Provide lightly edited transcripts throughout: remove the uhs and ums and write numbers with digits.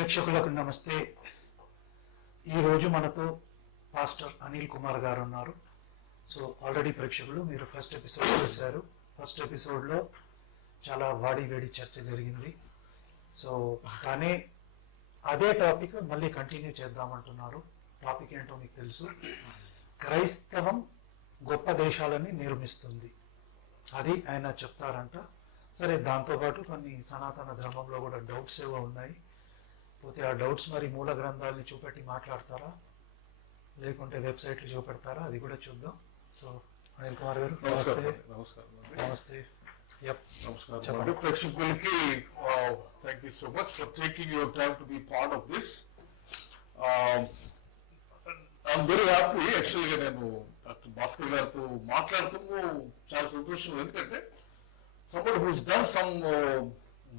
ప్రేక్షకులకు నమస్తే. ఈరోజు మనతో పాస్టర్ అనిల్ కుమార్ గారు ఉన్నారు. సో ఆల్రెడీ ప్రేక్షకులు మీరు ఫస్ట్ ఎపిసోడ్ చూశారు. ఫస్ట్ ఎపిసోడ్లో చాలా వేడి చర్చ జరిగింది. సో కానీ అదే టాపిక్ మళ్ళీ కంటిన్యూ చేద్దామంటున్నారు. టాపిక్ ఏంటో మీకు తెలుసు, క్రైస్తవం గొప్ప దేశాలని నిర్మిస్తుంది, అది ఆయన చెప్తారంట. సరే, దాంతోపాటు కొన్ని సనాతన ధర్మంలో కూడా డౌట్స్ ఏవో ఉన్నాయి. పోతే ఆ డౌట్స్ మరి మూల గ్రంథాలని చూపెట్టి మాట్లాడతారా, లేకుంటే వెబ్సైట్లు చూపెడతారా, అది కూడా చూద్దాం. సో అనిల్ కుమార్ గారు నమస్తే. నమస్కారం ప్రేక్షకులకి. Thank you so much for taking your time to be part of this. I'm very happy. యాక్చువల్గా నేను డాక్టర్ భాస్కర్ గారితో మాట్లాడుతూ చాలా సంతోషం. ఎందుకంటే somebody who's done some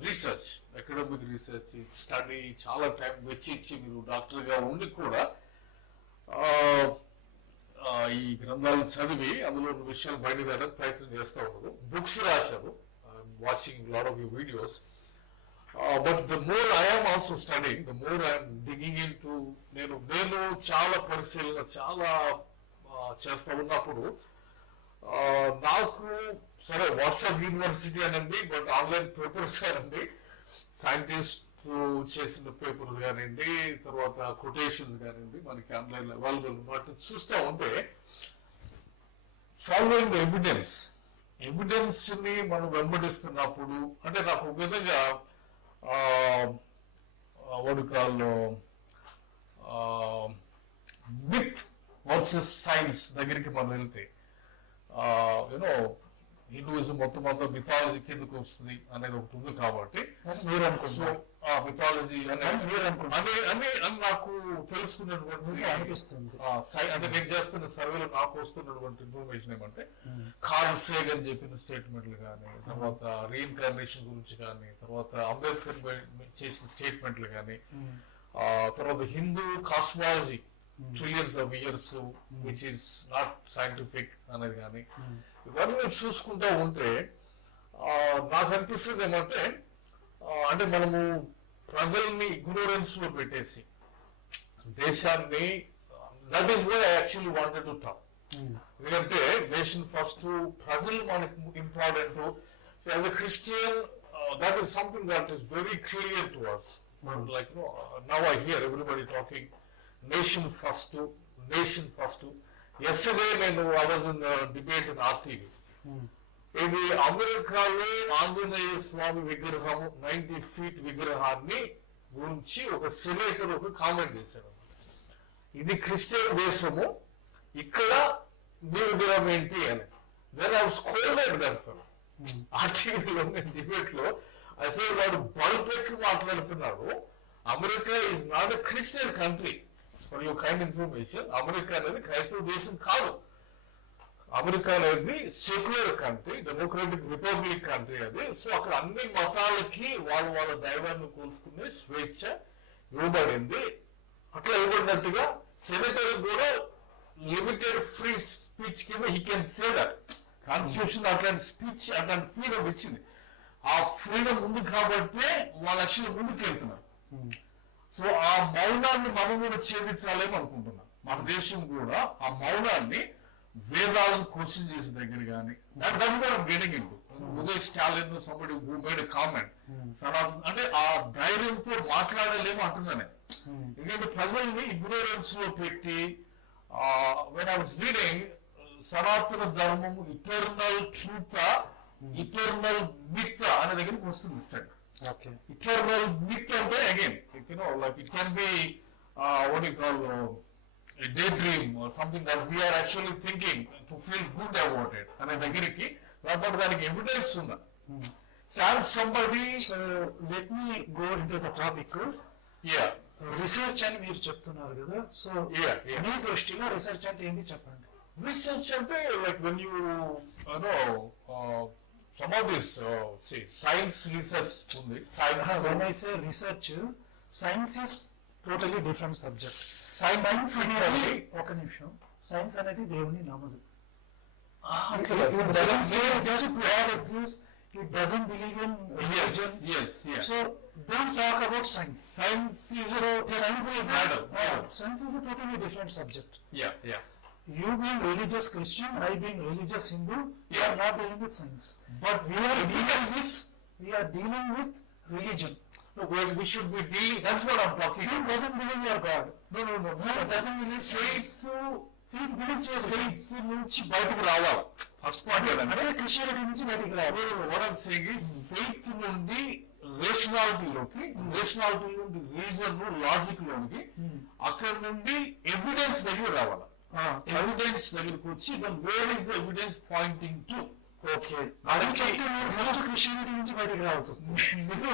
research, academic research, study, చాలా టైం వెచ్చించి మీరు డాక్టర్గా ఉండి కూడా ఈ గ్రంథాలను చదివి అందులో విషయాలు బయటపడడానికి ప్రయత్నం చేస్తూ ఉన్నారు. బుక్స్ రాశారు. Watching lot of your videos. But the more I'm also studying, the more I'm digging into నేను చాలా పరిశీలన చాలా చేస్తూ ఉన్నప్పుడు నాకు సరే వాట్సాప్ యూనివర్సిటీ అనండి, బట్ ఆన్లైన్ పేపర్స్ కానండి, సైంటిస్ట్ చేసిన పేపర్స్ కానివ్వండి, తర్వాత కొటేషన్స్ కానివ్వండి, మనకి ఆన్లైన్ అవైలబుల్ వాటిని చూస్తూ ఉంటే ఫాలోయింగ్ ఎవిడెన్స్ ని మనం వెంబడిస్తున్నప్పుడు అంటే నాకు ఒక విధంగా వడుకాల్లో మిత్ వర్సెస్ సైన్స్ దగ్గరికి మనం వెళ్తే యూనో హిందూయిజం మొత్తం అంతా మిథాలజీ కిందకు వస్తుంది అనేది ఒకటి ఉంది. కాబట్టి మీరు అనుకుంటున్నారు మిథాలజీ అని నాకు తెలుస్తున్నటువంటి అనిపిస్తుంది. అంటే నేను చేస్తున్న సర్వేలో నాకు వస్తున్నటువంటి ఇన్ఫర్మేషన్ ఏమంటే కార్ల్ సేగన్ చెప్పిన స్టేట్మెంట్లు కానీ, తర్వాత రీఇన్కార్నేషన్ గురించి కానీ, తర్వాత అంబేద్కర్ చేసిన స్టేట్మెంట్లు కానీ, తర్వాత Hindu cosmology trillions of years which is not scientific అనేది కానీ, ఇవన్నీ చూసుకుంటూ ఉంటే నాకు అనిపిస్తుంది ఏమంటే అంటే మనము ప్రజల్ని ఇగ్నోరెన్స్ లో పెట్టేసి దేశాన్ని, that is why I actually wanted to talk. ఎందుకంటే నేషన్ ఫస్ట్, ప్రజలు మనకు important. As a Christian that is something that is very clear to us. Like now I hear everybody talking nation first. Yesterday I was in a debate in RTV. ఇది అమెరికాలో ఆంజనేయ స్వామి విగ్రహం 90 feet విగ్రహాన్ని గురించి ఒక senator ఒక comment చేశారు. ఇది Christian దేశము, ఇక్కడ మీ విగ్రహం ఏంటి అని. Then I was scolded that for ఆర్టీవీలో డిబేట్ లో. అసలు వాడు బల్బ్ ఎక్కి మాట్లాడుతున్నాడు. America is not a Christian country. For your kind information, America అనేది క్రైస్తవ దేశం కాదు. అమెరికా అనేది secular country, democratic republic country అది. సో అక్కడ అన్ని మతాలకి వాళ్ళ దైవాన్ని కూల్చుకునే స్వేచ్ఛ ఇవ్వబడింది. అట్లా ఇవ్వబడినట్టుగా సెనేటర్ కూడా లిమిటెడ్ ఫ్రీ స్పీచ్ కింద he can say that. Constitution అట్లాంటి స్పీచ్, అట్లాంటి ఫ్రీడమ్ ఇచ్చింది. ఆ ఫ్రీడమ్ ఉంది కాబట్టి వాళ్ళ లక్ష్యం ముందుకు వెళ్తున్నారు. సో ఆ మౌనాన్ని మనం కూడా ఛేదించాలేమో అనుకుంటున్నాం. మన దేశం కూడా ఆ మౌనాన్ని వేదాలను క్వశ్చన్ చేసే దగ్గర కానీ getting into Uday Stalin somebody who made a comment Sanatan అంటే ఆ ధైర్యంతో మాట్లాడలేమో అంటున్నానే. ఎందుకంటే ప్రజల్ని ఇగ్నోరెన్స్ లో పెట్టి వెన్ ఐ వాస్ రీడింగ్ సనాతన ధర్మం ఇటర్నల్ ట్రూత్, ఇటర్నల్ మిత్ అనే దగ్గరికి వస్తుంది స్టడీ. Eternal myth అంటే again, like it can be what you call a daydream or something that we are actually thinking to feel good about it అనే దగ్గరికి దానికి evidence ఉందా? somebody. So let me go into the topic. Research అని మీరు చెప్తున్నారు కదా. So మీ దృష్టిలో research అంటే ఏంటి చెప్పండి. రీసెర్చ్ అంటే like when you know some of this science research ఉంది. When I say research, science is totally different subject. Science అనేది ఒక నిమిషం, సైన్స్ అనేది దేవుని నమ్మదు. It doesn't say God exists. It doesn't believe in religion. Yes. So don't talk about science. Science is matter. Science is a totally different subject. Yeah. You being religious Christian, I being religious Hindu, we are not dealing with science. But We are dealing with religion. no, we should be dealing. That's what I'm talking Faith about. doesn't believe you are God. No. Science doesn't believe science. Faith believes you are science. Faith నుంచి బయటకు రావాలి. First point ఏంటంటే అదే Christianity నుంచి బయటికి రావాలి. what I'm saying is faith నుండి రేషనాలిటీలోకి, rationality నుండి రీజన్ లాజిక్ లోకి, అక్కడ నుండి ఎవిడెన్స్ దగ్గర రావాలి. ఎవిడెన్స్ దగ్గరకు వచ్చి then where is the evidence pointing to? Okay అది చెప్తే మీరు ఫస్ట్ క్రిస్టియానిటీ నుంచి బయటికి రావాల్సి వస్తుంది.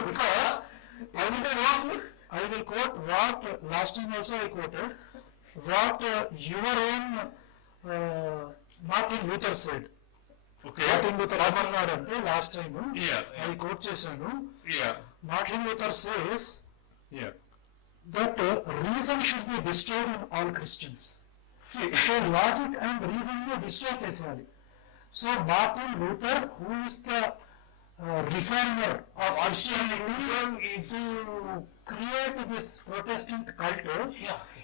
Because I will quote what last time also I quoted what your own Martin Luther said. Martin Luther ఏమన్నాడు అంటే లాస్ట్ టైం అది కోట్ చేశాను. Martin Luther says that reason should be destroyed in all Christians. So logic and reason ని destroy చేసేయాలి. So Martin Luther, who is the reformer of Christianity, to create this Protestant cult,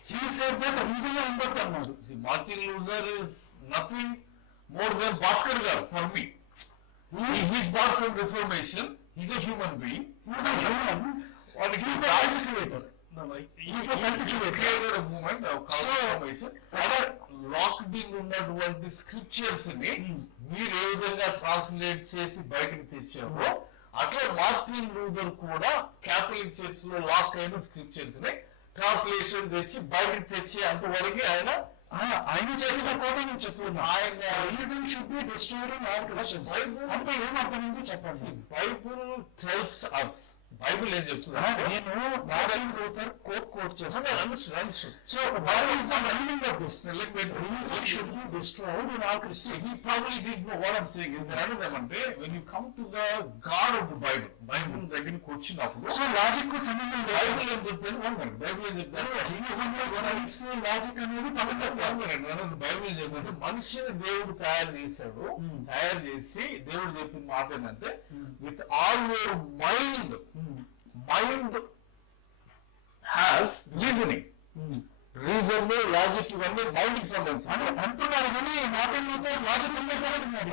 he said that reason ఉండొద్దు అన్నాడు. Martin Luther is nothing more than Bhaskar garu for me. He's brought some reformation. He's a human being. He's a human and he's a cultivator. He's a cultivator. Created a movement of reformation. Locked in ఉన్నటువంటి scriptures ని మీరు ఏ విధంగా translate చేసి బయటకు తెచ్చారో అట్లా Martin Luther కూడా Catholic church లో lock అయిన స్క్రిప్చర్స్ ని ట్రాన్స్లేషన్ తెచ్చి బయటకు తెచ్చి అంతవరకు ఆయన చేసిన కోట నేను చెప్తున్నా. ఆయన reason should be destroyed in all Christians అంటే ఏమర్థమైంది చెప్పండి. బైబుల్ టెల్స్ us, బైబిల్ ఏం చెప్తుంది నేను మార్టిన్ లూథర్ కోట్ చేస్తాను. So what is the meaning of this? Reason should be destroyed in all Christians. You probably didn't know what I'm saying. నేను అడుగుదామంటే when you come to the God of the Bible, Bible దగ్గరికి వచ్చినప్పుడు so logic కు సంబంధం లేదు. Bible ఏం చెప్తాను, Bible ఏం చెప్తాను, రీజన్ లో సైన్స్ లాజిక్ అనేది బైబిల్ ఏం చెప్తుంటే మనిషిని దేవుడు తయారు చేశాడు. తయారు చేసి దేవుడు చెప్పిన మాట ఏంటంటే with all your mind has reasoning. Reason logic ఇవన్నీ మైండ్ కి సంబంధించి అంటున్నారు కానీ మార్టిన్ లూథర్ లాజిక్ ఉండే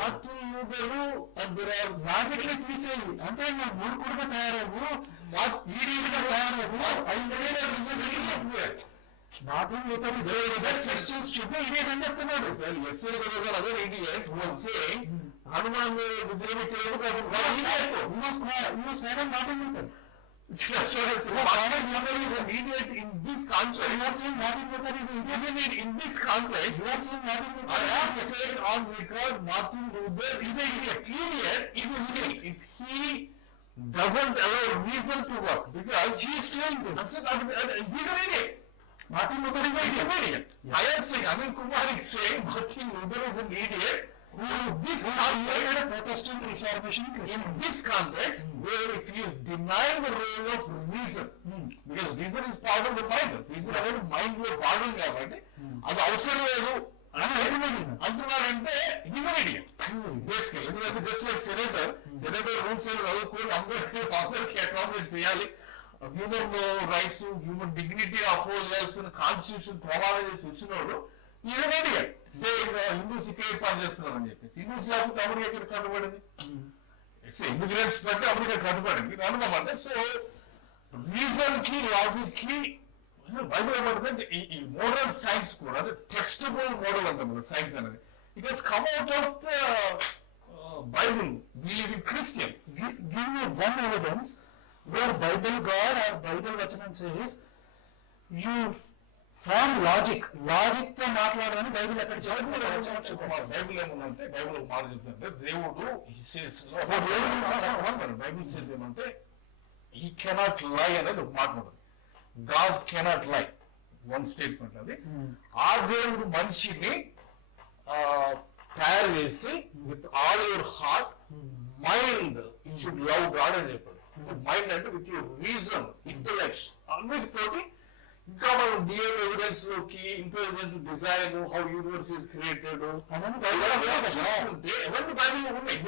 మార్టిన్ లూథర్ లాజిక్ ని తీసేయి అంటే నువ్వు మూర్ఖుడుగా తయారవు, ఈడీగా తయారవు. మార్టిన్ లూథర్ క్రిస్టియన్స్ చుట్టూ ఇడియట్ అని చెప్తున్నాడు. అదే ఇడియట్ హనుమాన్ విగ్రహం Martin Luther idiot in this context. I'm not saying Martin Luther is an idiot. In this context, I'm not saying Martin Luther I have said on record Martin Luther is an idiot. Idiot is an idiot if he doesn't allow reason to work, because he is saying this. He's an idiot. Martin Luther is an idiot. I am saying Anil Kumar is saying Martin Luther is an idiot. This Protestant Reformation in this context, where if he is denying the role of reason, because reason is part of the mind, reason అనేది mind లో భాగం కాబట్టి అది అవసరం లేదు అని అంటున్నారంటే he's an idiot. Basically, ఎందుకంటే just like senator రూల్స్ చదువుకొని అందరికీ అకామిడేట్ చేయాలి, human rights, human dignity oppose చేయాల్సిన కాన్స్టిట్యూషన్ ప్రమాణం చేసి వచ్చినోడు ఈవెన్ ఇడియట్. హిందూస్ ఇక్కడ పనిచేస్తున్నారని చెప్పేసి హిందూస్ లేకపోతే అమెరికా ఇక్కడ కట్టుబడింది, ఇమిగ్రెంట్స్ బట్టి అమెరికా కట్టుబడింది అనుకోమంటే. సో రీజన్ కి లాజిక్ కి బైబిల్ ఏమంటుందంటే ఈ మోడల్ సైన్స్ కూడా అదే టెస్టబుల్ మోడల్ అంటారు సైన్స్ అనేది. It has come out of the Bible believing Christian. Give me one evidence where Bible God or Bible Vachanam says you form logic తో మాట్లాడని బైబిల్ ఎక్కడ చెప్పారు? బైబిల్ ఏమన్నంటే బైబిల్ ఒక మాట చెప్తుంటే దేవుడు బైబిల్ సేస్ ఏమంటే he cannot lie అనేది ఒక మాట ఉంటుంది. God cannot lie, one statement అది. ఆ దేవుడు మనిషిని తయారు చేసి with all your heart mind you should love God అని చెప్పాడు. మైండ్ అంటే విత్ యువర్ రీజన్, ఇంటలెక్ట్ అన్నిటితోటి ఇంకా మనం డిఎన్ ఎవిడెన్స్ లోకి intelligent design how universe is created చూసుకుంటే ఎవరిని బైబిల్ ఉన్నాయి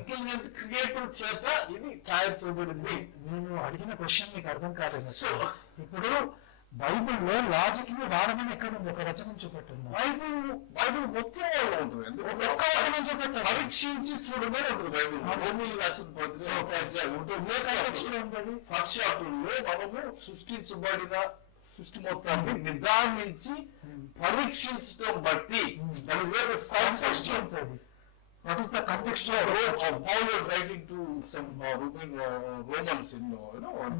ఇంటెలిజెంట్ క్రియేటర్ చేత ఇది తయారు చేయబడింది. నేను అడిగిన క్వశ్చన్ మీకు అర్థం కాలేదు. సో ఇప్పుడు బైబిల్లో లాజిక్ ని వాడమని ఎక్కడ ఉంది? ఒక వచనం చూపెట్టింది. బైబిల్ మొత్తం ఉంటుంది. ఒక్క వచనం చూపెట్టారు. పరీక్షించి చూడమని ఉంటుంది బైబిల్. రోమిలు రాసిన పత్రిక ఒక అధ్యాయం ఉంటుంది. ఫస్ట్ చాప్టర్ లో మనము సృష్టించబడిన సృష్టి మొత్తాన్ని నిదానించి పరీక్షించడం బట్టి what is the context Paul was writing to some Romans in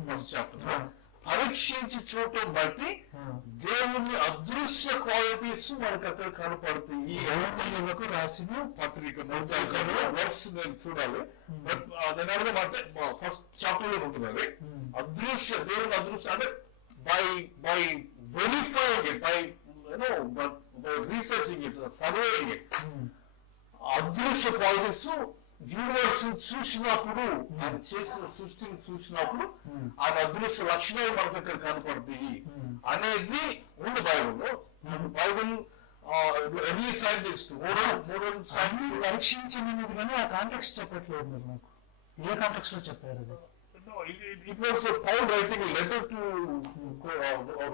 first chapter. పరీక్షించి చూడటం బట్టి దేవుని అదృశ్య క్వాలిటీస్ మనకు అక్కడ కనపడుతాయి. రాసిన పత్రిక వర్స్ నేను చూడాలి. నేను అర్థమంటే ఫస్ట్ చాప్టర్ లో ఉంటుంది అది. అదృశ్య దేవుని అదృశ్య అంటే by verifying it, by researching it, surveying it. అదృశ్య క్వాలిటీస్ యూనివర్స్ చూసినప్పుడు ఆయన చేసిన సృష్టిని చూసినప్పుడు ఆయన అదృశ్య లక్షణాలు మనకు అక్కడ కనపడతాయి అనేది ఉంది బైబిల్లో. Bible early scientist modern science పరీక్షించినది కానీ ఆ కాంటెక్స్ట్ చెప్పట్లేదు మీరు నాకు. ఏ కాంటెక్స్ట్ లో చెప్పారు అది? It was Paul writing a letter to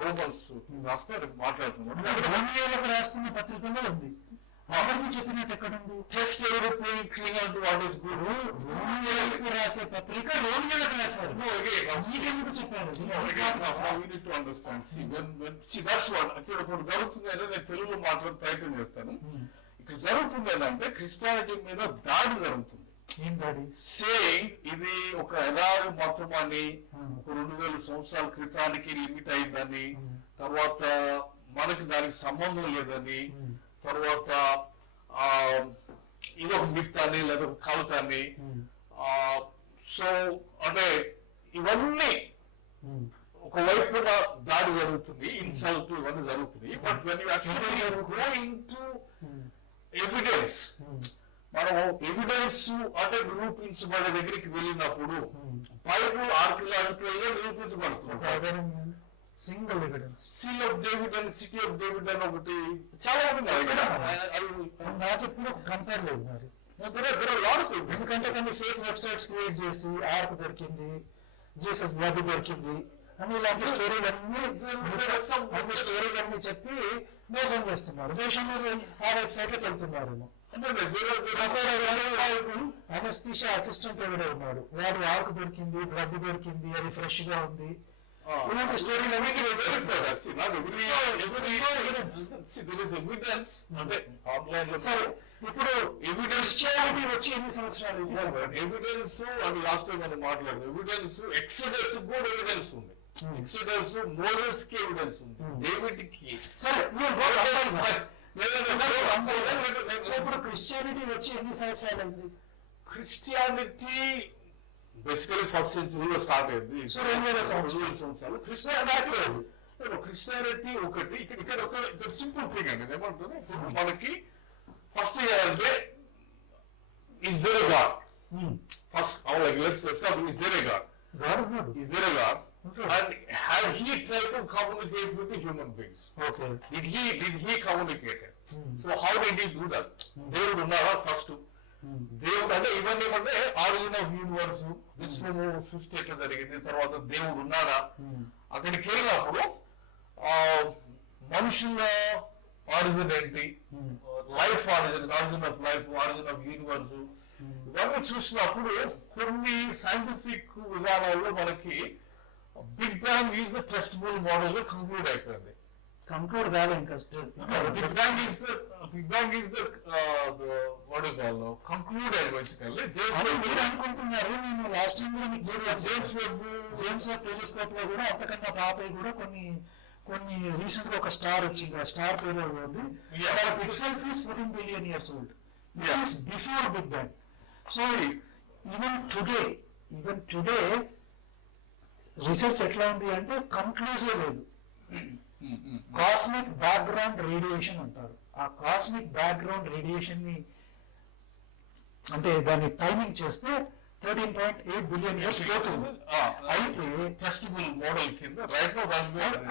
Romans. రాస్తారు మాట్లాడుతున్నాడు. రోమియోలకు రాస్తున్న పత్రికలో ఉంది. అందరికీ చెప్పినట్టు ఎక్కడ ఉంది? Just everything clean out what is good. రోమియోలకు రాసే పత్రిక రోమియోలకు రాశారు. మీకెందుకు చెప్పారు? We need to understand. See, that's what ఇక్కడ ఒకటి జరుగుతుందంటే నేను తెలుగులో మాట్లాడే ప్రయత్నం చేస్తాను. ఇక్కడ జరుగుతుంది ఏంటంటే క్రిస్టియానిటీ మీద దాడి జరుగుతుంది. ఏం దాడి? సేయింగ్ ఇది ఒక ఎడారి మతం అని, ఒక 2000 సంవత్సరాల క్రితానికి లిమిట్ అయిందని, తర్వాత మనకి దానికి సంబంధం లేదని, తర్వాత ఇది ఒక మిత్ అని లేదా ఒక కల్ట్ అని. సో అంటే ఇవన్నీ ఒకవైపున దాడి జరుగుతుంది, ఇన్సల్ట్ ఇవన్నీ జరుగుతుంది. But when you actually go into evidence, మనం ఎవిడెన్స్ అంటే నిరూపించబడే దగ్గరికి వెళ్ళినప్పుడు బైబుల్ ఆర్కియలాజికల్ గా నిరూపించబడుతుంది. Single evidence, seal of David and city of David అని ఒకటి చాలా నాకు ఎప్పుడు కంపేర్ లేదు మరి. ఎందుకంటే కొన్ని ఫేక్ వెబ్సైట్స్ క్రియేట్ చేసి ఆర్క్ దొరికింది, జీసస్ బ్లడ్ దొరికింది అని ఇలాంటి స్టోరీలన్నీ చెప్పి మోసం చేస్తున్నారు. దేశంలో ఆ వెబ్సైట్ లోకి వెళ్తున్నారు. అనస్థిషియా అసిస్టెంట్ ఎవడో ఉన్నాడు, వాడు ఆర్క్ దొరికింది, బ్లడ్ దొరికింది, అది ఫ్రెష్ గా ఉంది, ఇలాంటి స్టోరీలు ఇప్పుడు ఎవిడెన్స్ వచ్చి ఎన్ని సంవత్సరాలు? ఎవిడెన్స్ అని లాస్ట్ టైం మనం మాట్లాడదు. ఎవిడెన్స్ ఎక్సడస్ కూడా ఎవిడెన్స్ ఉంది, ఎక్సడస్ మోడల్స్ కి ఎవిడెన్స్ ఉంది, డేవిడ్ కి. సరే ఇప్పుడు క్రిస్టియానిటీ వచ్చి ఎన్ని సంవత్సరాలు అయింది? క్రిస్టియానిటీ బేసికలీ ఫస్ట్ సెంచరీలో స్టార్ట్ అయింది. సో 2000 సంవత్సరాలు క్రిస్టియానిటీ ఒకటి. ఇక్కడ సింపుల్ థింగ్ అండి. ఏమంటుంది ఇప్పుడు మనకి ఫస్ట్ అంటే is there a God. First let's establish is there a God. Is there a God? And had he tried to communicate with the human beings? Okay. Did he communicate? So how did he do that? దేవుడు ఉన్నారా first? దేవుడు అంటే ఇవన్నీ ఏమంటే origin of universe, విశ్వము సృష్టి ఎట్లా జరిగింది, తర్వాత దేవుడు ఉన్నాడా, అక్కడికి వెళ్ళినప్పుడు మనుషుల ఆరిజిన్ ఏంటి, life origin of life, origin of universe, ఇవన్నీ చూసినప్పుడు కొన్ని సైంటిఫిక్ విధానాల్లో మనకి big bang is the testable model గా కంక్లూడ్ అయిపోయింది. కంక్లూడ్ కాదు ఇంకా big bang is the conclude అయ్యి బేసికల్లీ అనుకుంటున్నారు. నేను లాస్ట్ టైం కూడా మీకు జేమ్స్ వెబ్ టెలిస్కోప్ లో కూడా అంతకన్నా పాపై కూడా కొన్ని రీసెంట్ గా ఒక స్టార్ వచ్చింది. ఆ స్టార్ పేరు ఉంది, itself is 14 billion years old, which is before Big Bang. So even today research ఎట్లా ఉంది అంటే కన్క్లూజివ్ లేదు. కాస్మిక్ బ్యాక్గ్రౌండ్ రేడియేషన్ అంటారు. ఆ కాస్మిక్ బ్యాక్గ్రౌండ్ రేడియేషన్ ని అంటే దాన్ని టైమింగ్ చేస్తే 13.8 బిలియన్ ఇయర్స్ పోతుంది. అయితే టెస్టిబుల్ మోడల్ కింద రైట్ నౌ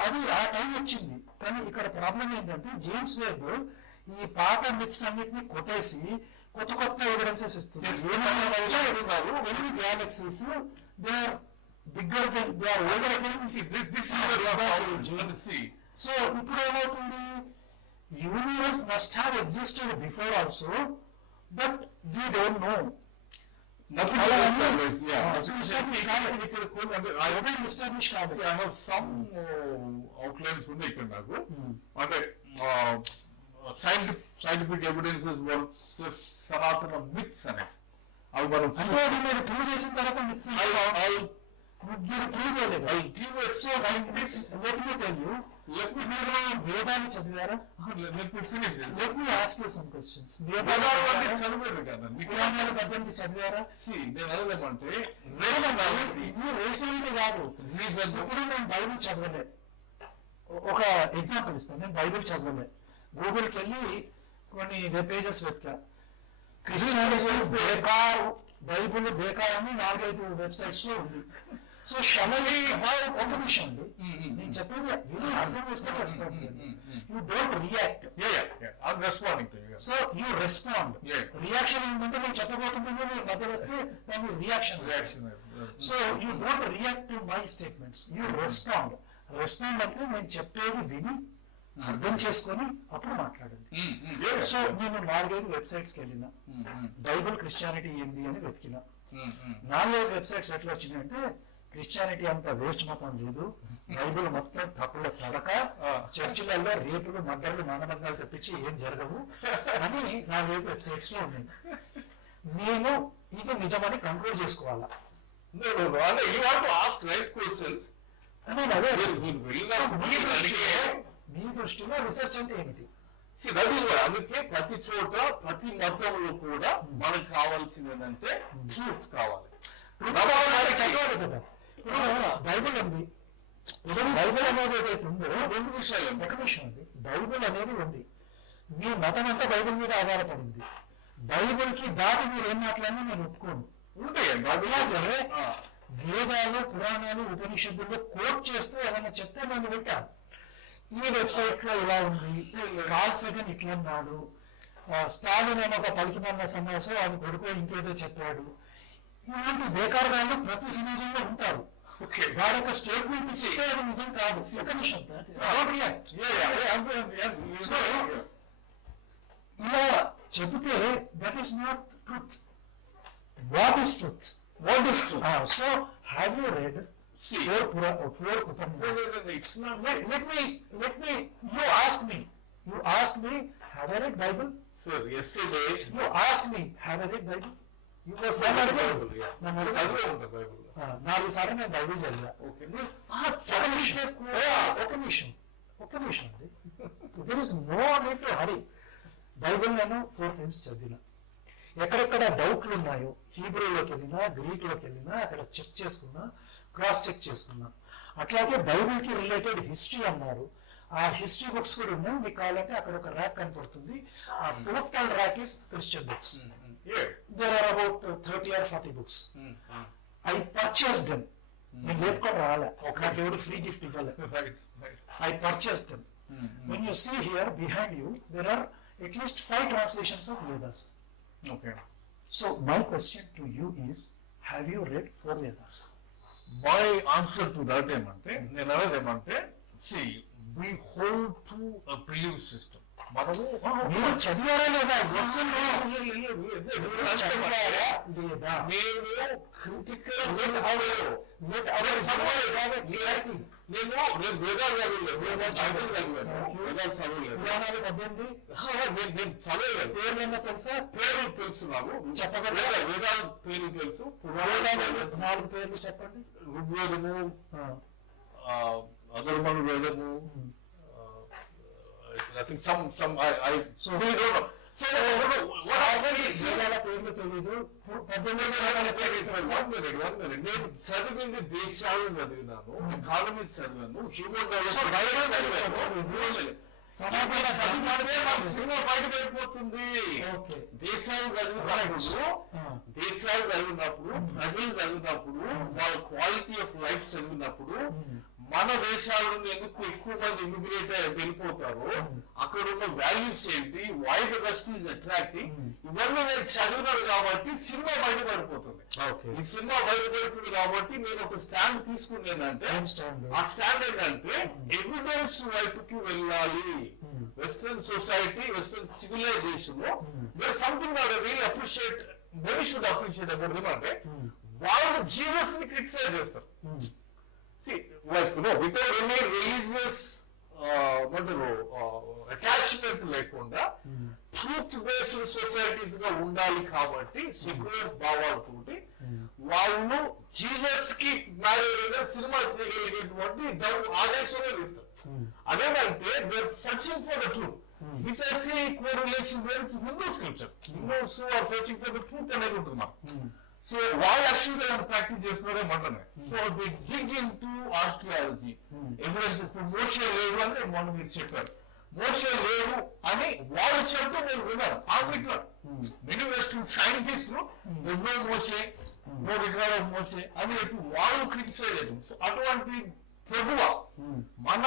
అది ఆ టైం వచ్చింది. కానీ ఇక్కడ ప్రాబ్లం ఏంటంటే జేమ్స్ వెబ్ ఈ పాత మిత్స్ అన్నిటిని కొట్టేసి కొత్త కొత్త ఎవిడెన్సెస్ ఇస్తుంది. ఎన్ని galaxies they are bigger then they are older then so ఇప్పుడు ఏమవుతుంది, universe must have existed before also, but we don't know. ఎస్టాబ్లిష్ కాదు. ఐ హావ్ సమ్ అవుట్లైన్స్ ఉన్నాయి ఇక్కడ నాకు. అంటే scientific evidences versus Sanatana myths అనేసి అవి మనం అంటే అది మీరు ప్రూవ్ చేసిన తర్వాత మిత్స్ మీరు ప్రూవ్ చేయలేదు. మీరు వేదాన్ని చదివారా? Let me ask you some questions. చదివారు కదా పురాణాలు 18 చదివారా? నేను అదేమంటే రేషనాలిటీ కాదు. ఇప్పుడు నేను బైబిల్ చదవలే. ఒక ఎగ్జాంపుల్ ఇస్తాను. నేను బైబిల్ చదవలే, గూగుల్కి వెళ్ళి కొన్ని వెబ్ పేజెస్ వెతికా. క్రిస్టియానిటీ బేకార్, బైబిల్ బేకార్ అని 4-5 వెబ్సైట్స్ లో ఉంది. సో షలీ ఒక విషయం అండి, నేను చెప్పేది అర్థం చేసుకొని respond. You don't react, so you respond. Reaction ఏంటంటే నేను చెప్పబోతుంటే మీరు మధ్య వస్తే దాన్ని reaction. So you don't react to my statements, you respond. Respond అంటే నేను చెప్పేది విని అర్థం చేసుకొని అప్పుడు మాట్లాడండి. సో నేను 4-5 వెబ్సైట్స్కి వెళ్ళిన, బైబిల్ క్రిస్టియానిటీ ఏంది అని వెతికిన. 4-5 వెబ్సైట్స్ ఎట్లా వచ్చినాయంటే, క్రిస్టియానిటీ అంత వేస్ట్ మతం లేదు, బైబిల్ మొత్తం తప్పుల తడక, చర్చిలలో రేపులు మర్డర్లు మానభంగాలు తెప్పించి ఏం జరగవు అని 4-5 వెబ్సైట్స్ లో ఉన్నాయి. నేను ఇది నిజమని కంక్లూడ్ చేసుకోవాలా? మీ దృష్టిలో రీసెర్చ్ అంటే ఏమిటి? అందుకే ప్రతి చోట ప్రతి మతంలో కూడా మనకు కావాల్సింది ఏంటంటే ట్రూత్ కావాలి. చదవాలి కదా. బైబిల్ ఉంది, బైబిల్ అనేది ఏదైతే ఉందో 2 విషయాలు. ఒక విషయం ఉంది, బైబిల్ అనేది ఉంది, మీ మతం అంతా బైబిల్ మీద ఆధారపడింది. బైబిల్ కి దాటి మీరు ఏం మాట్లాడినా నేను ఒప్పుకోను. అట్లాగే వేదాలు, పురాణాలు, ఉపనిషత్తుల్లో కోట్ చేస్తూ ఏమైనా చెప్తే నేను వింటాను. ఈ వెబ్సైట్ లో ఇలా ఉంది, కాల్ సెగన్ ఇట్లా అన్నాడు, స్టాలిన్ అని ఒక పలికిమన్న సమావేశం ఆయన కొడుకు ఇంకేదో చెప్పాడు. ఇలాంటి బేకార్ వాళ్ళు ప్రతి సమాజంలో ఉంటారు. వారి యొక్క స్టేట్మెంట్ ఇస్తే అది నిజం కాదు. ఇలా చెబితే that is not truth. What is truth? What is true? So have you read four Upanishads? It's not. Let me. You ask me. Have I read Bible? Sir, yesterday You ask me. Have I read Bible? you must have read Bible. Yeah. చదివే Bible. 4 సార్లు నేను Bible చదివా. Okay. ఒక నిమిషం అండి. There is no need to hurry. Bible నేను 4 times చదివినా. ఎక్కడెక్కడ డౌట్లు ఉన్నాయో హీబ్రూలోకి వెళ్ళినా, గ్రీక్లోకి వెళ్ళినా అక్కడ చెక్ చేసుకున్నా, క్రాస్ చెక్ చేసుకున్నా. అట్లాగే బైబిల్ కి రిలేటెడ్ హిస్టరీ అన్నారు, ఆ హిస్టరీ బుక్స్ కూడా ఉన్నాయి. మీకు కావాలంటే అక్కడ ఒక ర్యాక్ కనపడుతుంది. ఆ total rack is Christian books. There are about 30 or 40 books. I purchase them. నేను లేపుకొని రాలే, నాకు ఎవరు ఫ్రీ గిఫ్ట్ ఇవ్వలే. I purchase them. When you see here behind you there are at least 5 translations of Vedas. Okay. So my question to you is, have you read 4 Vedas? My answer to that ఏమంటే, నేను అనేది ఏమంటే, see, we hold to a belief system. మనము మీరు చదివారా లేదా? నేను critical నేను వేదాలు చదవలేదు. పేర్లన్నా తెలుసా? పేర్లు తెలుసు, నాకు చెప్పగలరా? వేదాల పేర్లు తెలుసు. 4 పేర్లు చెప్పండి. ఋగ్వేదము, అధర్వణ వేదము, I think some I so we don't know. So వేదాల పేర్లు తెలీదు. 18 పేర్లు నేను చదివింది దేశాలను చదివినాను, ఎకానమీ చదివాను, హ్యూమన్ డెవలప్మెంట్ సనాతన చదివితే మన సినిమా బయట పడిపోతుంది. ఓకే. దేశాలు చదివినప్పుడు ప్రజలు చదివినప్పుడు వాళ్ళ క్వాలిటీ ఆఫ్ లైఫ్ చదివినప్పుడు మన దేశాల నుండి ఎందుకు ఎక్కువ మంది ఇమిగ్రేట్ వెళ్ళిపోతారు, అక్కడ ఉన్న వాల్యూస్ ఏంటి, why the West is attracting, ఇవన్నీ నేను చదివినాను కాబట్టి సినిమా బయటపడిపోతుంది. ఈ సినిమా బయటపడుతుంది కాబట్టి నేను ఒక స్టాండ్ తీసుకునేదంటే ఆ స్టాండ్ ఏంటంటే ఎవిడెన్స్ వైపుకి వెళ్ళాలి. వెస్టర్న్ సొసైటీ, వెస్టర్న్ సివిలైజేషన్ లో there something that I really appreciate, very should appreciate about them అంటే వాళ్ళు జీసస్ ని క్రిటిసైజ్ చేస్తారు. See, like, without any religious attachment లేకుండా ట్రూత్ బేస్డ్ సొసైటీస్ గా ఉండాలి కాబట్టి సెక్యులర్ భావాలతోటి వాళ్ళు జీసస్ కి సినిమా చేయగలిగేటువంటి ఆదేశమే ఇస్తారు. అదేంటంటే they searching for the truth, which I see correlation with Hindu scripture. Hindus are searching for the truth అనేది ఉంటుంది మాకు. సో వాళ్ళు యాక్చువల్గా ప్రాక్టీస్ చేస్తున్నారేమంటారు. So the dig in to archaeology evidences. ఇప్పుడు మోషే లేడు అని మొన్న మీరు చెప్పారు, మోషే లేడు అని వాళ్ళు చెప్తే నేను విన్నాను. మెనీ వెస్టర్న్ సైంటిస్టులు no Moshe, no record of Moshe అని చెప్పి వాళ్ళు క్రిటిసైజ్ చేయడం. సో అటువంటి ప్రభువ మన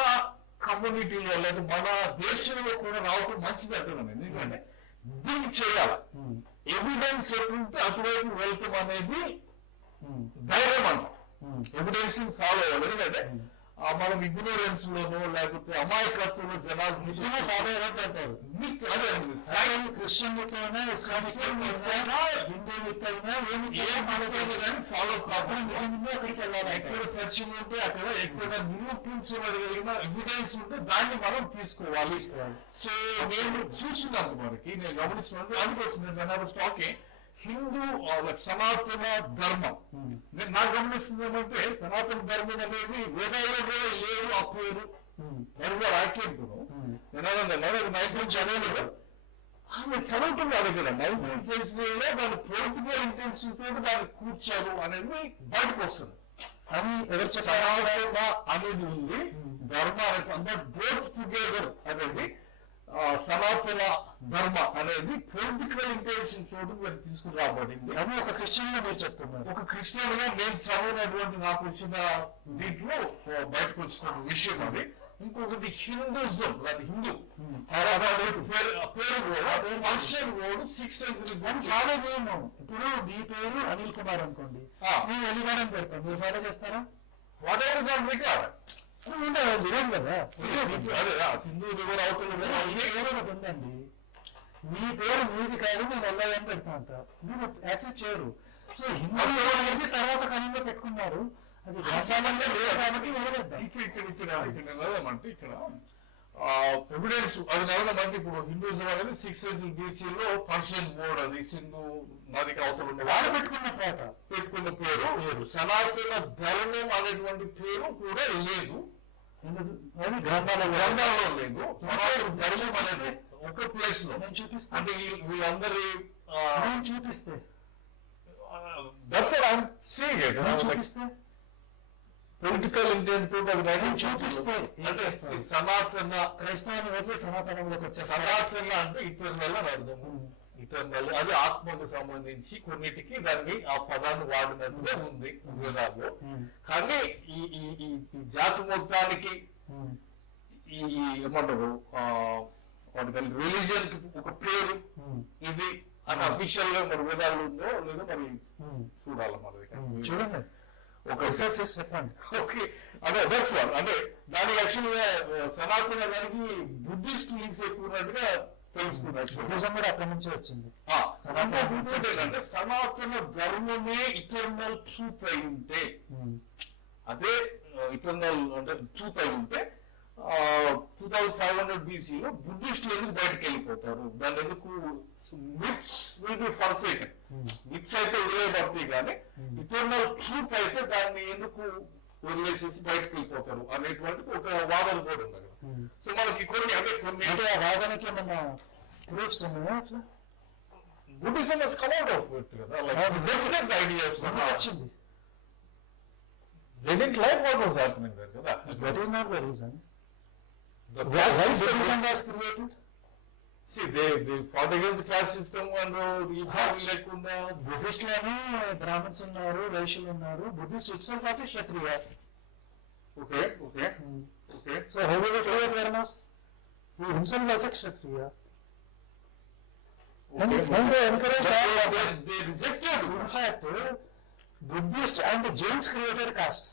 కమ్యూనిటీలో లేదా మన దేశంలో కూడా రావటం మంచిది అంటున్నాను. ఎందుకంటే దీన్ని చేయాలి. ఎవిడెన్స్ ఎట్లుంటే అటువైపు వెళ్తాం అనేది ధైర్యం అంటాం. ఎవిడెన్స్ ఫాలో అవ్వాలి. ఎందుకంటే మనం ఇగ్నోరెన్స్ లోనో లేకపోతే అమాయకత్వంలో జనాలు ఫాలో అయ్యారంటే అంటారు. అదే క్రిస్టియన్ అయినా ఇస్లామిక్ అయినా హిందూ అయినా ఫాలో కాకుండా అక్కడికి వెళ్ళాలి. ఎక్కడ సత్యం ఉంటే అక్కడ ఎక్కడ నిరూపించబడగలిగిన ఎవిడెన్స్ ఉంటే దాన్ని మనం తీసుకోవాలి. సో నేను చూసినంత మనకి నేను గమనిస్తున్నది అందుకోసం టాకింగ్ హిందూ సనాతన ధర్మం. నేను నాకు గమనిస్తుంది ఏమంటే సనాతన ధర్మం అనేది వేదాల్లో కూడా లేదు ఆ పేరు రాకేంటును. నేను 19th చదవలేదు, ఆమె చదువుతున్నాడు కదా. 19th సెంచరీలో దాని పొలిటికల్ ఇంటెన్షన్ తోటి దాన్ని కూర్చారు అనేది బయటకు వస్తుంది. అని ఎవరు సనాతన అనేది ఉంది, ధర్మ అనేది బోత్ టుగెదర్ అనేది సనాతన ధర్మ అనేది పొలిటికల్ ఇంటెన్షన్ తోటి మీరు తీసుకురాబడింది అని ఒక క్రిస్టియన్ గా మీరు చెప్తున్నారు. ఒక క్రిస్టియన్ గా నేను చదివినటువంటి నాకు వచ్చిన దీంట్లో బయటకు వచ్చిన విషయం అది. ఇంకొకటి హిందూజం, అది హిందూ పేరు కూడా పర్షియన్ వర్డ్ 6th century చాలా చేయము. ఇప్పుడు మీ పేరు అనిల్ కుమార్ అనుకోండి, నేను ఎలిగాన్ అని పెడతాను, మీరు ఫాలో చేస్తారా? వాట్ ఎవర్ దాని రికార్డ్ వినం కదా. సింధు రివర్ అవతల ఉందండి, మీ పేరు మీది కాదు, నేను వెళ్ళాలని పెడతా ఉంటా, మీరు యాక్సెప్ట్ చేయరు. సో హిందూ తర్వాత కనుక పెట్టుకున్నారు, అది రసాలంగా లేదు కాబట్టి ఇక్కడ ఇక్కడ ఎవిడెన్స్ అది నడవమంటే ఇప్పుడు హిందూజం అనేది 6th century BC లో పర్షియన్ వర్డ్, అది సింధు నదికి అవతల ఉన్న వాడు పెట్టుకున్న పేరు సనాతన ధర్మం అనేటువంటి పేరు కూడా లేదు. గ్రంథాలలో లేదు. సనాతన ధర్మం అనేది ఒక ప్లేస్ లో నేను చూపిస్తాను. అంటే వీళ్ళందరి చూపిస్తే చూపిస్తే పొలిటికల్ ఇంటెంట్ చూపిస్తే సనాతన క్రైస్తవాన్ని వదిలే సనాతనంలోకి వచ్చే సనాతన అంటే ఇటర్నల్ అని అర్థము. ఇటర్నల్ అది ఆత్మకు సంబంధించి కొన్నిటికి దాన్ని ఆ పదాన్ని వాడినట్టుగా ఉంది వేదాల్లో. కానీ ఈ జాతి మొత్తానికి ఈ ఏమంటారు రిలీజియన్ కి ఒక పేరు ఇది అని అఫీషియల్ గా మరి వేదాలు ఉందో లేదో మరి చూడాలి. మరి చూడండి, ఒక రీసెర్చ్ చేసి చెప్పండి. ఓకే, అదే దట్స్ వన్. అంటే దానికి యాక్చువల్ గా సనాతన దానికి బుద్ధిస్ట్ లింక్స్ ఎక్కువ ఉన్నట్టుగా తెలుస్తుంది. బుద్ధిజం కూడా అక్కడి నుంచే వచ్చింది. అంటే సనాతన ధర్మమే ఇటర్నల్ ట్రూత్ అయి ఉంటే, అదే ఇటర్నల్ అంటే ట్రూత్ అయి ఉంటే 2500 BC లో బుద్ధిస్టులు ఎందుకు బయటకు వెళ్ళిపోతారు? దాని ఎందుకు myths will be forsaken. Myths అయితే వదిలేయబడతాయి కానీ ఇటర్నల్ ట్రూత్ అయితే దాన్ని ఎందుకు వదిలేసేసి బయటకు వెళ్ళిపోతారు అనేటువంటి ఒక వాదన కూడా ఉంది. సో మనకి కొన్ని అంటే కొన్ని అంటే ఆ వాదనకి ఏమన్నా ప్రూఫ్స్ ఉన్నాయా? Buddhism has come out of it కదా, like rejected the idea of Sanatana వచ్చింది. They didn't like what was happening there. That is not the reason. The Why caste system Buddhism was created? see they fought against the caste system and ఈ భావం లేకుండా బుద్ధిస్టులని బ్రాహ్మణ్స్ ఉన్నారు, వైశ్యులు ఉన్నారు. Buddhist itself was a Kshatriya. Okay okay okay So how will it create Varnas? He himself was a kshatriya. And when they encourage all they others, rejected in fact, Buddhist and Jains created castes.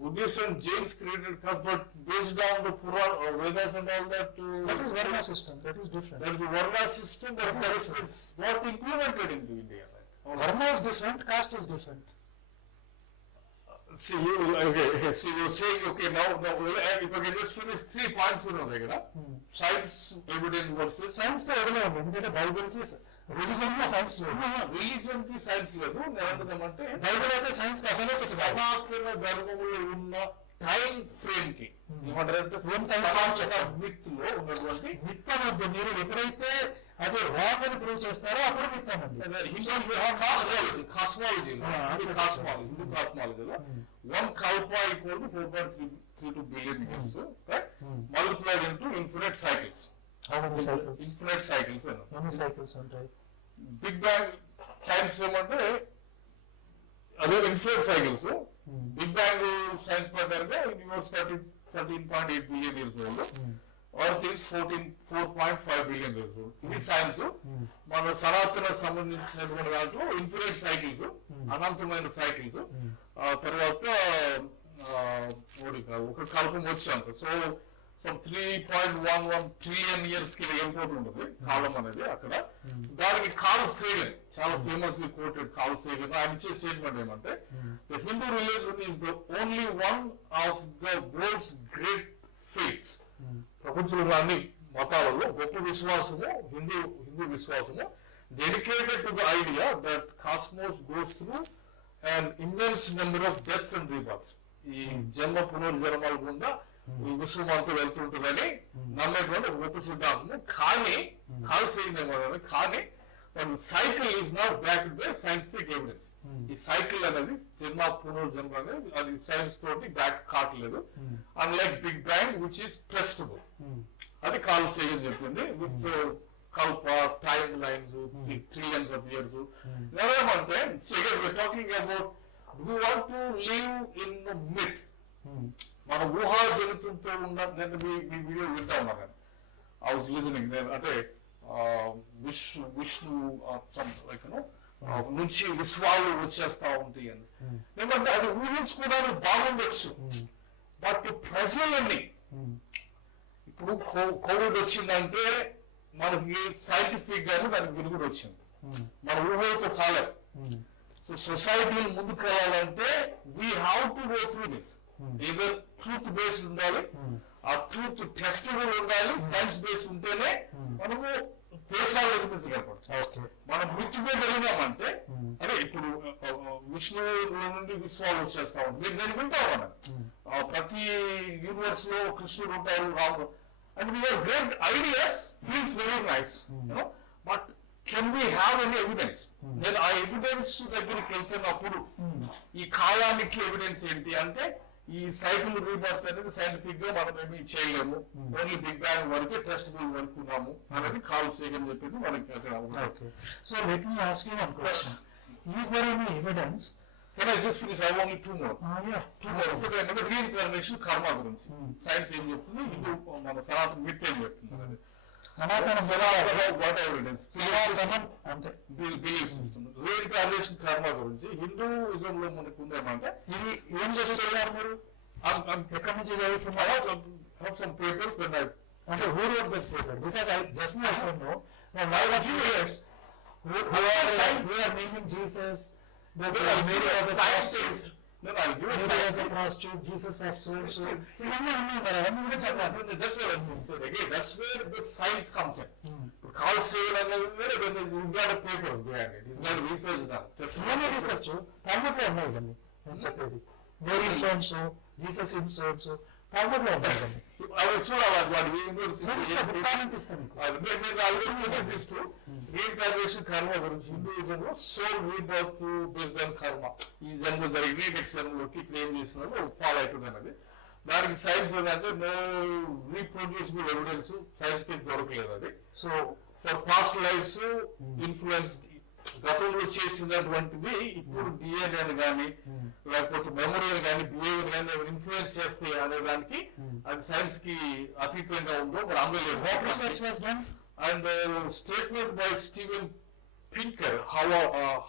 Buddhists and Jains created caste, but based on the Purana, Vedas and all that. That is Varna system. That is different. There is a Varna system, but that is what implemented into India. Right? Varna is different. Caste is different. See, you you're saying, okay, now, if I can just finish 3 points, science, evidence versus science తో ఎదగలేదు, ఎందుకంటే Bible కి religion కి science లేదు. Religion కి science లేదు. నేనంటే Bible అయితే science కి అసలే పెట్టదు. సనాతన ధర్మములో ఉన్న టైం ఫ్రేమ్ కి ఏమంటారంటే One time సనాతన మిత్ లో ఉన్నటువంటి మిథ్యం వద్దు. మీరు ఎప్పుడైతే అది రాంగ్ అని ప్రూవ్ చేస్తారో అప్పుడు మిథ్యం అండి. Hindu కాస్మాలజీలో 1 kalpa equal to 4.32 billion years, right? Multiplied into infinite cycles. How many cycles? Infinite cycles. Many cycles ఉంటాయి. Big Bang science ఏమంటే అదే infinite cycles. Big bang science ప్రకారంగా universe 13.8 billion years old. Earth is 4.5 billion years old. ఇది science. మన సనాతన సంబంధించినటువంటి దాంట్లో infinite cycles, అనంతమైన cycles. తర్వాత ఒక కల్పం వచ్చాను. సో సమ్ 3.11 ట్రిలియన్ ఇయర్స్ కి వెళ్ళిపోతుంటది కాలం అనేది అక్కడ. దానికి కార్ల్ సేగన్ చాలా ఫేమస్లీ కోటెడ్ కార్ల్ సేగన్ ఆయన ఇచ్చే స్టేట్మెంట్ ఏమంటే the Hindu religion is the only one of the world's great faiths. ప్రపంచంలో అన్ని మతాలలో గొప్ప విశ్వాసము హిందూ విశ్వాసము dedicated to the idea that cosmos goes through and immense number of deaths and rebirths. ఈ జన్మ పునర్జన్మాల గుండా ఈ విశ్వం అంతా వెళ్తుంటుందని నమ్మేటువంటి ఒక గొప్ప సిద్ధాంతము. కానీ కానీ cycle is not backed by scientific evidence. ఈ సైకిల్ అనేది జన్మ పునర్జన్మ అనేది అది సైన్స్ తోటి బ్యాక్ కావట్లేదు. Unlike big bang which is testable. అది కార్ల్ సేగన్ చెప్పింది with kalpa time lines trillions of years. ఏమంటే talking about we want to live in myth. మన ఊహాజనితంతో ఉన్న నేను మీ వీడియో వింటా ఉన్నాను. I was listening. అంటే విష్ణు నుంచి విశ్వాలు వచ్చేస్తా ఉంటాయి అని. ఎందుకంటే అది ఊహించుకోవడానికి బాగుండొచ్చు. బట్ ప్రజలని ఇప్పుడు కోవిడ్ వచ్చిందంటే మనకి సైంటిఫిక్ గాను దానికి విరుగుడు వచ్చింది. మన ఊహలతో కాలేదు. సో సొసైటీని ముందుకు వెళ్ళాలంటే we have to go through this. either truth based ఉండాలి, ఆ ట్రూత్ టెస్టబుల్ ఉండాలి. సైన్స్ బేస్డ్ ఉంటేనే మనము దేశాలు నిర్మించగలపడతాం. మనం మిచ్చిపోగలిగామంటే అదే ఇప్పుడు విష్ణు నుండి విశ్వాలు వచ్చేస్తా ఉంటాం. నేను వింటా ఉన్నాను ప్రతి యూనివర్స్ లో కృష్ణుడు ఉంటారు, రాముడు. And we are great ideas, feels very nice, but can we have any evidence? నేను ఆ ఎవిడెన్స్ దగ్గరికి వెళ్తున్నప్పుడు ఈ కాలానికి ఎవిడెన్స్ ఏంటి అంటే ఈ సైకిల్ రీబర్త్ అనేది సైంటిఫిక్ గా మనం ఏమి చేయలేము. ఓన్లీ బిగ్ బ్యాంగ్ వరకే టెస్టబుల్ వరకున్నాము అనేది కార్ల్ సేగన్ చెప్పింది మనకి అక్కడ. So let me ask you one question. Is there any evidence? Can I just finish? I only two more. ఒకటి ఏంటంటే రీఇన్కార్నేషన్ కర్మ గురించి సైన్స్ ఏం చెప్తుంది, హిందూ మన సనాతన మిత్ ఏం చెప్తుంది అనేది. సనాతన వాట్ ఎవిడెన్స్ అంతే బిలీఫ్ సిస్టమ్. రీఇన్కార్నేషన్ కర్మ గురించి హిందూయిజం లో మనకు ఉందేమంటే ఇది ఏం చదువుతున్నారు మీరు? ఎక్కడి నుంచి చదువుతున్నారు? some papers that I అంటే who wrote that paper? Because I just now said no. Now while of years who are naming Jesus, that Mary was a prostitute, Mary was a prostitute, Jesus was so. ఇవన్నీ ఉన్నాయి మరి అవన్నీ కూడా చదవాలి. That's what I'm saying. Again, that's where the science comes in. Carl Sagan అనేది he's got a paper behind it. He's got a research done. ఇవన్నీ research తాల్ముడ్లో ఉన్నాయి ఇవన్నీ నేను చెప్పేది. Mary so and so, Jesus in so and so తాల్ముడ్లో ఉంటాయి ఇవన్నీ. అవి చూడాలి వాటి రీఇన్కార్నేషన్ కర్మ గురించి హిందూయిజంలో soul rebirth based on karma. ఈ జన్మ జరిగిన నెక్స్ట్ జన్మలోకి క్లెయిమ్ చేస్తున్నారు ఫాలో అవుతుంది అనేది. దానికి సైన్స్ ఏంటంటే నో రీప్రొడ్యూసిబుల్ ఎవిడెన్స్ సైన్స్ కి దొరకలేదు అది. So for past lifes influence గతంలో చేసినటువంటిది ఇప్పుడు డిఎన్ఏ కానీ లేకపోతే మెమరీ కానీ బిహేవియర్ కానీ ఇన్ఫ్లుయెన్స్ చేస్తాయి అనే దానికి అది సైన్స్ కి అతీతంగా ఉందో మరి అందులో what research was done? And statement by Steven Pinker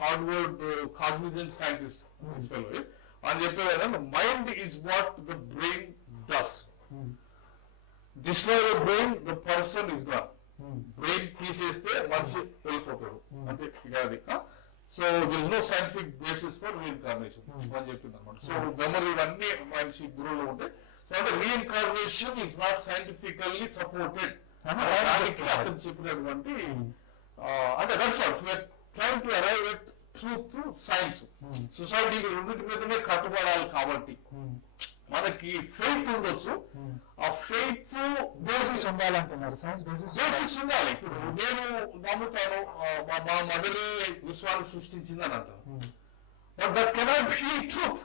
Harvard cognizant scientist అని చెప్పేది mind is what the brain does. Destroy the brain the person is gone. Brain తీసేస్తే మనిషి వెళ్ళిపోతాడు అంటే ఇక అది. So there is no scientific basis for reincarnation అని చెప్పింది అనమాట. సో మెమరీ అన్ని మనిషి గురువులో ఉంటాయి. సో అంటే reincarnation is not scientifically supported అతను చెప్పినటువంటి అంటే that's what we're trying to arrive at truth through science. Society రెండింటి మీదనే కట్టుబడాలి కాబట్టి మనకి ఫెయిత్ ఉండొచ్చు. ఆ ఫెయిత్ బేసిస్ ఉండాలంటున్నారు, సైన్స్ బేసిస్ ఉండాలి. ఇప్పుడు నేను నమ్ముతాను మా మదరే విశ్వాన్ని సృష్టించిందని అంటాను, but that cannot be truth.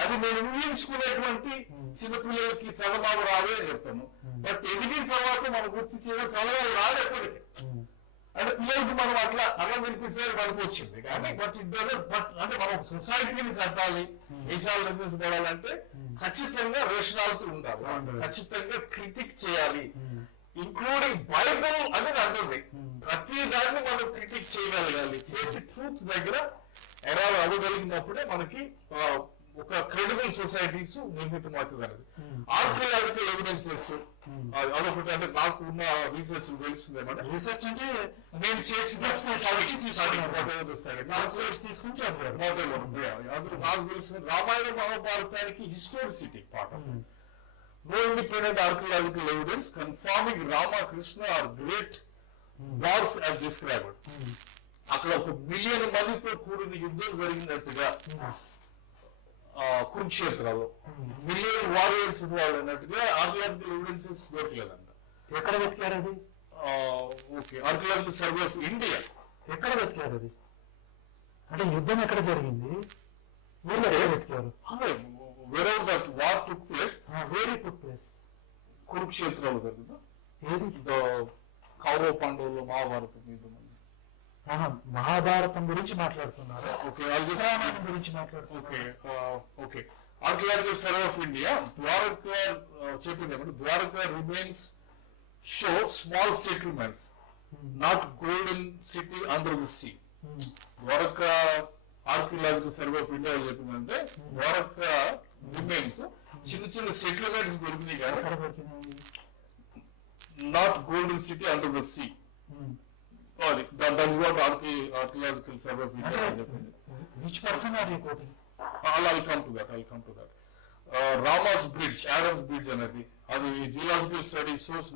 అది నేను ఊహించుకునేటువంటి చిన్నపిల్లలకి చదవబాబు రావే అని చెప్తాను. బట్ ఎదిగిన తర్వాత మనం గుర్తు చేయడం చదవాలి రాదు ఎప్పటికీ. అంటే పిల్లలకి మనం అట్లా వినిపించేది మనకు వచ్చింది కానీ బట్ బట్ అంటే మనం సొసైటీని కట్టాలి, దేశాలు నిర్మించబడాలంటే ఖచ్చితంగా రేషనాలిటీ ఉండాలి, ఖచ్చితంగా క్రిటిక్ చేయాలి, ఇంక్లూడింగ్ బైబుల్ అనేది అంటుంది. ప్రతి దాన్ని మనం క్రిటిక్ చేయగలగాలి. చేసి ట్రూత్ దగ్గర ఎరాలు అవ్వగలిగినప్పుడే మనకి ఒక క్రెడిబుల్ సొసైటీస్ నిర్మితం అవుతుంది. ఆర్కియాలజికల్ ఎవిడెన్సెస్ అదొకటి. అంటే నాకు ఉన్న రీసెర్చ్ తెలుస్తుంది ఏమంటే రీసెర్చ్ అంటే నేను చేసిన నాకు తెలిసిన రామాయణ మహాభారతానికి హిస్టోరిసిటీ పాట. No independent archaeological evidence confirming Rama, Krishna are great wars as described. అక్కడ 1 మిలియన్ మందితో కూడిన యుద్ధం జరిగినట్టుగా కురుక్షేత్రాలు మిలియన్ వారియర్స్ వాళ్ళు అన్నట్టుగా ఆర్కియాలజికల్ ఎవిడెన్సెస్ దొరకలేదంట. ఎక్కడ వెతికారు అది? Okay, archaeological survey of India. ఎక్కడ వెతికారు అది? అంటే యుద్ధం ఎక్కడ జరిగింది, వీళ్ళు ఎక్కడ వెతికారు? wherever that war took place, where it took place? కురుక్షేత్రాలు జరిగిందా? ఏది? కౌరవ పాండవులు మహాభారతం యుద్ధం. మహాభారతం గురించి మాట్లాడుతున్నారు. ఓకే, రామాయణం గురించి మాట్లాడుతున్నారు. Okay. Archaeological survey of India Dwarka చెప్పింది ఏమంటే Dwarka remains show small settlements not golden city under the sea. Dwarka archaeological survey of India చెప్పిందంటే ద్వారకా రిమైన్స్ చిన్న చిన్న సెటిల్మెంట్స్ దొరికినాయి కానీ not golden city under the sea. అది that what archaeological survey of India చెప్పింది. Which person are you quoting? I'll come to that. Rama's Bridge, Adam's Bridge అనేది అది geological study source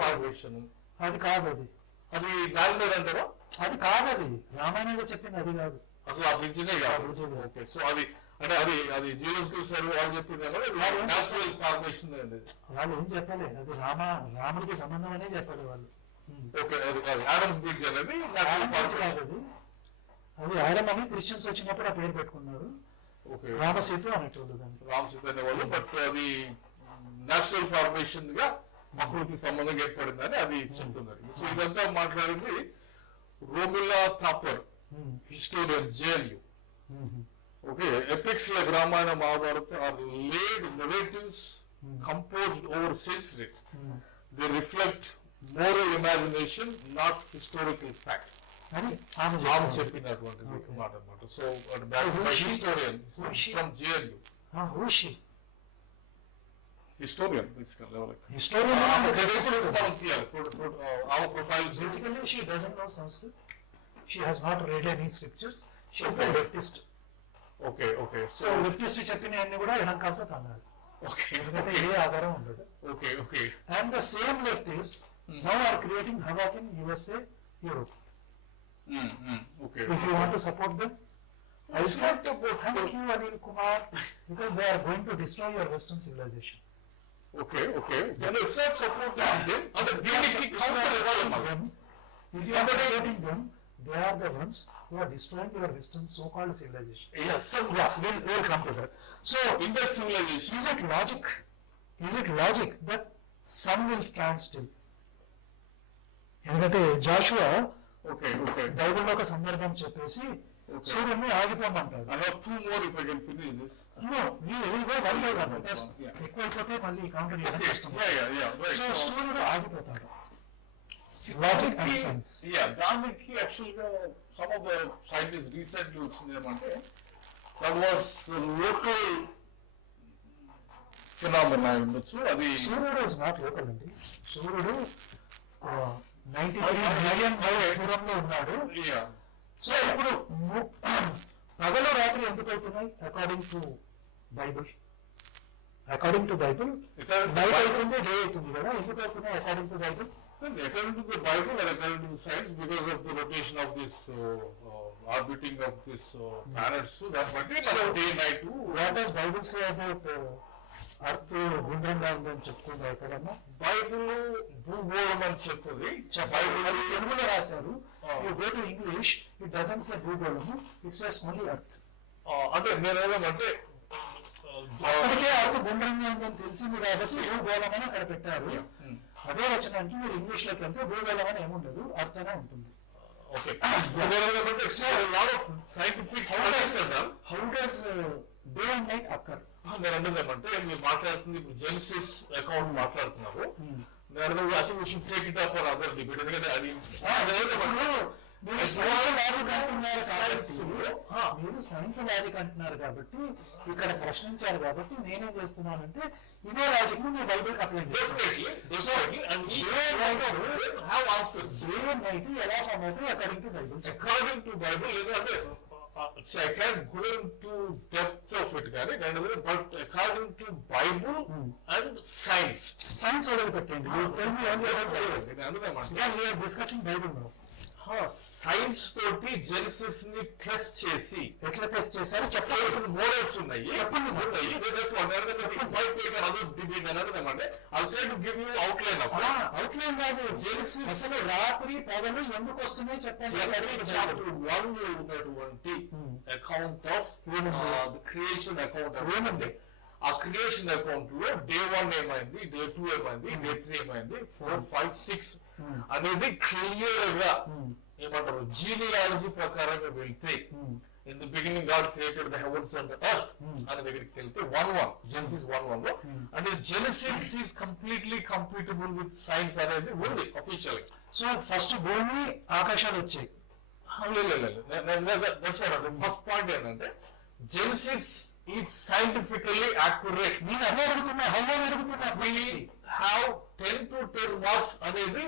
formation. అది కాదు, అది నాలుగు అంటారా? అది కాదు, అది రామాయణంలో చెప్పింది అది కాదు. అసలు ఆ బ్రిడ్జ్నే కాదు. ఓకే, సో అది అంటే అది జియోలాజికల్ సర్వే వాళ్ళు చెప్పింది నేచురల్ ఫార్మేషన్. వాళ్ళు ఏం చెప్పలే, అది రాముడికి సంబంధం అనే చెప్పాలి వాళ్ళు. ఓకే, అది ఆడమ్స్ బ్రిడ్జ్ అనేది అది ఆడమ్ అని క్రిస్టియన్స్ వచ్చినప్పుడు ఆ పేరు పెట్టుకున్నారు. రామసేతు అనేటోళ్ళు దాన్ని, రామసేతు అనేవాళ్ళు. బట్ అది నేచురల్ ఫార్మేషన్ గా ప్రకృతి సంబంధం ఏర్పడిందని అది చెప్తున్నారు. సో ఇదంతా మాట్లాడింది Romila Thapar, historian, JNU. Okay, epics like Ramayana Mahabharata are laid narratives composed over centuries. They reflect moral imagination, not historical fact. ఆమె చెప్పినటువంటి మాట అన్నమాట. So historian from JNU. Who is she? Historian our profiles. Basically she doesn't know Sanskrit. She has not read any scriptures. She is a leftist. Okay. So leftist చెప్పిన అన్ని కూడా ఎనకాలతో తన్నాడు. ఎందుకంటే ఏ ఆధారం ఉండదు. Okay. And the same leftists now are creating havoc in USA, Europe. Okay. If you want to support them, I said thank you Anil Kumar, because they are going to destroy your Western civilization. Okay. Then it's not supporting them. Other DDP counter them. If you are supporting them, they are the ones who are destroying your Western so-called civilization. Yeah, so We'll come to that. So, Indus civilization. is it logic? Is it logic that sun will stand still? ఎందుకంటే Jashuva Okay, okay. బైబిల్లో ఒక సందర్భం చెప్పేసి సూర్యుడిని ఆగిపోమంటాడు. I have two more if I can finish this. ఎక్కువైపోతే మళ్ళీ counter చేయడం కష్టం. Right. So సూర్యుడు ఆగిపోతాడు. Logic and science. దానికి యాక్చువల్గా some of the scientist recently వచ్చింది ఏమంటే దట్ వాస్ లోకల్ ఫినామినా ఉండొచ్చు. అది సూర్యుడు ఇస్ నాట్ లోకల్ అండి. సూర్యుడు 93 మిలియన్ మైల్స్ దూరంలో ఉన్నాడు. సో ఇప్పుడు పగలు రాత్రి ఎందుకు అవుతున్నాయి? అకార్డింగ్ టు బైబిల్ నైట్ అవుతుంది, డే అవుతుంది కదా. ఎందుకు అవుతున్నాయి according to Bible? According to the Bible and according to the science, because of the rotation of this orbiting of this planets, so that one day night. What does Bible say about earth గుండ్రంగా ఉందని చెప్తుందా ఎక్కడన్నా? Bible భూగోళం అని చెప్తుంది. Bible తెలుగులో రాశారు. You go to English, it doesn't say భూగోళము, it says only earth. అంటే నేను ఏమంటే అప్పటికే అర్త్ గుండ్రంగా ఉందని తెలిసింది కాబట్టి భూగోళం అని అక్కడ పెట్టారు. అదే వచనానికి మీరు ఇంగ్లీష్ లోకి వెళ్తే భూగోళం అని ఏముండదు, అర్త్ అనే ఉంటుంది. Okay. So a lot of scientific studies are done. How does day and night occur? నేను అన్నదేమంటే మీరు మాట్లాడుతుంది ఇప్పుడు జెనసిస్ అకౌంట్ మాట్లాడుతున్నారు. నేను అన్నది I think we should take it up for other debate. ఎందుకంటే అది మీరు సైన్స్ లాజిక్ అంటున్నారు కాబట్టి ఇక్కడ ప్రశ్నించారు కాబట్టి నేనేం చేస్తున్నానంటే ఇదే లాజిక్ ని మీ బైబిల్ అప్లై చేస్తాను. ఎలా ఫామ్ అవుతుంది అకార్డింగ్ టు బైబిల్? లేదంటే I can't go into depth of it, but according to Bible and science. Science వదిలిపెట్టండి. Because we are discussing Bible now. Science తోటి జెనసిస్ ని టెస్ట్ చేసి ఎట్లా టెస్ట్ చేశారు చెప్పాల్సిన మోడల్స్ ఉన్నాయి. చెప్పండి. అవుట్లైన్ కాదు, జెనసిస్ అసలు రాత్రి పగలు ఎందుకు వస్తున్నాయి చెప్పండి. చాప్టర్ 1 లో ఉన్నటువంటి అకౌంట్ ఆఫ్ క్రియేషన్ అకౌంట్ ఏమండి, ఆ క్రియేషన్ అకౌంట్ లో డే 1 ఏమైంది, డే 2 ఏమైంది, డే 3 ఏమైంది, 4, 5, 6 అనేది క్లియర్ గా ఏమంటారు జీనియాలజీ ప్రకారంగా వెళ్తే in the beginning God created the heavens and earth అనే దగ్గరికి వెళ్తే 1:1 జెనసిస్ 1:1 లో అంటే Genesis is completely compatible with science అనేది ఉంది అఫీషియల్. సో ఫస్ట్ భూమి ఆకాశాలు వచ్చాయి. ఫస్ట్ పాయింట్ ఏంటంటే జెనసిస్ ఈజ్ సైంటిఫికల్లీ యాక్యురేట్. నేను అదే అడుగుతున్నా, హౌ అడుగుతున్నా. We have 10 to 10 marks అనేది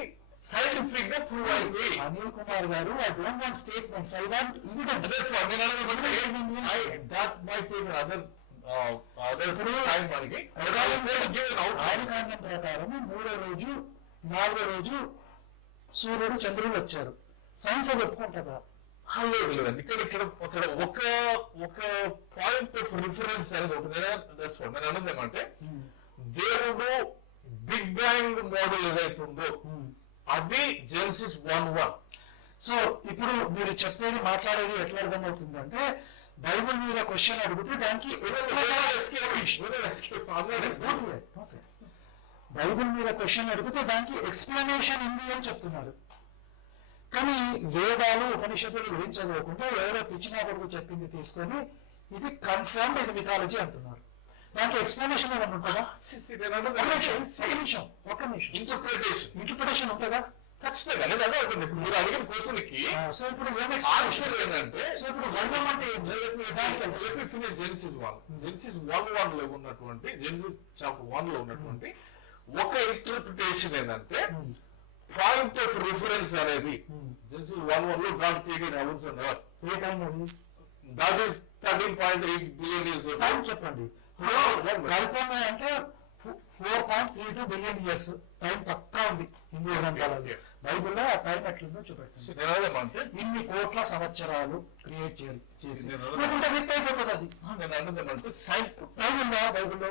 సైంటిఫిక్ గా ప్రూవ్ అయింది. అనిల్ కుమార్ గారు, I don't want statements, I want evidence. That's what నేను అనుకుంటున్నా. That might take another time మనకి. ఆదికాండం ప్రకారం 3వ రోజు 4వ రోజు సూర్యుడు చంద్రుడు వచ్చారు. సైన్స్ అది ఒప్పుకుంటారా? లేదండి. ఇక్కడ ఒక పాయింట్ ఆఫ్ రిఫరెన్స్ అనేది ఒకటి. నేను అన్నది ఏమంటే దేవుడు బిగ్ బ్యాంగ్ మోడల్ ఏదైతుందో అది జెనసిస్ 1:1. సో ఇప్పుడు మీరు చెప్పేది మాట్లాడేది ఎట్లా అర్థమవుతుంది అంటే బైబిల్ మీద క్వశ్చన్ అడిగితే దానికి బైబిల్ మీద క్వశ్చన్ అడిగితే దానికి ఎక్స్ప్లెనేషన్ ఉంది అని చెప్తున్నారు. కానీ వేదాలు ఉపనిషత్తులు ఏం చదవకుండా ఎవరో పిచ్చినా కొడుకు చెప్పింది తీసుకొని ఇది కన్ఫర్మ్డ్ ఇది మిథాలజీ అంటున్నారు. దానికి ఎక్స్ప్లెనేషన్ ఏమన్నా ఉంటుందా? ఒక నిమిషం ఇంటర్ప్రిటేషన్ ఉంటుందా? ఖచ్చితంగా అదే అవుతుంది. మీరు అడిగిన క్వశ్చన్ కి సో ఇప్పుడు ఆన్సర్ ఏంటంటే సో ఇప్పుడు 1:1 అంటే ఫినిష్ జెనసిస్ 1. జెనసిస్ 1:1 లో ఉన్నటువంటి జెనసిస్ చాప్టర్ 1 లో ఉన్నటువంటి ఒక ఇంటర్ప్రిటేషన్ ఏంటంటే పాయింట్ ఆఫ్ రిఫరెన్స్ అనేది జెనసిస్ 1:1 లో God created heavens and earth. ఏ టైం అది? That is 13.8 billion years. Time చెప్పండి. కల్పన అంటే 4.32 బిలియన్ ఇయర్స్ టైం పక్కా ఉంది హిందూ గ్రంథాలలో. బైబిల్లో ఆ టైం ఎట్లుందో చూపెట్టండి. ఇన్ని కోట్ల సంవత్సరాలు క్రియేట్ చేసి విత్ అయిపోతుంది అది. నేను అన్నదేమంటే టైం ఉందా బైబిల్లో?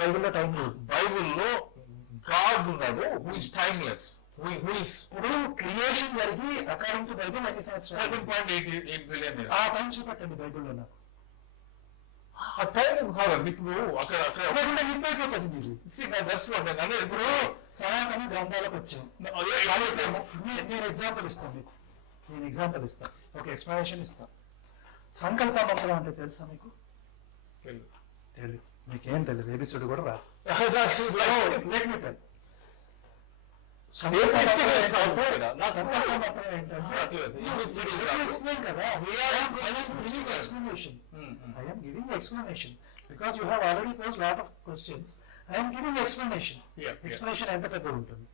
బైబిల్లో టైం లేదు. బైబిల్లో గాడ్ ఉన్నాడు who is timeless. who is ఇప్పుడు క్రియేషన్ జరిగి అకార్డింగ్ టు బైబిల్ ఎన్ని సంవత్సరాలు 7.8 billion years. ఆ టైం చూపెట్టండి బైబిల్లో నాకు. ఆ టైం కాదండి ఇప్పుడు అక్కడ అక్కడ అక్కడ ఇంత అయిపోతుంది మీది. దట్స్ వాట్ అంటే ఇప్పుడు సనాతన గ్రంథాలకు వచ్చాం. నేను ఎగ్జాంపుల్ ఇస్తాను మీకు, నేను ఎగ్జాంపుల్ ఇస్తాను, ఒక ఎక్స్ప్లెనేషన్ ఇస్తాను. సంకల్ప మంత్రం అంటే తెలుసా మీకు? తెలియదు. మీకేం తెలియదు, ఏబిసిడి కూడా రా. Because you have already posed lot of questions, I am giving explanation. Explanation ఎంత పెద్దగా ఉంటుంది.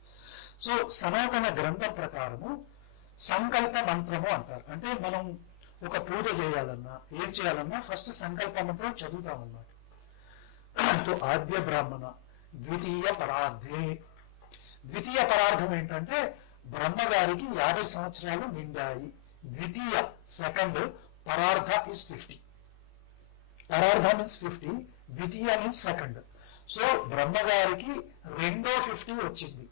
సో సనాతన గ్రంథం ప్రకారము సంకల్ప మంత్రము అంటారు. అంటే మనం ఒక పూజ చేయాలన్నా ఏం చేయాలన్నా ఫస్ట్ సంకల్ప మంత్రం చదువుతామన్నమాట. తో ఆద్య బ్రాహ్మణ ద్వితీయ పరార్థే. ద్వితీయ పరార్థం ఏంటంటే బ్రహ్మగారికి 50 సంవత్సరాలు నిండాయి. ద్వితీయ సెకండ్, పరార్థ ఇస్ 50. పరార్థ మీన్స్ 50, ద్వితీయ మీన్స్ సెకండ్. సో బ్రహ్మగారికి రెండో 50 వచ్చింది.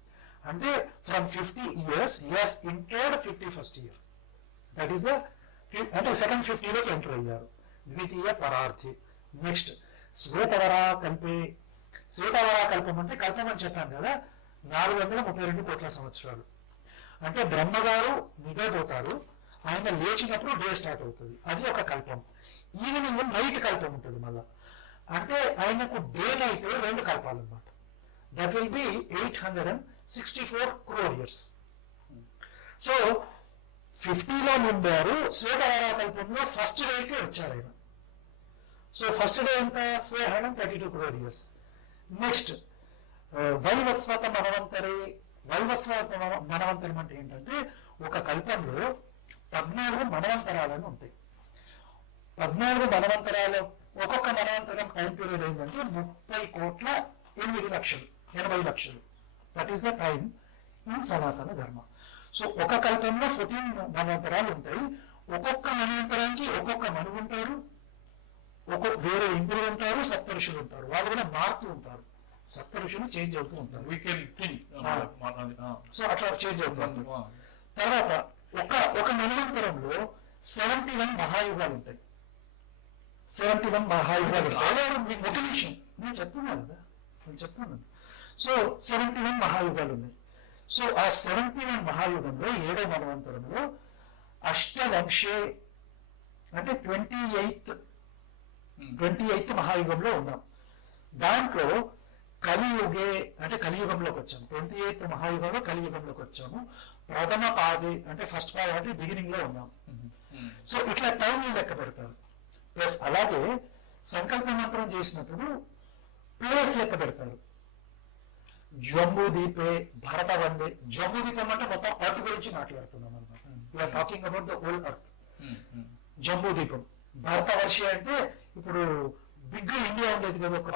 అంటే from 50 years he has entered 51st year. That is the అంటే సెకండ్ 50లోకి ఎంటర్ అయ్యారు. ద్వితీయ పరార్థి. నెక్స్ట్ శ్వేతవరా కల్పే. శ్వేతవరా కల్పం అంటే కల్పం అని చెప్పాను కదా, 432 కోట్ల సంవత్సరాలు. అంటే బ్రహ్మగారు నిద్రపోతారు, ఆయన లేచినప్పుడు డే స్టార్ట్ అవుతుంది, అది ఒక కల్పం. ఈవినింగ్ నైట్ కల్పం ఉంటుంది మళ్ళా. అంటే ఆయనకు డే నైట్ 2 కల్పాలు అనమాట. That will be 864 crore years. So 50లో నిండారు. శ్వేతవరా కల్పంలో ఫస్ట్ డేకి వచ్చారు ఆయన. సో ఫస్ట్ డే ఎంత? 432 crore years. నెక్స్ట్ వైవత్స్వత మనవంతరే. వైవత్స్వత మనవంతరం అంటే ఏంటంటే ఒక కల్పంలో 14 మనవంతరాలను ఉంటాయి. 14 మనవంతరాలు, ఒక్కొక్క మనవంతరం టైం పీరియడ్ ఏంటంటే 30,08,80,00,000. That is the time in సనాతన ధర్మ. సో ఒక కల్పంలో 14 మనవంతరాలు ఉంటాయి. ఒక్కొక్క మనవంతరానికి ఒక్కొక్క మనువు ఉంటారు, వేరే ఇంద్రులు ఉంటారు, సప్తఋషులు ఉంటారు. వాళ్ళు కూడా మారుతూ ఉంటారు. సప్తఋషులు చేంజ్ అవుతూ ఉంటారు. సో అట్లా చేంజ్ అవుతూ ఉంటారు. తర్వాత ఒక మన్వంతరంలో 71 మహాయుగాలు ఉంటాయి. 71 మహాయుగాలు ఉంటాయి. ఒక నిమిషం నేను చెప్తున్నాను కదా, నేను చెప్తున్నాను. సో 71 మహాయుగాలు ఉన్నాయి. సో ఆ 71 మహాయుగంలో 7వ మన్వంతరంలో అష్టవంశే అంటే 28th మహాయుగంలో ఉన్నాం. దాంట్లో కలియుగే అంటే కలియుగంలోకి వచ్చాము. 28th మహాయుగంలో కలియుగంలోకి వచ్చాము. ప్రథమ పాదే అంటే ఫస్ట్ పాదం అంటే బిగినింగ్ లో ఉన్నాం. సో ఇట్లా టైం లెక్క పెడతారు. ప్లస్ అలాగే సంకల్ప మంత్రం చేసినప్పుడు ప్లేస్ లెక్క పెడతారు. జంబూదీపే భరత వందే. జంబూదీపం అంటే మొత్తం అర్త్ గురించి మాట్లాడుతున్నాం అనమాట. We are talking about the old earth. Jambudeepam. Bharata varsha అంటే ఇప్పుడు బిగ్ ఇండియా ఉండేది కదా, ఒక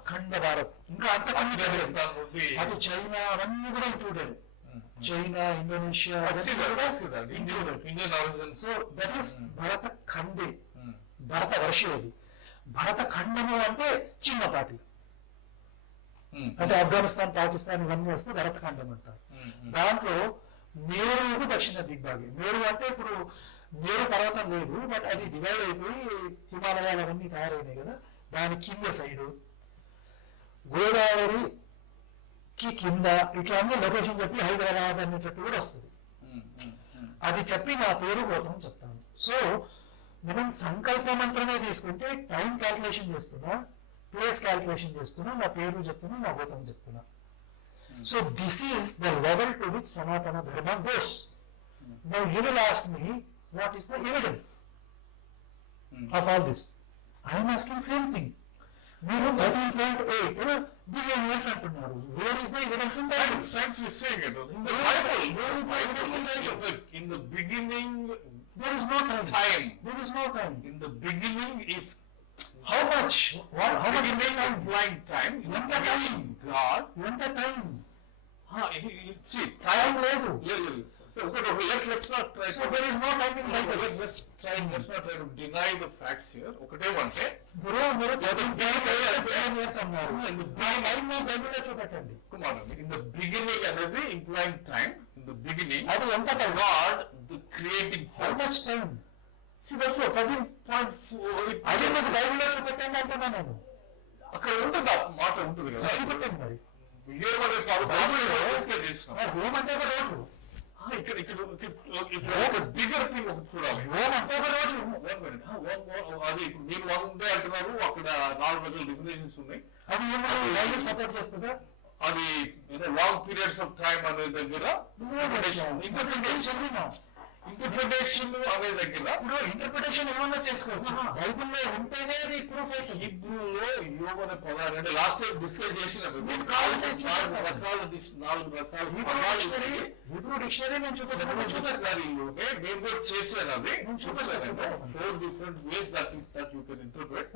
అఖండ భారత్. ఇంకా అంతకన్నా అటు చైనా అవన్నీ కూడా included. China, Indonesia so that is Bharata ఖండే. భరత వర్ష అది. భరత ఖండము అంటే చిన్నపాటి, అంటే ఆఫ్ఘనిస్తాన్, పాకిస్తాన్ ఇవన్నీ వస్తే భరత ఖండం అంటారు. దాంట్లో మేరుకు దక్షిణ దిగ్భాగి. మేరు అంటే ఇప్పుడు మేరు పర్వతం లేదు, బట్ అది డివైడ్ అయిపోయి హిమాలయాలు అవన్నీ తయారైనాయి కదా, దాని కింద సైడు గోదావరికి కింద ఇట్లా అన్ని లొకేషన్ చెప్పి హైదరాబాద్ అనేటట్టు కూడా వస్తుంది. అది చెప్పి నా పేరు గోత్రం చెప్తాను. సో మనం సంకల్ప మంత్రమే తీసుకుంటే టైం క్యాల్కులేషన్ చేస్తున్నా, ప్లేస్ క్యాల్కులేషన్ చేస్తున్నా, నా పేరు చెప్తున్నా, నా గోత్రం చెప్తున్నా. So this is the level to which సనాతన ధర్మ goes. Now you will ask me what is the evidence of all this? I am asking same thing. మీరు 13.8 billion years అంటున్నారు. Where is the evidence in that? Science is saying it. In the Bible, where is the evidence in that? In the beginning, there is no time. There is no time. In the beginning is how much? What? How much beginning of blank time? When the time? God. When the time? See, time లేదు. let's not try. So there is no time in Bible. Let's not try to deny the facts here. ఒకటేమంటే గురువు మీరు 13 years అన్నారు. ఆ line లో బైబిల్లో చూపెట్టండి. in the beginning అనేది implying time. In the beginning, అది ఎంత time? God, the creating How force. much time? See, that's what 13.4. అది మీకు బైబిల్లో చూపెట్టండి అంటున్నా నేను. అక్కడ ఉంటుంది, ఆ మాట ఉంటుంది కదా. చూపెట్టండి మరి. ఏమంటే ఏమంటే ఒక రోజు. ఇక్కడ బిగ్గర్ థింగ్ ఒకటి చూడాలి. ఏమంటే ఒక రోజు. అది ఇప్పుడు మీరు 1 day అంటున్నారు, అక్కడ 4 రకాల డెఫినేషన్స్ ఉన్నాయి. అది ఏమైనా సపోర్ట్ చేస్తుందా? అది లాంగ్ పీరియడ్స్ ఆఫ్ టైం అనే దగ్గర ఇంటర్ప్రిటేషన్ అనే దగ్గర ఇంటర్ప్రిటేషన్ ఏమన్నా చేసుకోవచ్చు. బైబిల్లో ఉంటేనే అది ప్రూఫ్ అయితే. హిబ్రూలో యోగ అనే పదాలు అంటే లాస్ట్ టైం డిస్కస్ చేసిన 4 రకాల హిబ్రూ డిక్షనరీ నేను చూపిస్తున్నారు. మేము కూడా చేశాను అది. 4 different ways that you can interpret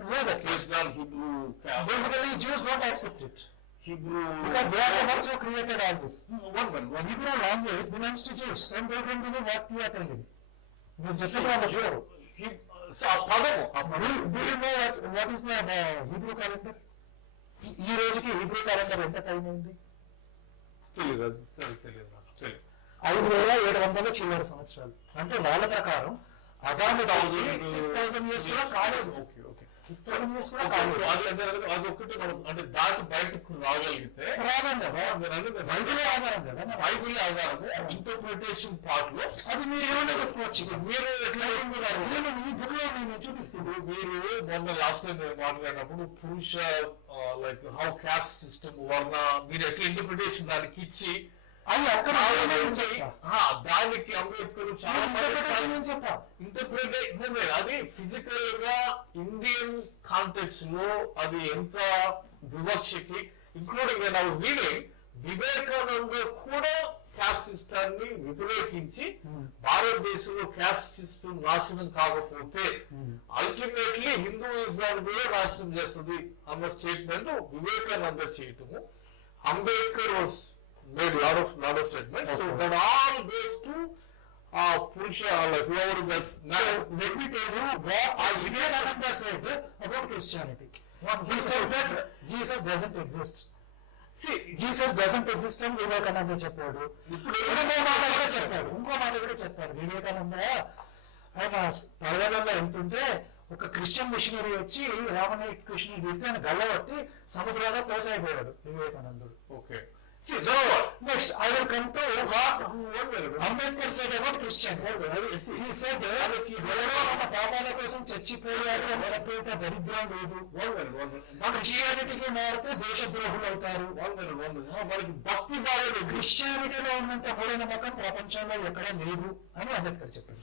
based on Hebrew. Basically, Jews don't accept it. Hebrew, because they are the ones who created all this. One Hebrew language belongs to Jews, and they don't know what you are telling. You just say so do you know what is the Hebrew calendar? ఈ రోజుకి Hebrew calendar ఎంత time అయింది? తెలియదు. 5700 చిల్లర సంవత్సరాలు. అంటే వాళ్ళ ప్రకారం అదాము 6000 years కూడా కాలేదు. 6000 years కూడా కాలేదు. అది ఒకటి మనం అంటే దాటి బయటకు రాగలిగితే బైబిలే ఆధారం కదా. బైబిల్ ఆధారము ఇంటర్ప్రిటేషన్ పార్ట్ లో అది మీరు ఏమైనా చెప్పుకోవచ్చు. మీరు ఎట్లా నేను ఈ బుక్ లో నేను చూపిస్తాను. మీరు మొన్న లాస్ట్ టైం నేను మాట్లాడినప్పుడు పురుష లైక్ హౌ క్యాస్ట్ సిస్టమ్ వర్ణ మీరు ఎట్లా ఇంటర్ప్రిటేషన్ దానికి ఇచ్చి అది అక్కడ దానికి అంబేద్కర్ చాలా ఇంటర్ప్రిటేషన్ అది ఫిజికల్ గా ఇండియన్ కాంటెక్స్ట్ లో అది ఎంత వివక్షకి ఇంక్లూడింగ్ నేను ఐ వాస్ రీడింగ్ వివేకానంద కూడా క్యాస్ట్ సిస్టాన్ని వ్యతిరేకించి భారతదేశంలో క్యాస్ట్ సిస్టమ్ నాశనం కాకపోతే అల్టిమేట్లీ హిందూయిజం కూడా నాశనం చేస్తుంది అన్న స్టేట్మెంట్ వివేకానంద చేయటము. Ambedkar was made lot of statements. Okay. So that all goes to Purusha, like whoever that. Now, let me tell you what Vivekananda said about Christianity. He said that Jesus doesn't exist. See, Jesus doesn't exist అని వివేకానంద చెప్పాడు. ఇంకో మాట కూడా చెప్పాడు. వివేకానంద ఆయన పర్వతంలో వెళ్తుంటే ఒక Christian missionary వచ్చి రామనే కృష్ణుని తిరిగి ఆయన గల్లబట్టి సముద్రంలో తోసైపోయాడు వివేకానందుడు. Okay. See, so next I will come to what Ambedkar said about Christianity. He said ఎవరో మన పాపాల కోసం చచ్చిపోయారు అని చెప్పేంత దరిద్రం లేదు. క్రిస్టియానిటీకి మారితే దేశద్రోహులు అవుతారు. మనకి భక్తి బాలేదు. క్రిస్టియానిటీలో ఉన్నంత మూఢనమ్మకం ప్రపంచంలో ఎక్కడ లేదు అని అంబేద్కర్ చెప్పారు.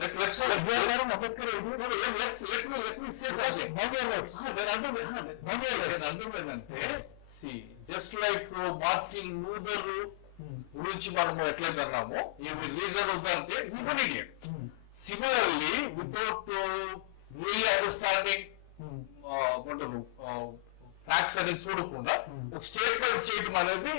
Let me say see, just like Martin Luther గురించి మనము ఎట్లయితే అన్నామో ఇది రీజన్ అవుతారంటే even idiot. Similarly, without really understanding facts అనేది చూడకుండా ఒక స్టేట్మెంట్ చేయడం అనేది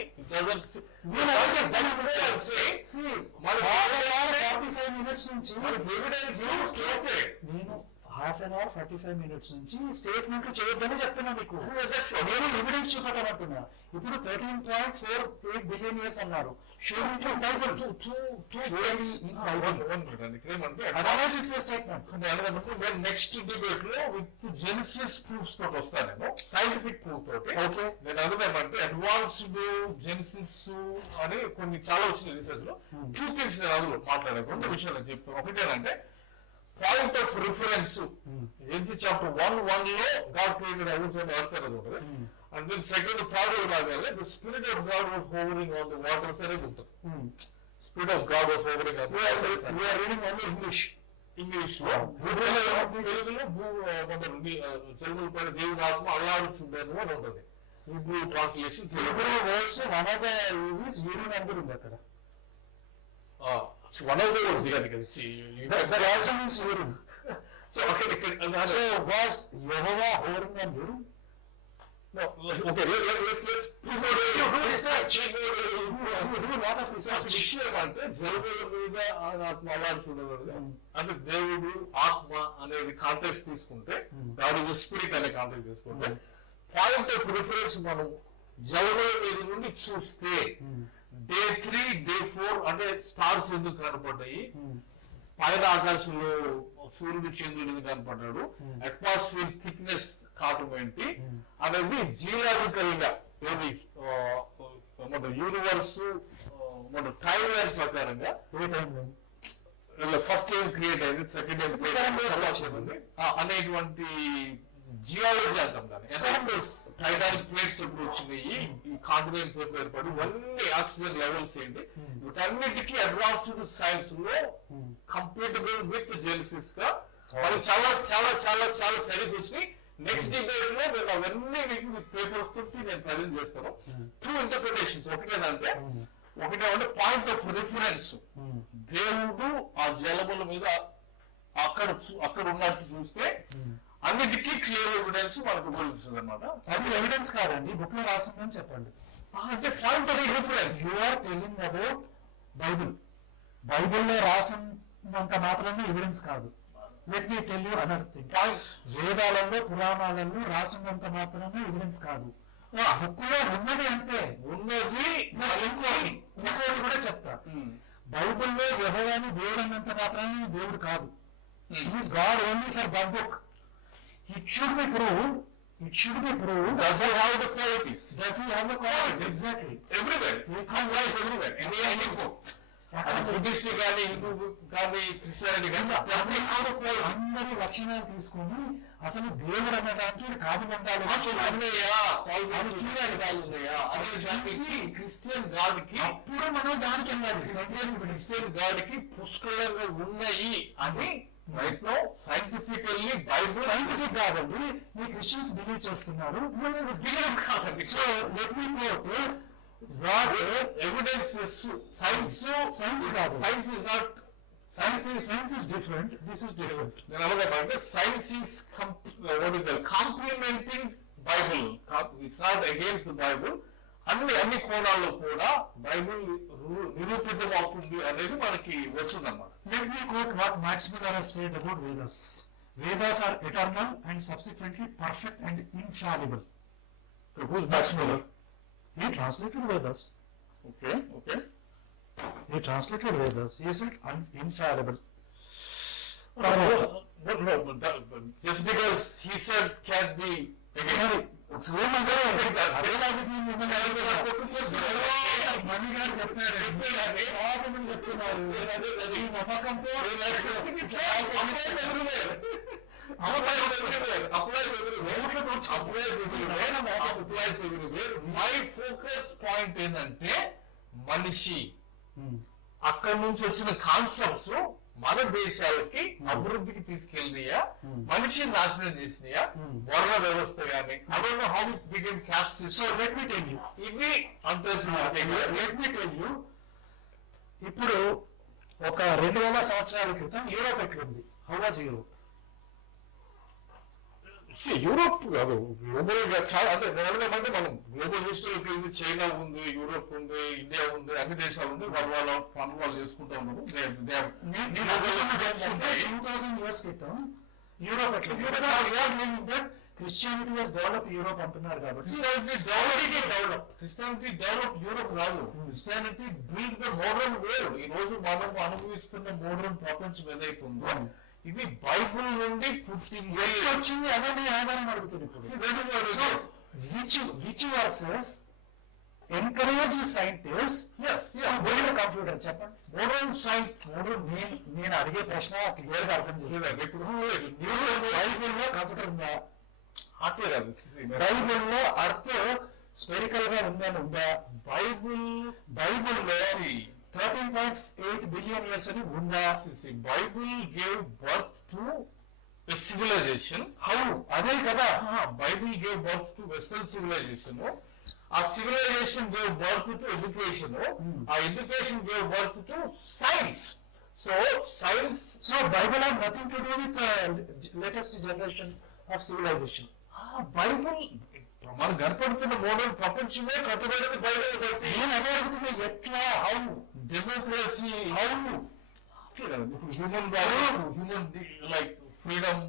half an hour 45 minutes నుంచి స్టేట్మెంట్లు చేయొద్దని చెప్తున్నా మీకు. నేను ఎవిడెన్స్ చూపటమంటున్నా. ఇప్పుడు 13.48 బిలియన్ ఇయర్స్ అన్నారు. నెక్స్ట్ డిబేట్ లో విత్ జెనిసిస్ ప్రూఫ్స్ తోటి వస్తానేమో సైంటిఫిక్ ప్రూఫ్ తోటి. నేను అనుకున్నామంటే అడ్వాన్స్డ్ జెనిసిస్ అని కొన్ని చాలా వచ్చిన రీసెర్చ్ లో 2 things నేను అందులో మాట్లాడే 2 విషయాలు చెప్తాను. ఒకటేనంటే point of reference Genesis chapter 1:1 లో God created heavens and earth అనేది ఉంటుంది. And then second, third రాగానే the spirit of God was hovering on the waters అనేది ఉంటుంది. Spirit of God was hovering on the waters. We are reading only English. English లో తెలుగులో తెలుగు పైన దేవుని ఆత్మ అల్లాడుచుండేను అని ఉంటుంది. హిబ్రూ ట్రాన్స్లేషన్ తెలుగులో words one of the use urine అని ఉంది అక్కడ. One of the words you can see. That also means urine. So okay, so was Yehovah hovering on urine? No, okay, let's విషయం అంటే జలముల మీద ఆత్మ అలాడుతున్నది అంటే దేవుడు ఆత్మ అనేది కాంటెక్స్ట్ తీసుకుంటే గాడ్ ఇస్ స్పిరిట్ అనే కాంటెక్స్ట్ తీసుకుంటే పాయింట్ ఆఫ్ రిఫరెన్స్ మనం జలముల మీద నుండి చూస్తే డే 3 డే 4 అంటే స్టార్స్ ఎందుకు కనపడ్డాయి, పైన ఆకాశంలో సూర్యుడు చంద్రుడు కనపడ్డాడు, అట్మాస్ఫియర్ థిక్నెస్ కావటం ఏంటి అనేది జియోలాజికల్ గా ఏది మన యూనివర్స్ మన టైం లైన్ ప్రకారంగా ఫస్ట్ ఏం క్రియేట్ అయింది, సెకండ్ ఏం అనేటువంటి జియాలజీ అంటాం దాన్ని. టైటానిక్ ప్లేట్స్ ఎప్పుడు వచ్చినాయి, ఈ కాంటినెంట్స్ ఎప్పుడు ఏర్పడి, ఇవన్నీ ఆక్సిజన్ లెవెల్స్ ఏంటి, వీటన్నిటికీ అడ్వాన్స్డ్ సైన్స్ లో కంపేటబుల్ విత్ జెనసిస్ గా వాళ్ళు చాలా చాలా చాలా చాలా స్టడీస్ వచ్చినాయి. నెక్స్ట్ డిబేట్ లో నేను అవన్నీ మీకు పేపర్స్ తోటి నేను ప్రజెంట్ చేస్తాను. 2 ఇంటర్ప్రిటేషన్స్. ఒకటేమంటే పాయింట్ ఆఫ్ రిఫరెన్స్, దేవుడు ఆ జలముల మీద అక్కడ ఉన్నట్టు చూస్తే అన్నిటికీ క్లియర్ ఎవిడెన్స్ మనకు తెలుస్తుంది అనమాట. అది ఎవిడెన్స్ కాదండి, బుక్ లో రాసిందని చెప్పండి. అంటే point of reference you are telling about Bible. బైబిల్లో రాసినంత మాత్రమే ఎవిడెన్స్ కాదు. Let me tell you another thing. వేదాలలో పురాణాలలో రాసినంత మాత్రమే ఎవిడెన్స్ కాదు. బుక్ లో ఉన్నది అంటే ఉన్నది. ఇంకోటి కూడా చెప్తా, బైబిల్లో యెహోవాని దేవుడు అన్నంత మాత్రమే దేవుడు కాదు. Is God only for that book. It should be proved. Does he have the qualities? Exactly. Everywhere. Applies everywhere. Any book. Buddhist కానీ హిందూ కానీ క్రిస్టియానిటీ కానీ అందరి లక్షణాలు తీసుకొని అసలు దేవుడు అన్నదానికి కాదు ఉండాలి. క్రిస్టియన్ గాడ్ కి అప్పుడు మనం దానికి వెళ్ళాలి. క్రిస్టియన్ గాడ్ కి పుష్కలంగా ఉన్నాయి అని right no scientifically Bible scientific కాదండి, మీ క్రిస్టియన్స్ బిలీవ్ చేస్తున్నారు. బిలీవ్ కాదండి. So let me quote what evidence is science కాదు. Science is different. This is different. నేను అలాగే science is complementing Bible. It's not against the Bible. అన్ని కోణాల్లో కూడా బైబిల్ నిరూపితం అవుతుంది అనేది మనకి వస్తుంది అన్నమాట. Let me quote what Max Muller has said about Vedas. Vedas are eternal and subsequently perfect and infallible. Who's Max Muller? He translated Vedas. Okay. He translated Vedas. He said infallible. No, just because he said can't be again. అదే logic మణి గారు చెప్తున్నారు. ఈ నమ్మకంతో my focus point ఏంటంటే మనిషి అక్కడి నుంచి వచ్చిన కాన్సెప్ట్స్ మన దేశాలకి అభివృద్ధికి తీసుకెళ్ళినాయా, మనిషిని నాశనం చేసినాయా, వర్ణ వ్యవస్థ గానీ అదొక how it become caste system. Let me tell you, ఇవి అంటే లెట్ మీ టెల్ యూ, ఇప్పుడు ఒక 2000 సంవత్సరాల క్రితం యూరోప్ ఎట్లుంది? How was Europe? యూరోప్ కాదు, గ్లోబల్ గా చాలా అంటే అంటే మనం గ్లోబల్ హిస్టరీకి వెళ్ళి చైనా ఉంది, యూరోప్ ఉంది, ఇండియా ఉంది, అన్ని దేశాలు ఉంది. వాళ్ళ పనులు వాళ్ళు చేసుకుంటా ఉన్నారు. 2000 years క్రితం యూరోప్ ఎట్లా? క్రిస్టియానిటీ వాజ్ డెవలప్ యూరోప్ అంటున్నారు కాబట్టి క్రిస్టియానిటీ డెవలప్ యూరోప్ రాదు. Christianity build the modern where. ఈ రోజు మనం అనుభవిస్తున్న మోడర్న్ ప్రపంచం ఏదైతుందో ఇది బైబుల్ నుండి వచ్చింది అనేది ఆధారం అడుగుతుంది. Which versus encourage scientist computer చెప్పండి. మోడర్న్ సైన్స్ నేను అడిగే ప్రశ్న క్లియర్గా అర్థం చేసుకోండి. ఇప్పుడు బైబుల్లో కంప్యూటర్ ఉందా? బైబుల్లో అర్త్ స్పెరికల్ గా ఉందా? బైబుల్లో 13.8 billion years అని ఉందా? Bible gave birth to a civilization. How? అదే కదా, Bible gave birth to Western civilization. ఆ civilization gave birth to education. ఆ education gave birth to science. So Bible has nothing to do with latest generation of civilization. Bible మనం కనపడుతున్న model ప్రపంచమే కట్టుబడింది Bible బట్టి. నేను అదే అడుగుతున్నా, ఎట్లా, how, democracy, how, human values, human like freedom,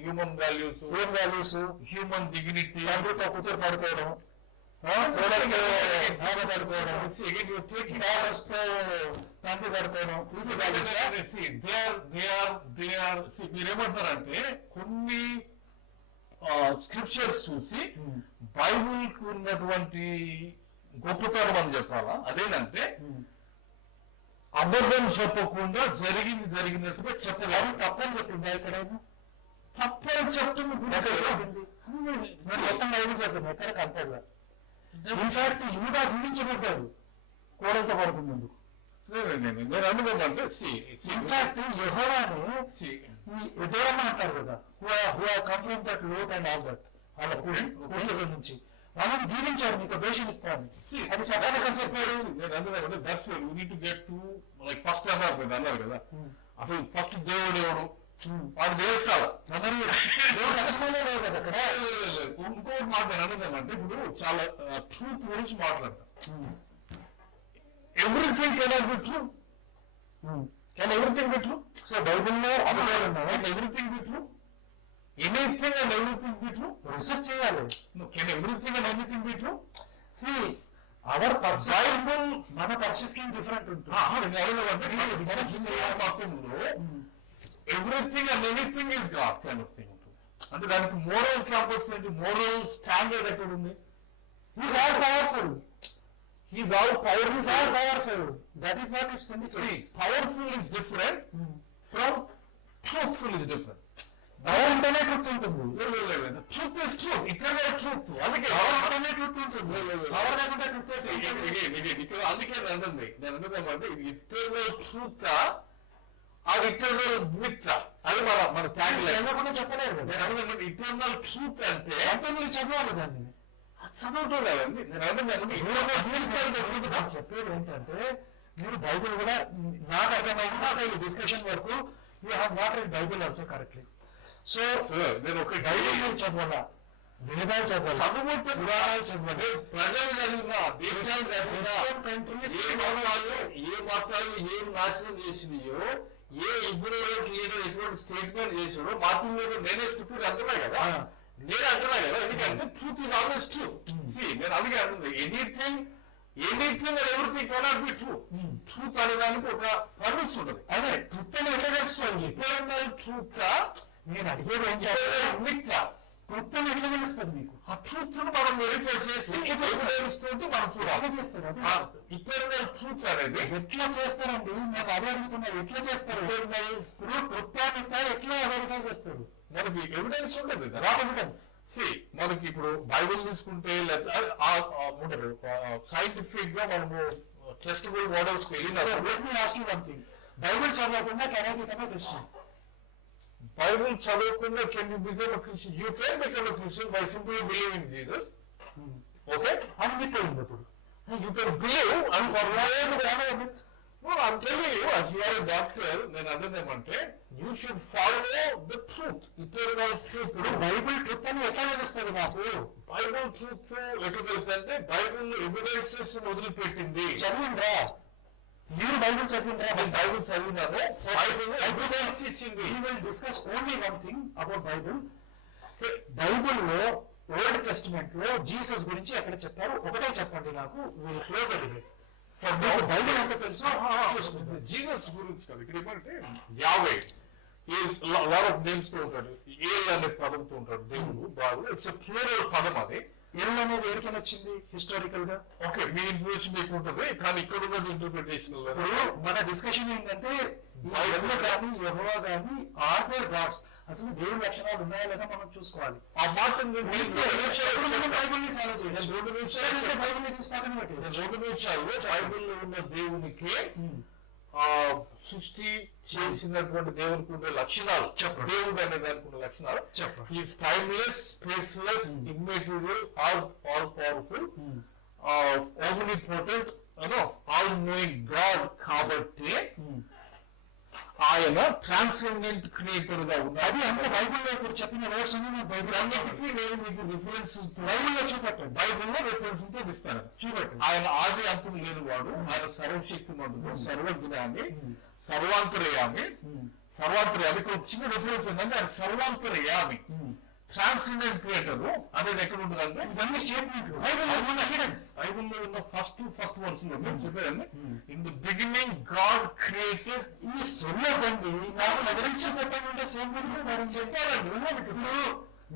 human values, ఏం వాల్యూస్, హ్యూమన్ డిగ్నిటీ, తండ్రితో కూతురు పడుకోవడం, పడుకోవడం, డాటర్స్తో తండ్రి పడుకోవడం, ఇది వాల్యూస్. మీరేమంటారంటే కొన్ని స్క్రిప్చర్స్ చూసి బైబుల్ కు ఉన్నటువంటి గొప్పతనం అని చెప్పాలా, అదేంటంటే అబద్ధం చెప్పకుండా జరిగినట్టుగా చెప్పలేదు. తప్పని చెప్పింది ఎక్కడైనా, తప్పని చెప్తుంది మొత్తం బైబిల్ చెప్తుంది, ఎక్కడ కనపడలేదు. ఇన్ఫాక్ట్ యూదా దీవించబడ్డాడు కోడలతో పడుకున్నందుకు. నేను అనుకోమంటే ఇన్ఫాక్ట్ యెహోవాను ఎదోరమ్మ అంటారు కదా, come from that lot and all that, వాళ్ళ కూతురు నుంచి వాళ్ళని దీవించాడు, మీకు దేశం ఇస్తాను. అది సదాన చెప్పాడు. నేను అనుకున్నాను that's why you need to get to like first అన్నారు కదా, అసలు ఫస్ట్ దేవుడు ఎవడు వాడు దేవసాల ఇంకోటి మాట నేను అనుకున్నానంటే, ఇప్పుడు చాలా ట్రూత్ గురించి మాట్లాడతాం. Everything cannot be true, can everything be true. So బైబిల్లో అబద్ధాలు ఉన్నాయి, everything be true, anything and everything be true. Research చేయాలి. Can everything and anything be true. See our perception, మన పర్సెప్షన్ డిఫరెంట్ ఉంటుంది. Everything and anything is god kind of thing. అంటే దానికి moral compass ఏంటి, moral standard ఎక్కడ ఉంది? He's all powerful. He's all powerful. He's all powerful. That is what it indicates. Powerful is different from truthful is different. Power ఉంటేనే truth ఉంటుంది. Truth is truth, eternal truth. అందుకే power ఉంటేనే truth ఉంటుంది. Power లేకుండా truth అందుకే నేను అనుకుందామంటే eternal truth అది eternal myth, అది మన ట్యాగ్ లేకుండా చెప్పలేరు. నేను అనుకున్నాను ఇటర్నల్ ట్రూత్ అంటే మీరు చదవాలి దాన్ని. చదవటం లేదండి. నేను అనుకున్నాను చెప్పేది ఏంటంటే, మీరు బైబిల్ కూడా నాకు అర్థమైంది ఈ డిస్కషన్ వరకు you have not read Bible also correctly. So నేను ఒక బైబిల్ మీరు చదవాలా, వేదాలు చదవాలి, చదువుకుంటే పురాణాలు చదవాలి, ప్రజలు చదివినా, దేశాలు చదివినా, ఏ మతాలు ఏం నాశనం చేసినాయో, ఏ ఇగ్నోరెంట్ లీడర్ ఎటువంటి స్టేట్మెంట్ చేసాడో మార్టిన్ లూథర్ నేనే స్టూపిడ్ అంటున్నా కదా, నేను అంటున్నా కదా. ఎందుకంటే ట్రూత్ ఇస్ ఆల్వేస్ ట్రూ. నేను అందుకే అంటుంది anything and everything cannot be true. Truth అనేదానికి ఒక పర్మిట్స్ ఉంటుంది. అదే ట్రూత్ అని ఎట్లా తెలుస్తుంది? ఇటర్నల్ ట్రూత్ నేను అడిగేది ఏంటంటే, మిథ్యా ట్రూత్ అని ఎట్లా తెలుస్తుంది మీకు? ఆ ట్రూత్ ను మనం వెరిఫై చేసి ఎవిడెన్స్ తోటి మనం చూడాలి. చేస్తారు ఇటర్నల్ ట్రూత్ అనేది ఎట్లా చేస్తారండి? మేము అదే అడుగుతున్నా, ఎట్లా చేస్తారు? ఇప్పుడు కృత్యాన్ని ఎట్లా వెరిఫై చేస్తారు? మనకి ఎవిడెన్స్ ఉంటుంది. What evidence? మనకి ఇప్పుడు బైబిల్ తీసుకుంటే సైంటిఫిక్ గా మనము టెస్టబుల్ మోడల్స్ కి వెళ్ళినప్పుడు బైబిల్ చదవకుండా క్రిస్టియన్, బైబిల్ చదవకుండా can you become a Christian? You can become a Christian by simply believe in Jesus. Okay, అని చెప్పేది. ఇప్పుడు you can believe and for No, I'm telling you, as you are a doctor, నేను అర్థమేమంటే you should follow the truth, eternal truth. Bible truth అని ఎట్లా తెలుస్తుంది నాకు? Bible truth ఎట్లా తెలుస్తుంది అంటే, బైబిల్ ఎవిడెన్సెస్ మొదలుపెట్టింది. చదివిందా మీరు? బైబిల్ చదివిందా? నేను బైబిల్ చదివినాను. బైబిల్ ఎవిడెన్స్ ఇచ్చింది. We will discuss only one thing about Bible. బైబిల్లో ఓల్డ్ టెస్టిమెంట్ లో జీసస్ గురించి ఎక్కడ చెప్పారు ఒకటే చెప్పండి నాకు. వీళ్ళు క్లోజ్ అడిగారు. బైబిల్ ఎంత తెలుసో చూసుకుంటారు. జీసస్ గురించి కదా ఇక్కడ ఏమంటే, యావే లాట్ ఆఫ్ నేమ్స్ తో ఉంటాడు. ఏల్ అనే పదంతో ఉంటాడు దేవుడు. బాగు ఇట్స్ ప్లూరల్ పదం. అది ఏల్ అనేది ఎక్కడికి వచ్చింది హిస్టారికల్ గా? ఓకే, మీ ఇన్ఫర్మేషన్ మీకు ఉంటుంది, కానీ ఇక్కడ ఉన్న ఇంటర్ప్రిటేషన్ మన డిస్కషన్ ఏంటంటే, బైబిల్ కానీ యెహోవా కానీ ఆర్ దేర్ గాడ్స్, అసలు దేవుడి లక్షణాలు ఉన్నాయా లేదా మనం చూసుకోవాలి. ఆ మాట బైబిల్ ఫాలో చేయాలి. 2 నిమిషాలు బైబిల్ తీసుకొని పెట్టి 2 నిమిషాల్లో బైబిల్లో ఉన్న దేవునికి సృష్టి చేసినటువంటి దేవునికి ఉండే లక్షణాలు చెప్పండి. దేవుడు అనే దానికి ఉన్న లక్షణాలు చెప్పండి. Is timeless, spaceless, immaterial, all powerful, omnipotent, all knowing God. కాబట్టి ఆయన ట్రాన్సెండెంట్ క్రియేటర్ గా ఉన్నారు. అది అంత బైబిల్లో ఇప్పుడు చెప్పిన వర్డ్స్ అన్ని నాకు బైబిల్ అన్నిటికీ నేను మీకు రిఫరెన్స్ బైబిల్లో చూపెట్టండి. బైబిల్లో రిఫరెన్స్ తో ఇస్తాను. చూపెట్టండి. ఆయన ఆది అంతం లేనివాడు, ఆయన సర్వశక్తిమంతుడు, సర్వజ్ఞాని, సర్వాంతర్యామి. ఇక్కడ ఒక చిన్న రిఫరెన్స్ ఏంటంటే ఆయన సర్వాంతర్యామి, ట్రాన్సెండెంట్ క్రియేటర్ అనేది ఎక్కడ ఉంటుందంటే ఇవన్నీ స్టేట్మెంట్లు బైబిల్లో ఉన్న ఫస్ట్ వర్స్ లో నేను చెప్పానండి. In the beginning God created. ఈ సొల్లబండి నాకు ఎవిడెన్స్ పెట్టాలంటే చెప్పారండి. ఇప్పుడు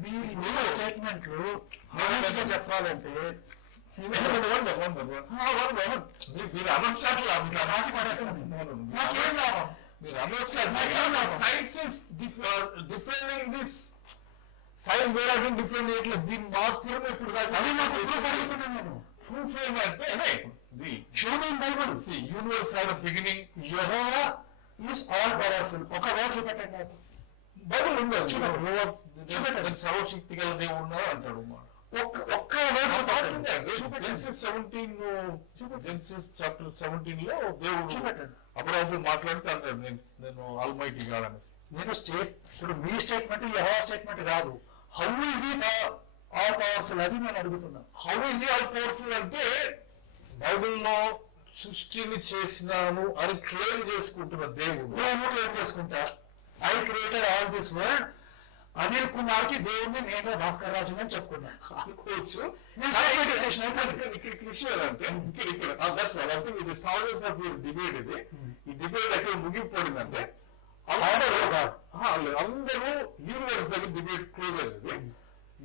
మీరు ఇచ్చిన స్టేట్మెంట్లు చెప్పాలంటే మీరు అనొచ్చాట్లా, మీరు రాసి పడేస్తాను. నాకేం లాభం? మీరు అనొచ్చారు. Science is different this. Science వేరే డిఫరెంట్ ఇట్లా దీన్ని మాత్రమే ఇప్పుడు అది నాకు ప్రూఫ్ అడుగుతున్నాను నేను. ప్రూఫ్ ఏమంటే show me in Bible. Universe had a beginning. Jehovah is all powerful. ఒక వర్డ్ చూపెట్టండి నాకు. బైబిల్ ఉంది. సర్వశక్తి గల దేవుడు అంటాడు. ఒక్క వర్డ్ జెన్సిస్ 17 లో దేవుడు చూపెట్టండి. అప్పుడు మాట్లాడితే అంటాడు నేను ఆల్మైటీ గాడ్ అనేసి. నేను ఇప్పుడు మీ స్టేట్మెంట్ యెహోవా స్టేట్మెంట్ కాదు. How is it all powerful అది నేను అడుగుతున్నా. హౌ ఈజ్ ఈ ఆల్ పవర్ఫుల్ అంటే బైబిల్లో సృష్టిని చేసినాను అని క్లెయిమ్ చేసుకుంటున్న దేవుడు. నేను క్లెయిమ్ చేసుకుంటా. I created all this world. Anil Kumar కి దేవుడిని నేను భాస్కర్ రాజు అని చెప్పుకున్నా. అనుకోవచ్చు. ఇక్కడ విషయం అంటే డిబేట్ ఇది. ఈ డిబేట్ ఎక్కడ ముగిపోయిందంటే అందరూ యూనివర్స్ దగ్గర డిబేట్ క్లోజ్ అయింది.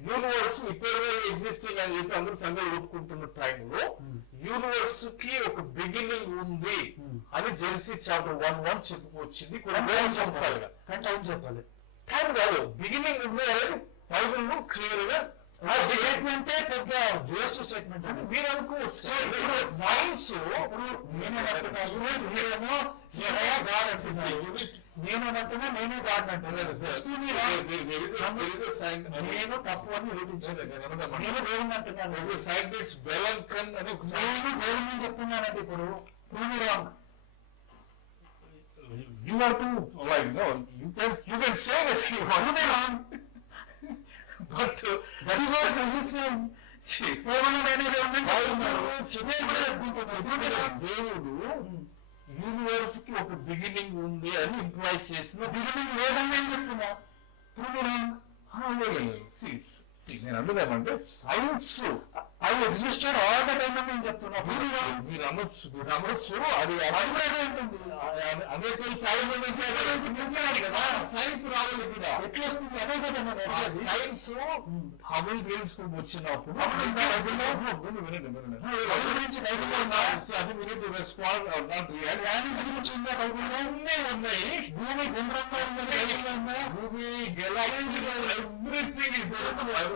యూనివర్స్ ఇప్పటికే ఎగ్జిస్టింగ్ అని చెప్పి అందరూ సంఘాలు కొట్టుకుంటున్న టైంలో యూనివర్స్ కి ఒక బిగినింగ్ ఉంది అని జెన్సిస్ చాప్టర్ 1:1 చెప్పుకొచ్చింది కూడా సంవత్సరాలుగా. కానీ టైం చెప్పాలి. టైం కాదు, బిగినింగ్ ఉంది అనేది బైబిల్లో క్లియర్ గా స్టేట్మెంటే పెద్ద వేస్ట్ స్టేట్మెంట్ అని మీరు అనుకోవచ్చు. సైన్స్ నేనే మీరేమో గాడ్ అంటున్నారు. నేనేమంటున్నా నేనే గాడ్ అంటున్నాను. నేను తప్పు అని నిరూపించలేదు. నేను దేవుని అంటున్నాను. సైంటిస్ట్ వెలంకన్ అని నేను దేవుని చెప్తున్నానండి. ఇప్పుడు prove wrong. You are too like no. You can say that you are wrong, but that is what he is saying. దేవుడు యూనివర్స్ కి ఒక బిగినింగ్ ఉంది అని ఇంప్లై చేసిన బిగినింగ్ లేదని నేను చెప్తున్నా. నేను అందుకేమంటే science I existed all the time అని నేను చెప్తున్నా. మీరు అనొచ్చు అది అదే చాలా మంది కదా. సైన్స్ రావాలి కూడా ఎట్లా వస్తుంది అదే కదా. సైన్స్ హబుల్ టెలిస్కోప్ వచ్చినప్పుడు ఉన్నాయి. భూమి గుండ్రంగా ఉందా, భూమి గెలాక్సీలో ఎవ్రీథింగ్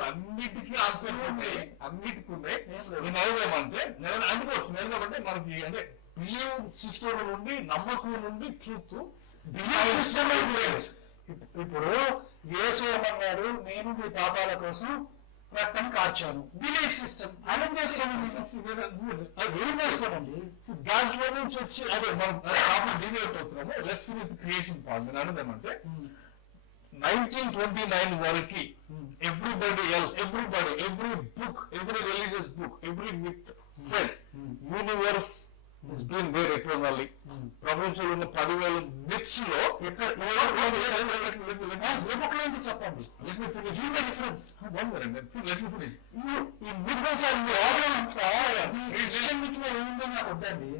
అన్నిటికీ ఆన్సర్ ఉన్నాయి. అన్నిటికీ ఉన్నాయి. నేను అదేమంటే నేను అందుకోవచ్చు. ఎందుకంటే మనకి అంటే బిలీవ్ సిస్టమ్ నుండి నమ్మకం నుండి ట్రూత్ సిస్టమ్ ఇప్పుడు యేసు ఏమన్నాడు, నేను మీ పాపాల కోసం రక్తం కార్చాను. బిలీఫ్ సిస్టమ్ అర్థం చేసుకోండి. ఏం చేసుకోండి. దాంట్లో నుంచి వచ్చి అదే మనం డిబేట్ అవుతున్నాము. Let's finish creation part. నేను అన్నదేమంటే 1929 వరకు everybody else, every book, every religious book, every myth said universe has been there eternally. ప్రపంచంలో ఉన్న 10,000 myths లో చెప్పండి. let me finish. You the difference. One minute. Let me finish. ఈ myths అన్ని అంతా Christian myth లో ఏముందో నాకు వద్దండి.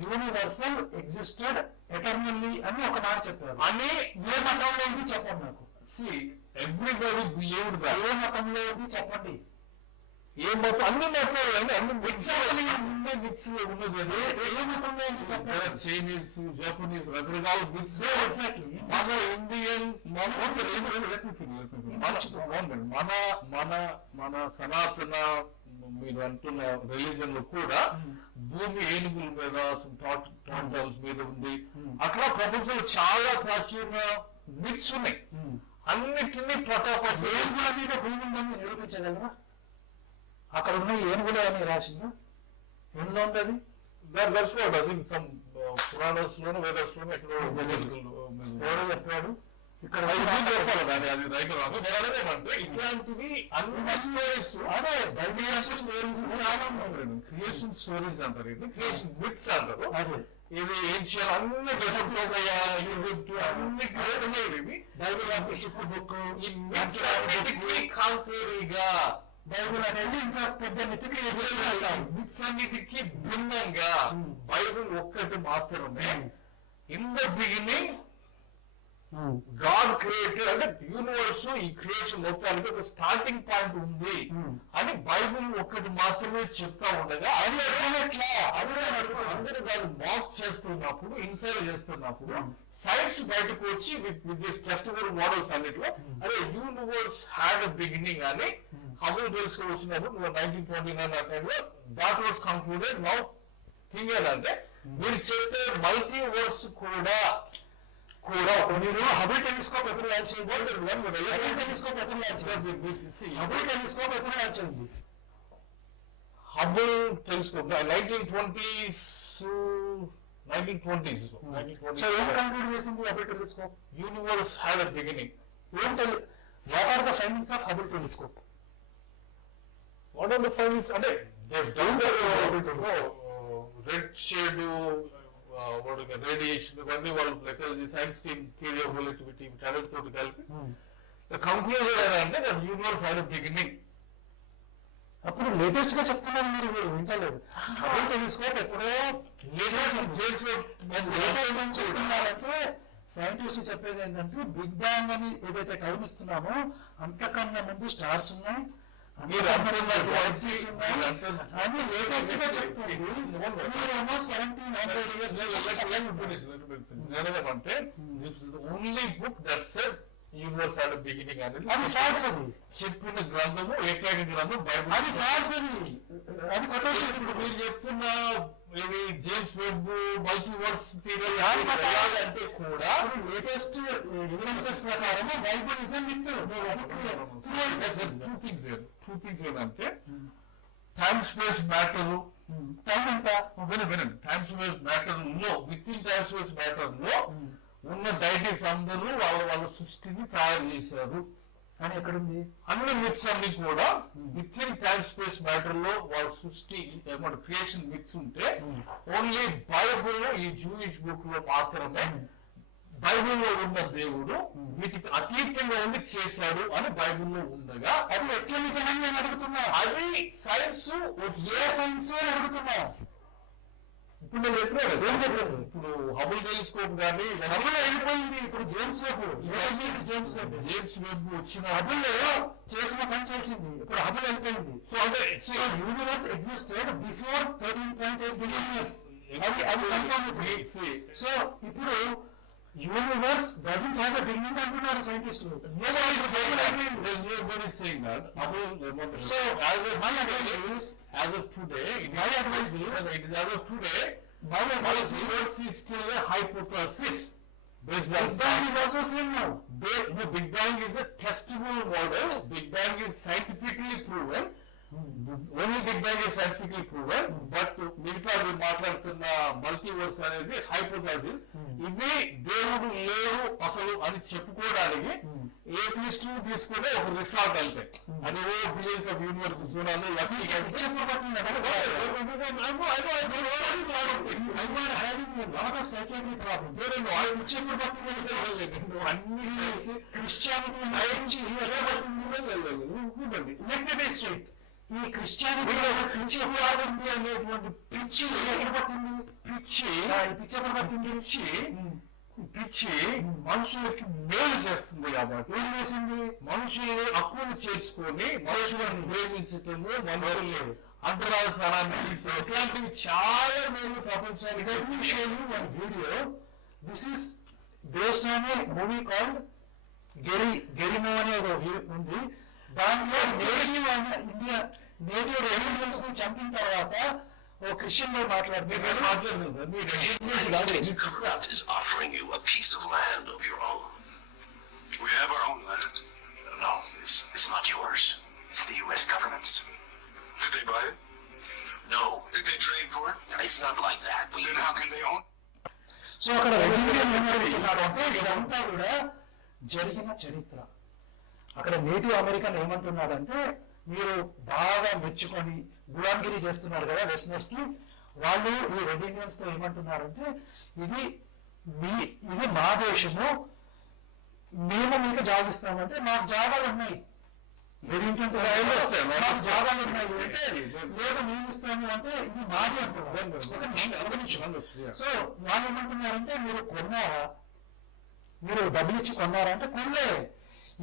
యూనివర్సల్ ఎగ్జిస్టెడ్ ఎటర్నల్లీ అని ఒక మాట చెప్పారు. అని ఏ మతంలో ఉంది చెప్పండి నాకు. Everybody believed that. ఏ మతంలో ఉంది చెప్పండి. ఏ మతం అన్ని మతాలు అండి. అన్ని మిక్స్ మిక్స్ ఉన్నది. ఏ మతంలో ఉంది చెప్పండి. చైనీస్, జపనీస్ రకరకాల మిక్స్. ఎగ్జాక్ట్లీ. మన ఇండియన్ మన సనాతన మీరు అంటున్న రిలీజన్ లో కూడా భూమి ఏనుగుల మీద టాంటల్స్ మీద ఉంది. అట్లా ప్రపంచంలో చాలా ప్రాచీన మిత్స్ ఉన్నాయి. అన్నిటినీ ఏనుగుల మీద భూమి ఉందని నిరూపించగలరా? అక్కడ ఉన్న ఏనుగులే అని రాసిందా? ఎందులో ఉంది? That's what I think some Puranas లోనూ వేదాస్ లోనూ ఎక్కడో ఎవరో చెప్పాడు ఇక్కడ అది రైట్ రాంగ్. నేను అనేదేమంటే ఇట్లాంటివి అన్ని స్టోరీస్ అదే బైబిల్ స్టోరీస్ చాలా ఉన్నాయి. క్రియేషన్ స్టోరీస్ అంటారు, ఇది క్రియేషన్ మిత్స్ అంటారు. అదే ఇది ఏన్షియన్ అన్ని ఈజిప్ట్ అన్ని గ్రేట్ ఉన్నాయి. ఇవి బైబిల్ ఆఫీస్ బుక్ ఈ మిత్స్ అన్నిటికీ కాంట్రరీగా బైబిల్ అనేది ఇంకా పెద్ద మితికి మిత్స్ అన్నిటికీ భిన్నంగా బైబిల్ ఒక్కటి మాత్రమే in the beginning God created, అంటే యూనివర్స్ ఈ క్రియేషన్ మొత్తానికి ఒక స్టార్టింగ్ పాయింట్ ఉంది అని బైబిల్ ఒక్కటి మాత్రమే చెప్తా ఉండగా అది ఎట్లా అందరూ దాన్ని మాక్ చేస్తున్నప్పుడు, ఇన్సైడ్ చేస్తున్నప్పుడు సైన్స్ బయటకు వచ్చి విత్ దిస్ టెస్టబుల్ మోడల్స్ అన్నిట్లో అదే యూనివర్స్ హ్యాడ్ అ బిగినింగ్ అని హబుల్ తెలుసుకు వచ్చినప్పుడు 1929 ఆ టైంలో that was concluded. Now thing ఏంటంటే మీరు చెప్పే మల్టీవర్స్ కూడా మీరు హబుల్ టెలిస్కోప్ ఎప్పుడు లాంచ్ అయింది? హబుల్ టెలిస్కోప్ ఎప్పుడు లాంచ్ అయింది? హబుల్ టెలిస్కోప్ ఎప్పుడు లాంచ్ అయింది? Hubble telescope 1920s. సో ఏం కంక్లూడ్ చేసింది Hubble telescope? Universe had a beginning. What are the findings of Hubble telescope? What are the findings అంటే red shade radiation ఇవన్నీ వాళ్ళు science team theory of relativity వీటన్నిటితో కలిపి conclusion ఏంటంటే that universe had a beginning. అప్పుడు latest గా చెప్తున్నారు మీరు వింటలేదు. హబుల్ టెలిస్కోప్ ఎప్పుడో చెప్తున్నారంటే సైంటిస్ట్ చెప్పేది ఏంటంటే బిగ్ బ్యాంగ్ అని ఏదైతే టైం ఇస్తున్నామో అంతకన్నా ముందు స్టార్స్ ఉన్నాయి, only book that said universe had a beginning అనేది అది ఫాల్స్. అది చెప్పిన గ్రంథము ఏకైక గ్రంథం బైబిల్. అది ఫాల్స్. అది కొటేషన్. ఇప్పుడు మీరు చెప్తున్న ఇవి జేమ్స్ వెబ్ మల్టీవర్స్ థియరీ అంటే కూడా లేటెస్ట్ ఎవిడెన్సెస్ ప్రకారం Bible is a myth. Two things ఏంటంటే టైమ్ స్పేస్ మ్యాటర్, టైం ఎంత వినండి, టైమ్ స్పేస్ మ్యాటర్ లో with in time space matter లో ఉన్న డైటీస్ అందరూ వాళ్ళ సృష్టిని తయారు చేశారు అని ఎక్కడుంది? అన్ని మిత్స్ అన్ని కూడా with in time space matter లో వాళ్ళ సృష్టి క్రియేషన్ మిత్స్ ఉంటే ఓన్లీ బైబుల్ ఈ జూయిష్ బుక్ లో మాత్రమే బైబిల్లో ఉన్న దేవుడు వీటికి అతీతంగా ఉండి చేశాడు అని బైబిల్లో ఉండగా అది ఎట్లా నిజమని నేను అడుగుతున్నా. అది సైన్స్ ఏ సైన్స్ అని అడుగుతున్నా. ఇప్పుడు నేను చెప్పినా ఇప్పుడు హబుల్ టెలిస్కోప్ కానీ హబుల్ అయిపోయింది. ఇప్పుడు జేమ్స్ వెబ్ వచ్చిన హబుల్ చేసిన పని చేసింది. ఇప్పుడు హబుల్ అయిపోయింది. సో అంటే universe existed before 13.8 billion years. So ఇప్పుడు universe doesn't have a beginning అంటున్నారు సైంటిస్టులు. So my advice is still a hypothesis. Big Bang is also same now. The Big Bang is a testable model. Big Bang is scientifically proven. Only Big Bang is scientifically proven. But మిగతా మాట్లాడుతున్న multiverse అనేది hypothesis. ఇవి దేవుడు లేరు అసలు అని చెప్పుకోవడానికి atheist తీసుకునే ఒక రిసార్ట్ అంటే అది బిలియన్స్ ఆఫ్ యూనివర్స్ చూడాలి. ఈ క్రిస్టియానిటీ అనేటువంటి పిచ్చి పిచ్చి మనుషులకి మేలు చేస్తుంది కాబట్టి ఏం చేసింది? మనుషుల్ని హక్కును చేర్చుకొని మనుషులను ప్రేమించటము, మనుషుల్ని అంతరాలతనాన్ని తీసి ఇట్లాంటివి చాలా మేలు ప్రపంచానికి video. This is based on a movie called గెరిమో అనేది ఉంది. దాంట్లో నేటివ్ ఇండియా నేటివ్ రెలిజియన్స్ ని చంపిన తర్వాత ఓ క్రిస్టియన్ లో మాట్లాడుతున్నారు. government is offering you a piece of land of your own. We have our own land. No, it's not yours. It's the U.S. government's. Did they buy it? No. Did they trade for it? It's not like that. Then how can they own? So అక్కడ రెడ్డింగ్టన్ ఏమనుకుంటున్నాడు అంటే ఇదంతా కూడా జరిగిన చరిత్ర. అక్కడ native American ఏమంటున్నాడంటే మీరు బాగా మెచ్చుకొని గులాంగిరి చేస్తున్నారు కదా వెస్టర్నర్స్ కి, వాళ్ళు ఈ రెడ్ ఇండియన్స్ తో ఏమంటున్నారంటే ఇది మా దేశము, మేము మీకు జాగిస్తామంటే మాకు జాగాలు ఉన్నాయి. రెడ్ ఇండియన్స్ మాకు జాగాలు ఉన్నాయి అంటే లేదు మేము ఇస్తాము అంటే ఇది మాది అంటున్నారు. సో వాళ్ళు ఏమంటున్నారంటే మీరు కొన్నారా, మీరు డబ్బులు ఇచ్చి కొన్నారా అంటే కొనలే.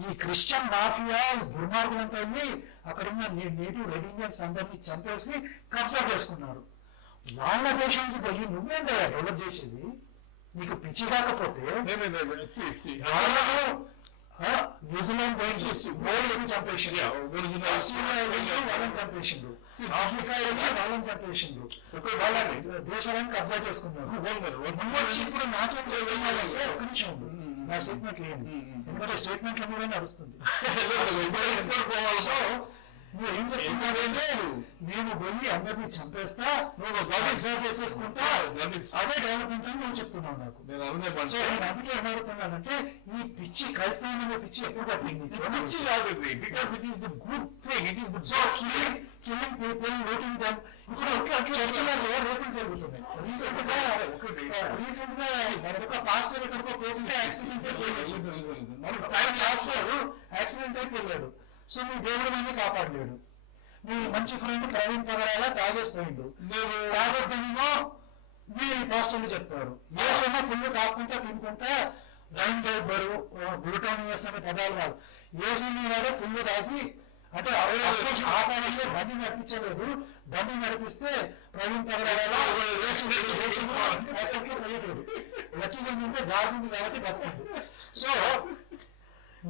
ఈ క్రిస్టియన్ మాఫియా దుర్మార్గులంతా వెళ్ళి అక్కడున్న నేటివ్ రెడ్ ఇండియన్స్ అందరినీ చంపేసి కబ్జా చేసుకున్నారు. వాళ్ళ దేశానికి పోయి నువ్వేందా డెవలప్ చేసేది? నీకు పిచ్చి కాకపోతే వాళ్ళను న్యూజిలాండ్ పోయి చంపేసిండు, ఆస్ట్రేలియా వెళ్ళి వాళ్ళని చంపేసిండు, ఆఫ్రికా వెళ్ళి వాళ్ళని చంపేసిండు, వాళ్ళ దేశాలను కబ్జా చేసుకున్నారు. ఇప్పుడు నాకేం వెళ్ళాలంటే ఒక నిమిషం నా స్టేట్మెంట్ లేదు, ఎందుకంటే స్టేట్మెంట్ల మీద నడుస్తుంది. సో నువ్వు ఏం చెప్తున్నారంటే నేను పోయి అందరినీ చంపేస్తా, నువ్వు కబ్జా చేసేసుకుంటా, అదే డెవలప్మెంట్ అని నువ్వు చెప్తున్నావు నాకు. సో నేను అందుకే ఏమవుతున్నానంటే ఈ పిచ్చి క్రైస్తవం అనే పిచ్చి ఎప్పుడు పట్టింది? పిచ్చి కాదు, because it is the good thing. It is the killing people, looting them. ఇప్పుడు చర్చలలో రేపులు జరుగుతున్నాయి. రీసెంట్ గా ఒక పాస్టర్ ఎక్కడికో పోతుంటే యాక్సిడెంట్ అయిపోయి వెళ్ళాడు. సో మీ దేవుడు నన్ను కాపాడలేడు. మీ మంచి ఫ్రెండ్ ప్రవీణ్ పగరాల తాగేసిపోయిండు, తాగొద్దనేమో మీ పాస్టర్లు చెప్తారు. ఏసైనా ఫుల్ కాకుండా తినుకుంటా వైన్ బరువు గ్లూటానియస్ అనే పదాలు కాదు, ఏసైనా ఫుల్ తాగి అంటే ఆ కాలంలో బండి నడిపించలేదు. బండి నడిపిస్తే ప్రవీణ్ పగరాల పోయేటోడు. లక్కీగా ఏంటంటే గాడిది కాబట్టి బతకండి. సో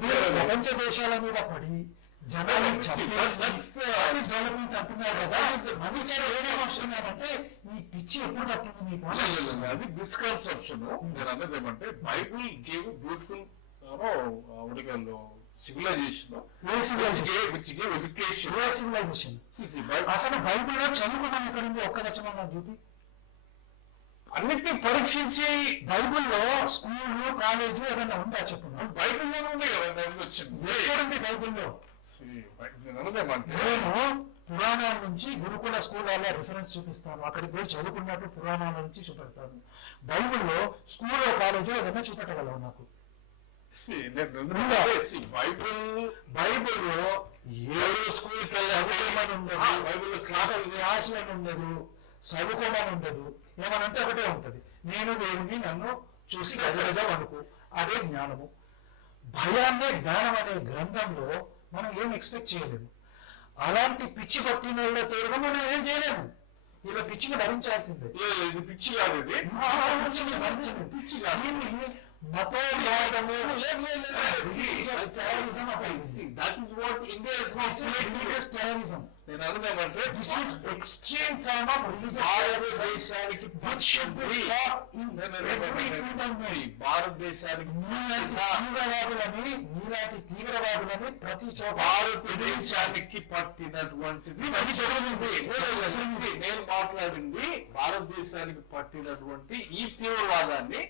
మీరు ప్రపంచ దేశాల మీద పడి జనాన్ని డెవలప్మెంట్ అంటున్నారు కదా, మనిషి ఏమేమొస్తున్నారంటే ఈ పిచ్చి ఎప్పుడు పట్టింది మీకు? అది మిస్కన్సెప్షన్. నేను అన్నది ఏమంటే బైబుల్ గేవ్ బ్యూటిఫుల్ సివిలైజేషన్, అసలు బైబుల్లో చదువుకున్నాం ఎక్కడుంది? ఒక్క దశమన్నా చూపి. అన్నిటినీ పరీక్షించి బైబుల్లో స్కూల్ కాలేజీ ఏదైనా ఉందా చెప్పున్నా? బైబుల్లోనే ఉంది కదా వచ్చింది. ఎక్కడుంది బైబుల్లో? నేను పురాణాల నుంచి గురుకుల స్కూల్ వాళ్ళ రిఫరెన్స్ చూపిస్తాను, అక్కడికి పోయి చదువుకున్నట్టు పురాణాల నుంచి చూపెడతాను. బైబుల్లో స్కూల్ కాలేజీ ఏదైనా చూపెట్టగలవు నాకు? బైబుల్లో ఏదో స్కూల్ చదువుకోమని ఉండదు, బైబుల్లో క్లాసులను ఉండదు, చదువుకోమని ఉండదు. ఏమనంటే ఒకటే ఉంటది, నేను దేవుణ్ణి నన్ను చూసి గజగజ వణుకు, అదే జ్ఞానము. భయాన్నే జ్ఞానం అనే గ్రంథంలో మనం ఏం ఎక్స్పెక్ట్ చేయలేము. అలాంటి పిచ్చి పట్టిన వాళ్ళ తోడుగా మనం ఏం చేయలేము. ఇలా పిచ్చిని భరించాల్సిందే. పిచ్చి కాదు, పిచ్చిని భరించలేదు. పిచ్చి దీన్ని మతోన్మాదము టెర్రరిజం. నేను అర్థమంటే this is extreme form of religious భారతదేశానికి మీలాంటి తీవ్రవాదులని ప్రతి చోట భారతదేశానికి పట్టినటువంటిది నేను మాట్లాడింది భారతదేశానికి పట్టినటువంటి ఈ తీవ్రవాదాన్ని,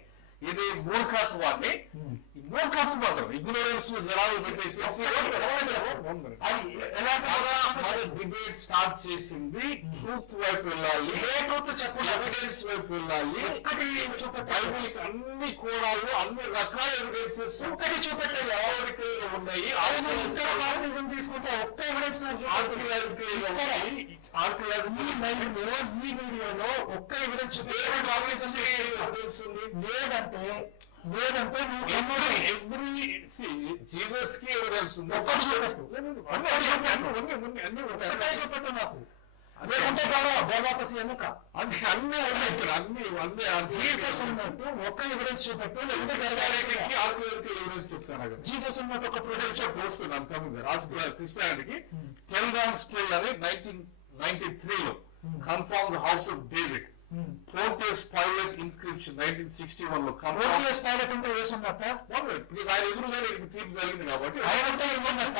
ఇది మూర్ఖత్వాన్ని, మూర్ఖత్వం ఇగ్నోరెన్స్ జనాలు పెట్టేసి డిబేట్ స్టార్ట్ చేసింది. ట్రూత్ వైపు వెళ్ళాలి, ఏ ట్రూత్ చెప్పండి, ఎవిడెన్స్ వైపు వెళ్ళాలి. బైబిల్కి అన్ని కోణాలు, అన్ని రకాల ఎవిడెన్సెస్ ఒక్కటి చూపెట్టేది ఉన్నాయి. తీసుకుంటే ఒక్క ఎవిడెన్స్ ఈ వీడియోలో ఒక్క ఎవిడెన్స్ లేదంటే ఎవ్రీ జీసస్ కి ఎవిడెన్స్ ఉంది. చెప్పట్టు నాకు లేకుంటే బోర్వాపసి ఎన్నుక అన్ని జీసస్ ఉన్నట్టు ఒక్క ఎవిడెన్స్ చూపెట్టు, లేకుంటే ఎవిడెన్స్ చెప్తాను. జీసస్ ఉన్నట్టు ఒక ప్రొడెన్స్ చూస్తున్నాను కమ్మింగ్ రాజకీయ క్రిస్టియానిటీకి టెల్డాన్ స్టిల్ అని 1993 లో confirm house of David, Pontius Pilate inscription 1961 లో పోర్టియస్ పైలట్ అంటే వేసున్నట్ట ఆయన ఎదురుగా తీర్పు జరిగింది కాబట్టి ఆయన ఏమన్నట్ట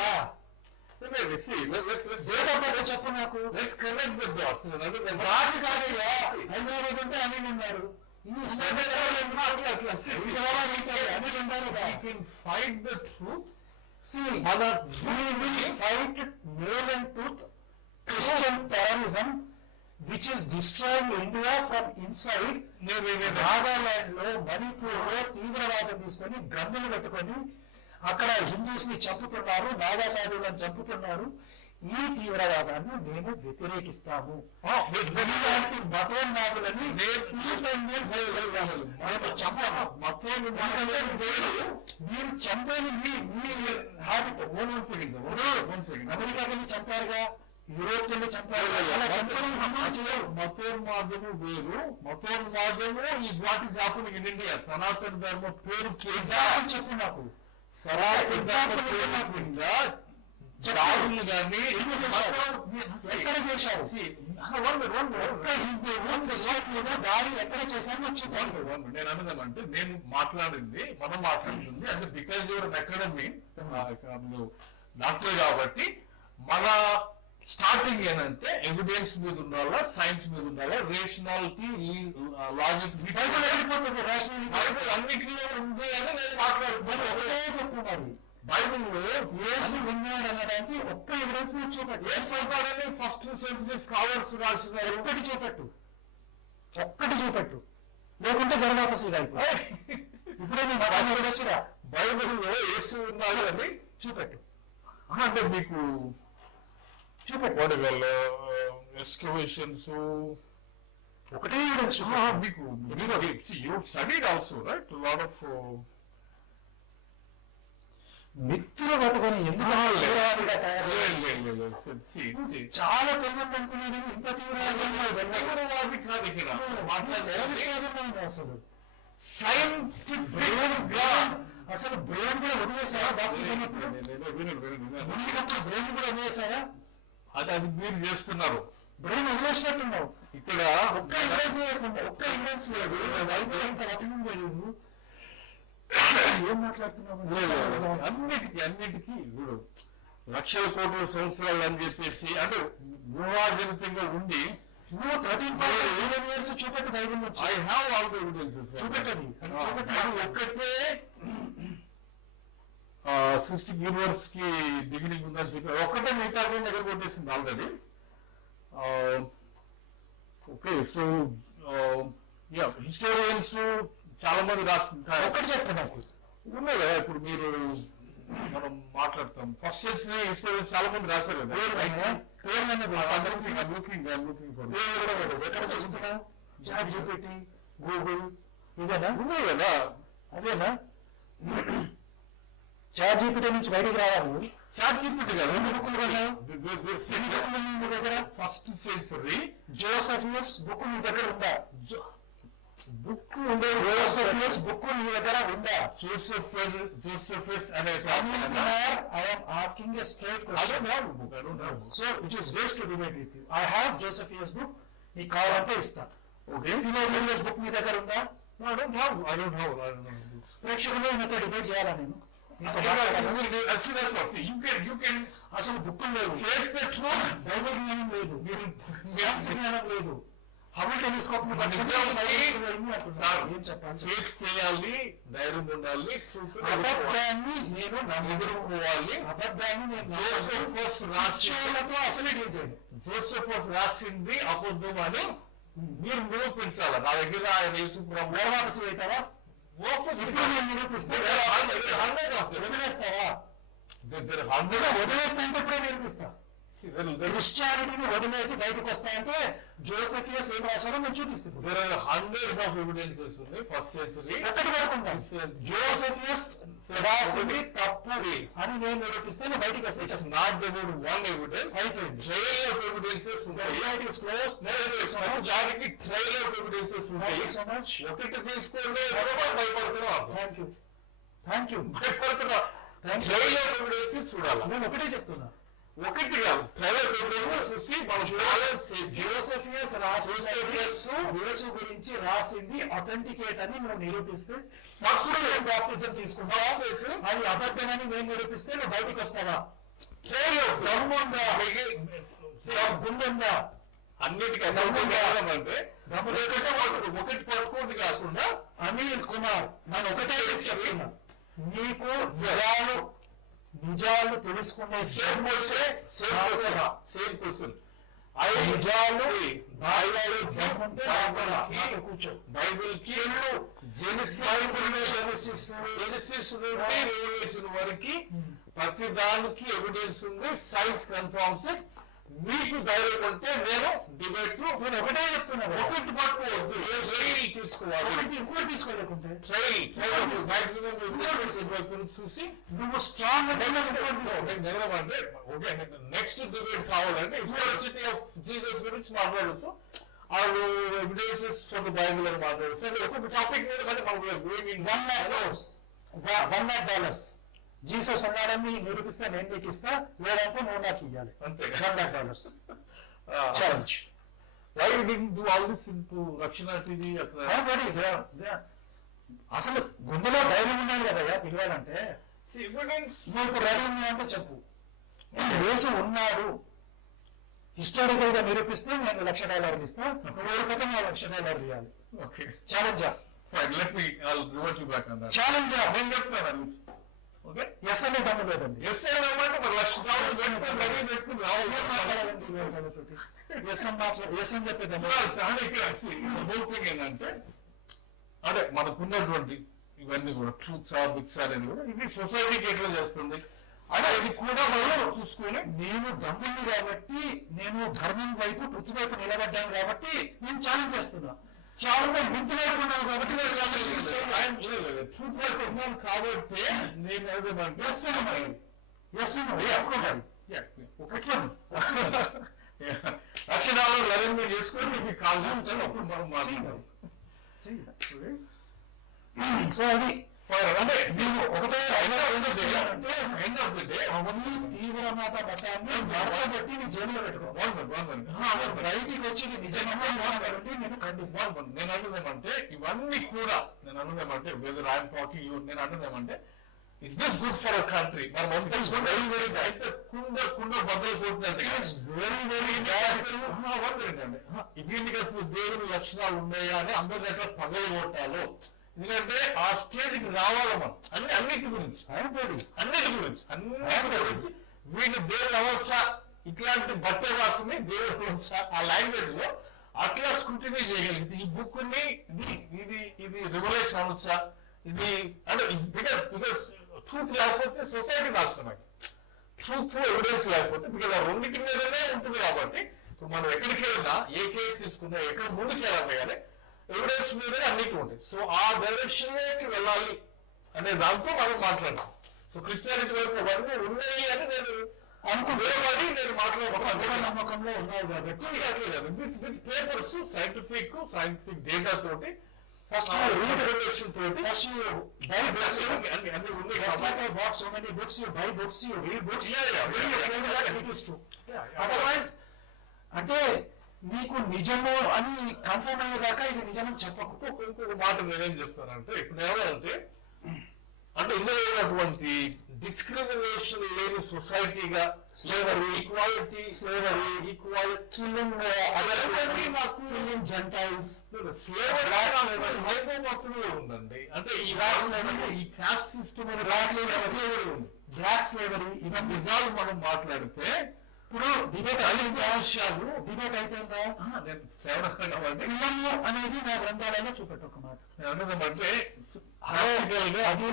డేట్ ఆఫ్ బర్త్ చెప్పు నాకు. రాసి కాదయ్యా, హైదరాబాద్ ఉంటే అనిల్ ఉన్నారు, ఇది అనిల్ ఉన్నారు. fight the truth. See, we will fight nail and tooth Christian terrorism, which is destroying India from inside. Nagaland లో, మణిపూర్ లో తీవ్రవాదం తీసుకొని గన్నులు పెట్టుకొని అక్కడ హిందూస్ ని చంపుతున్నారు, నాగా సాధువులను చంపుతున్నారు. ఈ తీవ్రవాదాన్ని మేము వ్యతిరేకిస్తాము. ఇలాంటి మతోన్మాదులని మీరు చంపేది మీ హ్యాబిట్. అమెరికా వెళ్ళి చంపారుగా, యూరోప్ వెళ్ళి చంపారు. మతోన్మాదము వేరు. మతోన్మాదము is what is happening in India. Sanatana Dharma పేరు ఎగ్జాంపుల్ చెప్పు నాకు. సనాతన ధర్మ పేరు కింద జాతులు కానీ ఎక్కడ చేశారు? దాడి ఎక్కడ చేశారు? నేను అన్నదేమంటే, నేను మాట్లాడింది, మనం మాట్లాడుతుంది అంటే బికాజ్ యువర్ అకాడమీ డాక్టర్ కాబట్టి మన స్టార్టింగ్ ఏంటంటే ఎవిడెన్స్ మీద ఉండాలా, సైన్స్ మీద ఉండాలా, రేషనాలిటీ, లాజిక్ వెళ్ళిపోతుంది. బైబిల్ అన్నిటిలో ఉంది అని నేను మాట్లాడుతున్నాను. ఒకటే చెప్పుకున్నాను. బైబిల్లో యేసు ఉన్నాడు అనడానికి ఒక్క ఎవిడెన్స్ చూపెట్టు. యేసు ఉన్నాడని ఫస్ట్ సెంచరీ స్కాలర్స్ రాసినారు. ఒక్కటి చూపెట్టు, ఒక్కటి చూపెట్టు, లేకుంటే గర్భాపసి అయిపోయి. ఇప్పుడే మీ మతాన్ని విడచిరా. బైబిల్లో యేసు ఉన్నాడు అని చూపెట్టు, అంటే మీకు చూపెట్టు. ఎక్స్కవేషన్స్ ఒకటే ఎవిడెన్స్ మీకు you studied also right lot of మిత్రులు పట్టుకొని ఎందుకు చాలా తెలియదు అనుకున్నాను. ఇంత తీవ్రవాది కాదు ఇక్కడ అసలు సైంటిఫిక్ అసలు బ్రెయిన్ కూడా వదిలేసారా? డాక్టర్ బ్రెయిన్ కూడా వదిలేసారా? అది మీరు చేస్తున్నారు. బ్రెయిన్ వదిలేసినట్టున్నావు. ఇక్కడ ఒక్క ఎవిడెన్స్ చేయకుండా, ఒక్క ఎవిడెన్స్ లేదు, బైబిల్ ఇంకా వచనం తెలియదు. ఏం మాట్లాడుతున్నావు? అన్నిటికీ చూడు, లక్షల కోట్ల సంవత్సరాలు అని చెప్పేసి అంటే ఊహాజనితంగా ఉండి నువ్వు 13 years చూపెట్టు బైబిల్ నుంచి. I have all the evidences. చూపెట్టది ఒక్కటే సృష్టికి యూనివర్స్ కి బిగినింగ్ ఉందని చెప్పి ఒక్కటే మిగతా దగ్గర కొట్టేసింది ఆల్రెడీ. ఓకే, సో హిస్టోరియన్స్ చాలా మంది రాస్తుంటారు. ఒకటి చెప్తున్నారు ఉన్నాయి కదా, ఇప్పుడు మీరు మనం మాట్లాడతాం ఫస్ట్ సెంచరీ హిస్టోరియన్స్ చాలా మంది రాశారు కదా. ఎక్కడ చూస్తున్నా? ChatGPT, గూగుల్ ఇదేనా? ఉన్నాయి కదా. అదేనా? ChatGPT నుంచి బయటికి రావాలి. ChatGPT కదా, ఎన్ని బుక్కులు కొన్నావు? ఎన్ని బుక్కులు ఉన్నాయి మీ దగ్గర? ఫస్ట్ సెంచరీ జోసెఫియస్ బుక్ మీ దగ్గర ఉందా? బుక్ ఉండే జోసెఫియస్ బుక్ మీ దగ్గర ఉందా? జోసెఫస్ అనే I am asking a straight question. I don't have book. So it is waste to debate with you. I have Josephus book. నీకు కావాలంటే ఇస్తా. Okay. Philodemus book మీ దగ్గర ఉందా? I don't have books. ప్రేక్షకులు మీతో డిబేట్ చేయాలా నేను? You can అసలు బుక్కులు లేవు. face the truth. బైబిల్ జ్ఞానం లేదు, సైన్స్ జ్ఞానం లేదు. హబుల్ టెలిస్కోప్ ఏం చెప్పాలి? ఫేస్ చేయాలి, ధైర్యం ఉండాలి, అబద్ధాన్ని నేను ఎదుర్కోవాలి. అబద్ధాన్ని నేను జోసెఫస్ రాష్ట్రాలతో అసలే డీల్ చేయండి. జోసెఫస్ రాసింది అబద్ధం అని మీరు నిరూపించాలి. నా దగ్గర ఆయన యేసుప్రభు వాపసు అవుతావా? ఇప్పుడు నేను నిరూపిస్తే వదిలేస్తావా? వదిలేస్తా అంటే ఇప్పుడే నిరూపిస్తా. క్రిస్టియానిటీని వదిలేసి బయటకు వస్తాయంటే జోసెఫియస్ ఏం రాశారో నేను చూపిస్తాను. There are hundreds of evidences ఉన్నాయి ఫస్ట్ సెంచరీ. ఎక్కడికి పడుకుంటాం? జోసెఫియస్ రాసింది తప్పు అని నేను నిరూపిస్తే నేను బయటకు వస్తాయి. It's not about one evidence. అయిపోయింది. Trail of evidences ఉంటాయి. దానికి trail of evidences ఉంటాయి. ఒకటి తీసుకోండి, భయపడుతున్నాం. Thank you. భయపడుతున్నా. Trail of evidences చూడాలి. నేను ఒకటే చెప్తున్నా, ఒకటి కాదు, trail of evidences చూసి మనం జోసెఫియస్ యేసు గురించి రాసింది అథెంటికేట్ అని నువ్వు నిరూపిస్తే ఫస్ట్ నేను బాప్టిజం తీసుకుంటా. అది అబద్ధమని నేను నిరూపిస్తే నువ్వు బయటికి వస్తావా? దమ్ముందా? దమ్ముందా? అన్నిటికీ అంటే ఒకటి పట్టుకోండి కాకుండా అనిల్ కుమార్ నేను ఒకటే చెప్తున్నా, నీకు నిజాలు తెలుసుకునే సేమ్ క్వశ్చన్ నిజాలు కూర్చో బైబిల్ జెనసిస్ నుండి రెవల్యూషన్ వరకు ప్రతి దానికి ఎవిడెన్స్ ఉంది. Science confirms. మీకు ధైర్యం ఉంటే నేను డిబేట్ నేను ఒకటే చెప్తున్నాను, ఒకటి పట్టుకోవద్దు, ట్రైల్ తీసుకోవాలి. ఇంకోటి తీసుకోలేకుంటే ట్రైల్ చూసి నువ్వు స్ట్రాంగ్ అంటే నెక్స్ట్ డిబేట్ కావాలంటే హిస్టారిసిటీ ఆఫ్ జీసస్ గురించి మాట్లాడచ్చు, వాళ్ళు ఎవిడెన్సెస్ ఫర్ ద బైబిల్ అని మాట్లాడచ్చు. ఒక్కొక్క టాపిక్ మీద కానీ మనం $1,00,000 జీసస్ ఉన్నాడని నిరూపిస్తే నేను నీకు ఇస్తా, లేదంటే నువ్వు నాకు ఇవ్వాలి. అంతే. $1,00,000 challenge. Why you didn't do all this into రక్షణ టీవీ అక్కడ? అసలు గుండెలో ధైర్యం ఉండాలి కదయ్యా పిలవాలంటే. ఎవిడెన్స్ నువ్వు ఇప్పుడు రెడీ ఉంది అంటే చెప్పు, యేసు ఉన్నాడు హిస్టారికల్ గా నిరూపిస్తే నేను $1,00,000 ఇస్తా, నువ్వు ఓడిపోతే నేను $1,00,000 ఇవ్వాలి. ఓకే ఛాలెంజా? Fine, let me I'll revert you back on that. ఛాలెంజా? నేను చెప్తాను. ఓకే, ఎస్ అనే దమ్ము లేదండి. ఎస్ అంటే మరి $1,00,000 పెట్టుకుని రావాలి. ఎస్ అని చెప్పేదాన్ని ఏంటంటే అంటే మనకున్నటువంటి ఇవన్నీ కూడా ట్రూత్ బిట్స్ అనేది కూడా ఇది సొసైటీకి ఎట్లా చేస్తుంది అంటే ఇది కూడా మనం చూసుకొని, నేను దమ్ముని కాబట్టి, నేను ధర్మం వైపు ట్రుత్ వైపు నిలబడ్డాను కాబట్టి నేను ఛాలెంజ్ చేస్తున్నా. చాలా వింత వైపు ఉన్నాను కాబట్టి ట్రూత్ వైపు ఉన్నాను కాబట్టి నేను ఏదేమంటే లక్షణాలు అరేంజ్మెంట్ చేసుకొని మీకు కాల్ చేస్తాను, అప్పుడు మనం మాట్లాడతాం. సో అది అంటే నేను ఒకటే ఎండ్ ఆఫ్ ది డే అవన్నీ తీవ్రవాద మతాన్ని బట్టి నీ జైల్లో పెట్టుకో. బయటికి వచ్చి నిజంగా నేను ఖండిస్తాను. నేను అన్నదేమంటే ఇవన్నీ కూడా నేను అన్నదేమంటే వెదర్ ఐఎమ్ టాకింగ్ యూ, నేను అన్నదేమంటే is this good for a country? మనం అంతా వెరీ వెరీ అయితే కుండ బద్దలు కొట్టినట్టు వెరీ వెరీ ఏంటంటే వీళ్ళకి అసలు దేవుని లక్షణాలు ఉన్నాయా అని అందరి దగ్గర పగలు కొట్టాలో, ఎందుకంటే ఆ స్టేజ్కి రావాలి మనం అన్నిటి గురించి వీళ్ళు దేవుడు అవ్వచ్చా, ఇట్లాంటి బట్ట రాసింది దేవుడు అవ్వచ్చా ఆ లాంగ్వేజ్ లో అట్లా స్క్రూటినీ చేయగలిగింది. ఈ బుక్ ని ఇది రివల్యూషన్ అనొచ్చా, ఇది అంటే బికాస్ ట్రూత్ లేకపోతే సొసైటీ నాశనమై, ట్రూత్ ఎవిడెన్స్ లేకపోతే బికాస్ ఆ రెండింటి మీదనే ఉంటుంది. కాబట్టి ఇప్పుడు మనం ఎక్కడికి వెళ్ళినా ఏ కేసు తీసుకున్నా ఎక్కడ ముందుకు వెళ్ళాలి కానీ ఎవిడెన్స్ మీదనే అన్నిటి ఉంటాయి. సో ఆ డైరెక్షన్ లోకి వెళ్ళాలి అనే దాంతో మనం మాట్లాడాం. సో క్రిస్టియానిటీ వైపు అవన్నీ ఉన్నాయి అని నేను అనుకునేవాడి నేను మాట్లాడుతున్నాను. నమ్మకంలో ఉన్నావు కాబట్టి విత్ పేపర్స్ సైంటిఫిక్ డేటా తోటి ఫస్ట్ రివల్యూషన్ తోటి first you buy books, అన్ని ఉన్నాయి. just like I bought so many books, you buy books, you read books, Yeah. it is true. Otherwise అంటే నీకు నిజము అని కన్ఫర్మ్ అయ్యేదాకా ఇది నిజమని చెప్పకు. ఇంకొక మాట నేనేం చెప్తానంటే ఇప్పుడు ఏమంటే అంటే ఇందులో ఉన్నటువంటి డిస్క్రిమినేషన్ లేని సొసైటీగా ఈక్వాలిటీ జెంటైల్స్ ఉందండి. అంటే ఈ క్యాస్ట్ సిస్టమ్ బ్లాక్ స్లేవరీ ఇవన్నీ నిజాలు మనం మాట్లాడితే ఇప్పుడు డిబేట్ అయిపోయిందా? డిబేట్ అయిపోయిందా? నేను శ్రవణ పిల్లలు అనేది నా గ్రంథాలలో చూపెట్టు ఒక మాట. అంటే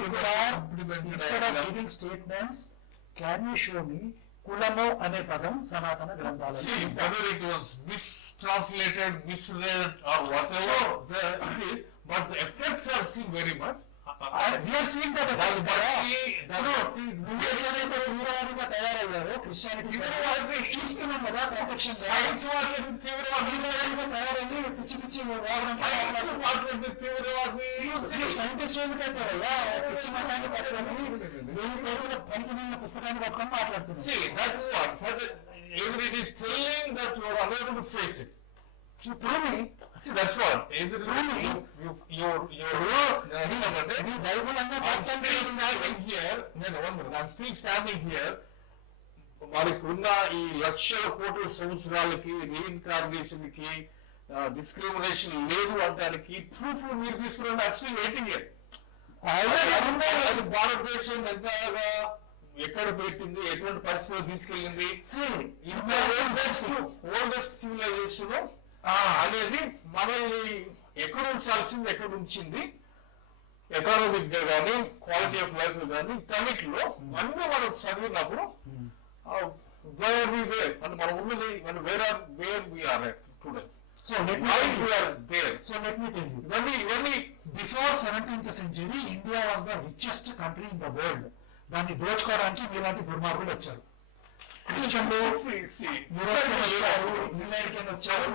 statements can you show me కులము అనే పదం సనాతన గ్రంథాలలో mistranslated, misread or whatever, but the effects are seen very much. తీవ్రవాదిగా తయారయ్యారు క్రిస్టియానిటీ చూస్తున్నాం కదా ప్రత్యక్షంగా తీవ్రవాదిగా తయారయ్యి పిచ్చి పిచ్చి సైంటిస్ట్ ఎందుకైతారయ్యా పిచ్చి మతాన్ని పట్టుకొని పనికిన పుస్తకాన్ని పట్టుకొని మాట్లాడుతున్నారు. See, that's what. I'm still standing here. I'm still standing here. మనకి ఉన్న ఈ లక్షల కోట్ల సంవత్సరాలకి రీఇన్కార్నేషన్ కి డిస్క్రిమినేషన్ లేదు అనడానికి ప్రూఫ్ మీరు తీసుకురండి. యాక్చువల్లీ వెయిటింగ్ అది భారతదేశం ఎంతగా ఎక్కడ పెట్టింది, ఎటువంటి పరిస్థితుల్లో తీసుకెళ్ళింది, ఓల్డెస్ట్ సివిలైజేషన్ అనేది మనల్ని ఎక్కడ ఉంచాల్సింది ఎక్కడ ఉంచింది, ఎకనామిక్ గా కానీ క్వాలిటీ ఆఫ్ లైఫ్ కానీ కమిట్లో అన్నీ మనం చదివినప్పుడు వేర్ వి వేర్ అంటే మనం ఉన్నది మనం where we are today. So let me Why tell we you. are there. So let me tell you. ఇవన్నీ Before 17th century, India was the richest country in the world. దాన్ని దోచుకోవడానికి మీలాంటి దుర్మార్గులు వచ్చారు. క్రిస్టియన్లు యూరోపియన్ వచ్చారు, అమెరికన్ వచ్చారు,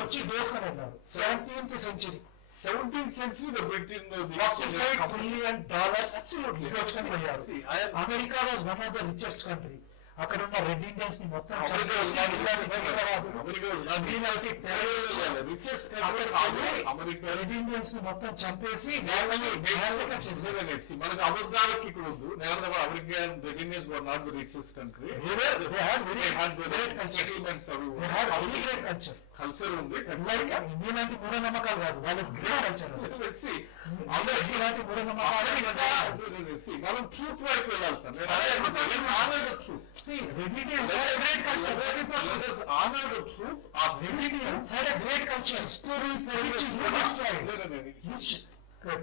వచ్చి దోసుకొని వెళ్ళారు. 17th century. 17th century the Britain $45 billion దోచుకొని పోయారు. America was one of the richest country. అక్కడ ఉన్న రెడ్ ఇండియన్స్ ని మొత్తం చంపేసి రెడ్ ఇండియన్స్ ని మొత్తం చంపేసి మనకు అబద్ధాలకి ఇక్కడ ఉంది. American red Indians were not the richest country. Culture ఉంది. మీలాంటి మూఢనమ్మకాలు కాదు, వాళ్ళకి గ్రేట్ కల్చర్. ఇలాంటి మూఢనమ్మకాలు మనం ట్రూత్ వైపు వెళ్ళాలి sir. See, Remedians had a great culture. That is what let us honor the truth. Remedians had a great culture. History, which you destroyed. Which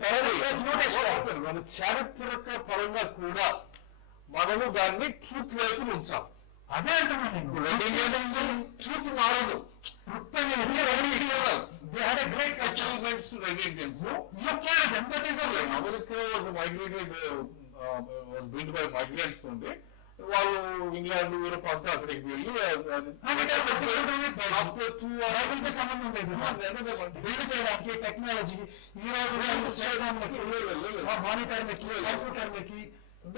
terrorists you destroyed. మన చారిత్రక పరంగా కూడా మనము దాన్ని ట్రూత్ వైపు ఉంచాం. అదే అంటున్నాను నేను. ట్రూత్ మారదు. They had a great culture. You carried them. That is all. America was migrated, was built by migrants only. వాళ్ళు ఇంగ్లాండ్ యూరోప్ అంతా అక్కడికి వెళ్ళి సంబంధం లేదు. బిల్డ్ చేయడానికి టెక్నాలజీ ఈ రోజు మానిటర్లకి కంప్యూటర్లకి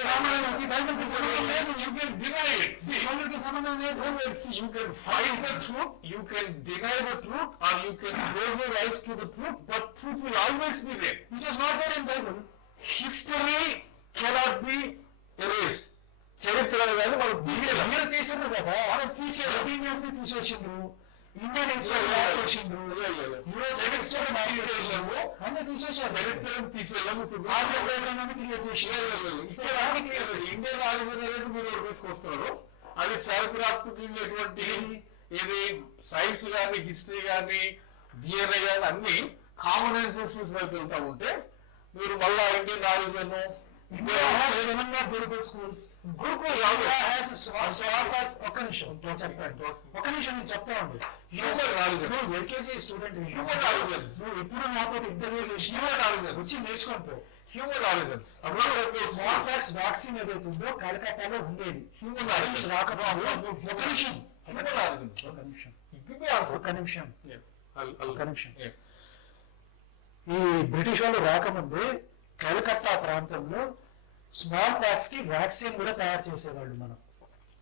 రామాయణకి బైబిల్కి సంబంధం లేదు. You can deny it. బైబిల్కి సంబంధం లేదు. You can fight the truth, you can deny the truth, or you can close your eyes to the truth, but truth will always be there. It is not there in Bible. History cannot be erased. చరిత్ర కానీ మనం తీసేయాలి. మీరు తీసారు కదా, మనం తీసేయాలి. Opinions ని తీసేసిండ్రు, ఇండియన్ హిస్టరీ తీసేసిండ్రు, అన్ని తీసేసారు. చరిత్రను తీసేయాలి. క్రియేట్ చేసి ఇండియన్ ఆర్గ్యుమెంట్ మీరు తీసుకొస్తున్నారు. అది చారిత్రాత్మకమైనటువంటి ఇది సైన్స్ కానీ హిస్టరీ కానీ డిఎన్ఏ కానీ అన్ని కామన్ ఎన్సెస్టర్స్ వైపు వెళ్తా ఉంటే మీరు మళ్ళా Indian argument India has 7 Gurukul schools. Gurukul has ఒక్క నిమిషం నేను చెప్తా ఉండు. నువ్వు ఎల్కేజీ స్టూడెంట్, నువ్వు ఎప్పుడు నాతో ఇంటర్వ్యూ చేసి వచ్చి నేర్చుకుంటూ human origins smallpox vaccine ఏదైతుందో కలకత్తాలో ఉండేది. హ్యూమన్ ఆరిజిన్స్ రాకపోతే ఒక్క నిమిషం హ్యూమన్ ఆరిజిన్స్ ఒక్క నిమిషం ఈ బ్రిటిష్ వాళ్ళు రాకముందే కలకత్తా ప్రాంతంలో స్మాల్ పాక్స్ కి వ్యాక్సిన్ కూడా తయారు చేసేవాళ్ళు మనం.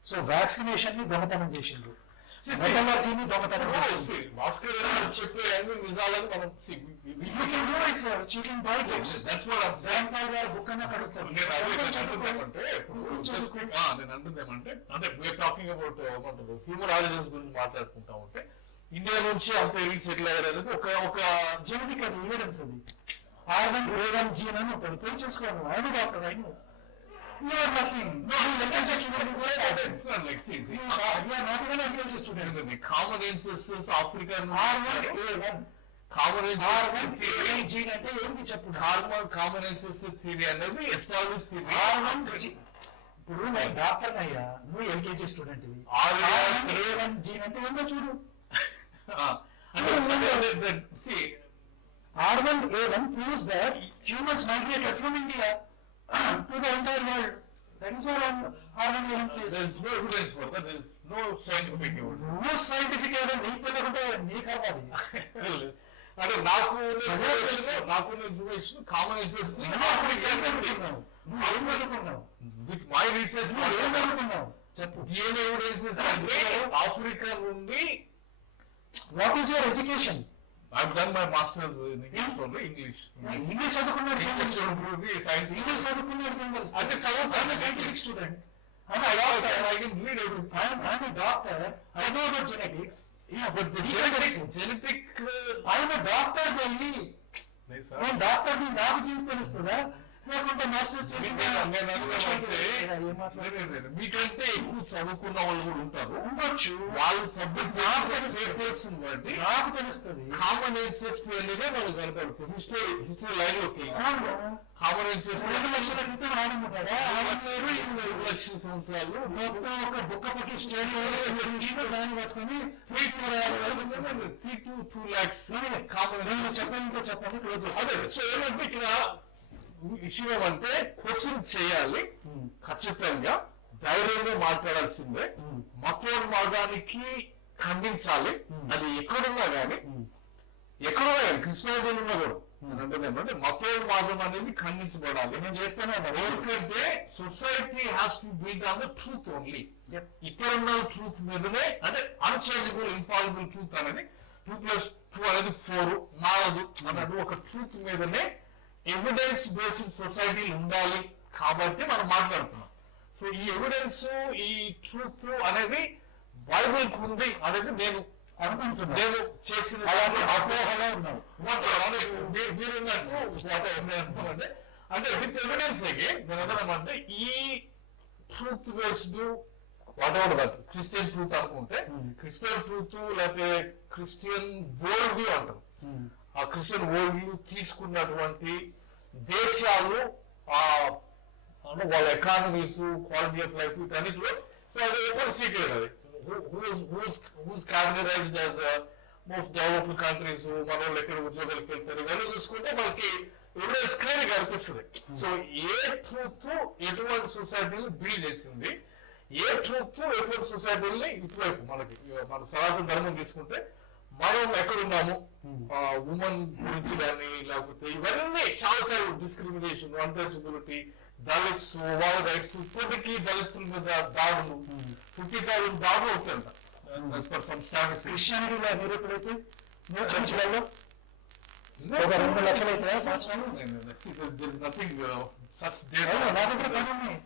సో వ్యాక్సినేషన్ ని దొంగతనం చేసిండ్రు, మెటలర్జీని దొంగతనం చేసిండ్రు. భాస్కర్ చెప్పే అన్ని నిజాలని మనం బుక్ అన్న కడుగుతారు. నేను అంటుందేమంటే అంటే వీఆర్ టాకింగ్ అబౌట్ ఏమంటారు హ్యూమన్ ఆరిజిన్స్ గురించి మాట్లాడుకుంటా ఉంటే ఇండియా నుంచి అంత ఎలిట్ సెటిల్ అయ్యారు అనేది ఒక జెనెటిక్ అది ఎవిడెన్స్. అది R1 A1 జీన్ అని ఒకటి పెళ్లి చేసుకోవాలి. ఆయన డాక్టర్, ఆయన కామన్ ఎన్సెస్టర్స్ ఆఫ్రికన్ జీన్ అంటే ఏంటి చెప్పు. కామన్ ఎన్సెస్టర్ థియరీ అనేది ఎస్టాబ్లిష్ థియరీ. ఇప్పుడు నేను డాక్టర్ అయ్యా, నువ్వు ఎల్కేజీ స్టూడెంట్. R1 జీన్ అంటే ఏంటో చూడు. R1 A1 proves that humans migrated from India to the entire world. That is what R1 A1 says. There is no evidence for that. There is no scientific evidence. No scientific evidence. నీకు తెలియకుంటే నీకు అవ్వాలి. అంటే నాకు information common ancestor with my research చెప్పు. DNA evidences అంటే Africa నుండి. What is your education? I've done my masters in English only. English చదువుకున్నాడు. English చదువుకున్నాడు. అంటే scientific student. I'm a doctor. I can read everything. I'm a doctor. I know about genetics. Yeah, but the He can genetic. I'm a doctor, baby. నేను doctor నాకు చేసి తెలుస్తుందా లేకుంటే master చేసి మీకంటే ఎక్కువ చదువుకున్న వాళ్ళు కూడా ఉంటారు, ఉండొచ్చు. వాళ్ళు సబ్జెక్ట్ పేపర్స్ బట్టి నాకు తెలుస్తుంది. కామన్ ఎన్సెస్ట్రీ అనేది మనం కనపడుతుంది. హిస్టరీ లైన్ లోకి కామన్ ఎన్సెస్ట్రీ 2 లక్షల క్రితం ఆడముంటాడా 2 లక్షల సంవత్సరాలు మొత్తం ఒక బుక్క పట్టి స్టోరీ దాన్ని పట్టుకొని 2 lakhs కామన్ చెప్పండి క్లోజ్ అదే. సో ఏమంటే ఇక్కడ విషయం ఏమంటే క్వశ్చన్ చేయాలి, ఖచ్చితంగా ధైర్యంగా మాట్లాడాల్సిందే. మతోన్మాదానికి ఖండించాలి, అది ఎక్కడున్నా కానీ కృష్ణాదేవులు ఉన్నా కూడా అంటే మతోన్మాదం అనేది ఖండించబడాలి. నేను చేస్తాను. ఎందుకంటే society has to build on the truth only. ఇక్కడున్న ట్రూత్ మీదనే అంటే అన్చేంజబుల్ ఇన్ఫాలిబుల్ ట్రూత్ అనేది 2+2 అనేది 4 మారదు అన్నట్టు ఒక ట్రూత్ మీదనే ఎవిడెన్స్ బేస్డ్ సొసైటీ ఉండాలి. కాబట్టి మనం మాట్లాడుతున్నాం. సో ఈ ఎవిడెన్స్ ఈ ట్రూత్ అనేది బైబిల్ ఉంది అనేది నేను అనుకుంటున్నాను. నేను చేసిన అపోహలో ఉన్నాను అంటే విత్ ఎవిడెన్స్ నేను అంటే ఈ truth based whatever that Christian truth అనుకుంటే క్రిస్టియన్ ట్రూత్ లేకపోతే క్రిస్టియన్ వరల్డ్ వ్యూ అంటారు. ఆ క్రిస్టియన్ వరల్డ్ వ్యూ తీసుకున్నటువంటి దేశాలు వాళ్ళ ఎకానమీస్ క్వాలిటీ ఆఫ్ లైఫ్ వీటన్నిటిలో సో అది ఓపెన్ సీక్రెట్. అది who's categorized as most developed countries, మన వాళ్ళు ఎక్కడ ఉద్యోగాలకు వెళ్తారు ఇవన్నీ చూసుకుంటే మనకి ఎవిడెన్స్ క్లియర్ గా అనిపిస్తుంది. సో ఏ ట్రూత్ ఎటువంటి సొసైటీని బిల్డ్ చేసింది, ఏ ట్రూత్ ఎటువంటి సొసైటీని ఇటువైపు మనకి మన సనాతన ధర్మం తీసుకుంటే మనం ఎక్కడున్నాము, ఉమెన్ గురించి కానీ లేకపోతే ఇవన్నీ చాలా చాలా డిస్క్రిమినేషన్, అన్టచబిలిటీ, దళిత్స్ వాళ్ళ రైట్స్, ఇప్పటికీ దళితుల మీద దాడులు 50,000 దాడులు అవుతాయంట. క్రిస్టియానిటీలో మీరు ఎప్పుడైతే చర్చిలలో ఒక 2 లక్షలు అయితే సంవత్సరాలు నా దగ్గర పనున్నాయి.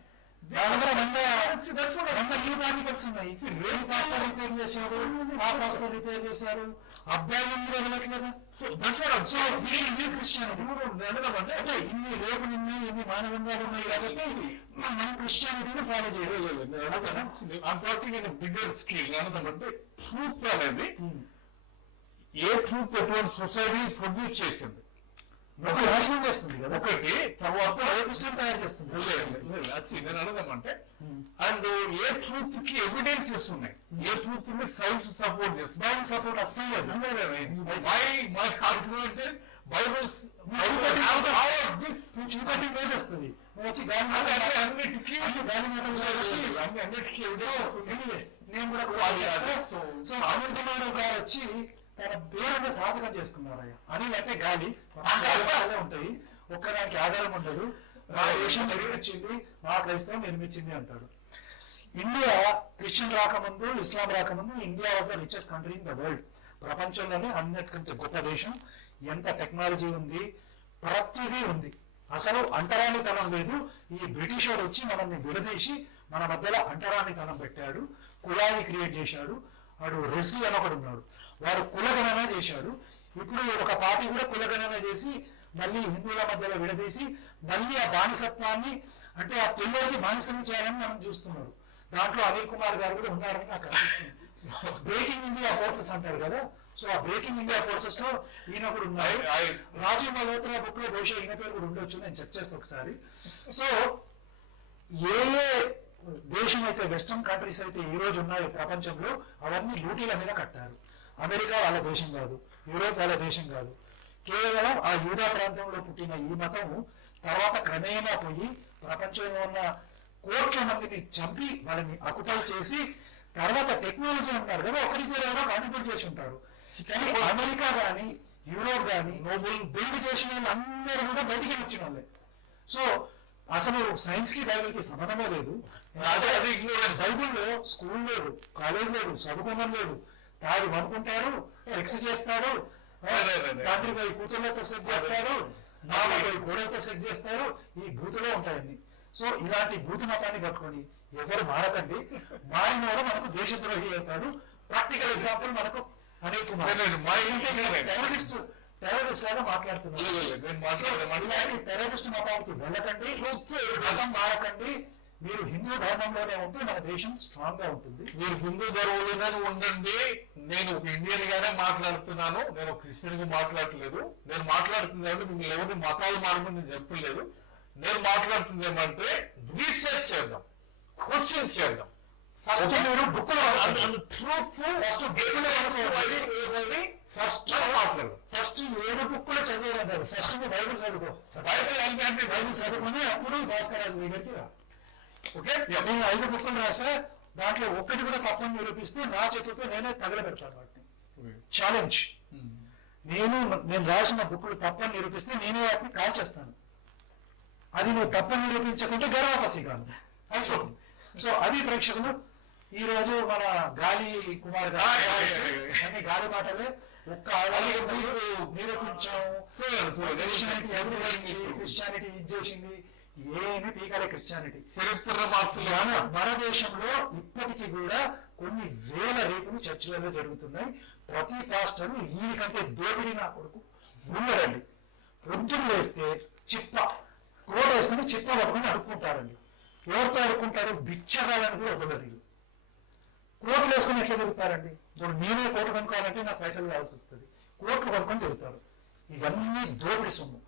నా దగ్గర 100 న్యూస్ ఆర్టికల్స్ ఉన్నాయి. ఈ పాస్టర్ రిపేర్ చేశారు, ఆ పాస్టర్ రిపేర్ చేశారు, అబ్బాయిలు వదలట్లేదు. అంటే ఇన్ని రేపులు ఉన్నాయి, ఇన్ని మానవంగాలు ఉన్నాయి కాబట్టి మనం క్రిస్టియానిటీని ఫాలో చేయలేదు. బిగ్గర్ స్కేల్ అంటే ట్రూత్ అనేది ఏ ట్రూత్ ఎటువంటి సొసైటీ ప్రొడ్యూస్ చేసింది నాశనం చేస్తుంది కదా ఒకటి, తర్వాత క్రిస్టియన్ తయారు చేస్తుంది. నేను అడగమంటే అండ్ ఏ ట్రూత్ కి ఎవిడెన్సెస్ ఉన్నాయి, ఏ ట్రూత్ ని సైన్స్ సపోర్ట్ చేస్తుంది. సపోర్ట్ అస్సలు మై ఆర్గ్యుమెంట్ ఇస్ బైబిల్స్ చూపట్టి చేస్తుంది. వచ్చి అన్నిటికీ నేను కూడా సో అనిల్ కుమార్ గారు వచ్చి తన పేరుని సాధకం చేసుకున్నారు. అనిల్ అంటే గాలి ఉంటాయి, ఒక్కదానికి ఆధారం ఉండదు. నా దేశం నిర్మించింది, నా క్రైస్తవం నిర్మించింది అంటాడు. ఇండియా క్రిస్టియన్ రాకముందు, ఇస్లాం రాకముందు India was the richest country in the world. ప్రపంచంలోనే అన్నిటికంటే గొప్ప దేశం. ఎంత టెక్నాలజీ ఉంది, ప్రతిదీ ఉంది. అసలు అంటరానితనం లేదు. ఈ బ్రిటిష్ వాడు వచ్చి మనల్ని విడదీసి మన మధ్యలో అంటరానితనం పెట్టాడు, కులాన్ని క్రియేట్ చేశాడు. వాడు రెస్లీ అని ఒకడు ఉన్నాడు, వాడు కులగణన చేశాడు. ఇప్పుడు ఒక పార్టీ కూడా కులగణన చేసి మళ్ళీ హిందువుల మధ్యలో విడదీసి మళ్ళీ ఆ బానిసత్వాన్ని అంటే ఆ పిల్లలకి బానిసం చేయాలని మనం చూస్తున్నారు. దాంట్లో అనిల్ కుమార్ గారు కూడా ఉన్నారని నాకు అనిపిస్తుంది. బ్రేకింగ్ ఇండియా ఫోర్సెస్ అంటారు కదా, సో ఆ బ్రేకింగ్ ఇండియా ఫోర్సెస్ లో ఈయన కూడా ఉన్నారు. రాజీవ్ మల్హోత్రా బుక్ లో బహుశా ఈయన పేరు కూడా ఉండొచ్చు, నేను చెక్ చేస్తాను ఒకసారి. సో ఏ దేశం అయితే వెస్టర్న్ కంట్రీస్ అయితే ఈ రోజు ఉన్నాయో ప్రపంచంలో అవన్నీ లూటీల మీద కట్టారు. అమెరికా వాళ్ళ దేశం కాదు, యూరోప్ వాళ్ళ దేశం కాదు. కేవలం ఆ యూదా ప్రాంతంలో పుట్టిన ఈ మతం తర్వాత క్రమేణా పోయి ప్రపంచంలో ఉన్న కోట్ల మందిని చంపి వాళ్ళని అకుపై చేసి తర్వాత టెక్నాలజీ అంటారు కదా, ఒకరిద్దరు ఎవరో కాంట్రిబ్యూట్ చేసి ఉంటారు. కానీ అమెరికా కానీ యూరోప్ కానీ నోబెల్ బిల్డ్ చేసిన వాళ్ళందరూ కూడా బయటికి వచ్చిన వాళ్ళే. సో అసలు సైన్స్ కి బైబిల్ కి సంబంధమే లేదు. బైబిల్లో స్కూల్ లేదు, కాలేజ్ లేదు, చదువుకోవడం లేదు. తాగి అనుకుంటారు, సెక్స్ చేస్తాడు, తండ్రి పోయి కూతుర్లతో సెక్స్ చేస్తాడు, నాన్న పోయి గోడలతో సెక్స్ చేస్తారు. ఈ బూతులో ఉంటాయండి. సో ఇలాంటి బూతు మతాన్ని పట్టుకొని ఎవరు మారకండి, మారినవాడు మనకు దేశద్రోహి అవుతాడు. ప్రాక్టికల్ ఎగ్జాంపుల్ మనకు అనిల్ కుమార్ లేదు, మా ఇంటికి టెర్రరిస్ట్ లాగా మాట్లాడుతున్నారు. నేను మాట్లాడేది టెర్రరిస్ట్ మతానికి వెళ్ళకండి, మతం మారకండి, మీరు హిందూ ధర్మంలోనే ఉంటే మన దేశం స్ట్రాంగ్ గా ఉంటుంది. మీరు హిందూ ధర్మంలోనే ఉండండి. నేను ఒక ఇండియన్ గానే మాట్లాడుతున్నాను, నేను ఒక క్రిస్టియన్ గా మాట్లాడలేదు. నేను మాట్లాడుతుంది ఏమంటే మిమ్మల్ని ఎవరిని మతాలు మారమని నేను చెప్పలేదు. నేను మాట్లాడుతుంది ఏమంటే రీసెర్చ్ చేద్దాం, క్వశ్చన్ చేద్దాం. ఫస్ట్ మీరు బుక్ ట్రూత్ ఫస్ట్ మాట్లాడదాం. ఫస్ట్ 7 బుక్కులు చదివేవారు. ఫస్ట్ బైబిల్ చదువుకో, బైబిల్ అంటే బైబిల్ చదువుకొని అప్పుడు భాస్కరాజు దగ్గరికి రా. ఓకే, నేను 5 బుక్కులు రాసా, దాంట్లో ఒక్కటి కూడా తప్పని నిరూపిస్తే నా చేతులతో నేనే తగలబెడతాను వాటిని. ఛాలెంజ్. నేను రాసిన బుక్కులు తప్పని నిరూపిస్తే నేనే వాటిని కాల్ చేస్తాను. అది నువ్వు తప్పని నిరూపించకుంటే గర్వాపసి కాదు అయిపోతుంది. సో అది ప్రేక్షకులు ఈ రోజు మన గాలి కుమార్ గారు అన్ని గాలి మాటలే. ఒక్క ఆధారం నిరూపించాము, క్రిస్టియానిటీ ఇది చేసింది, ఏమి పీకాలే క్రిస్టియానిటీ. చరిత్ర మార్చులు మన దేశంలో ఇప్పటికీ కూడా కొన్ని వేల రేపులు చర్చిలలో జరుగుతున్నాయి. ప్రతి పాస్టర్ ఈయనకంటే దోపిడి నా కొడుకు ఉండడండి. పొద్దులు వేస్తే చిప్ప కోట వేసుకుని చిప్ప పట్టుకుని అడుక్కుంటారండి. ఎవరితో అడుక్కుంటారు? బిచ్చగాలని కూడా వదలరు. కోట్లు వేసుకుని ఎట్లా తిరుగుతారండి? ఇప్పుడు నేనే కోట కొనుక్కోవాలంటే నాకు పైసలు కావాల్సి వస్తుంది. కోట్లు కొనుక్కొని తిరుగుతారు. ఇవన్నీ దోపిడి సొమ్ము.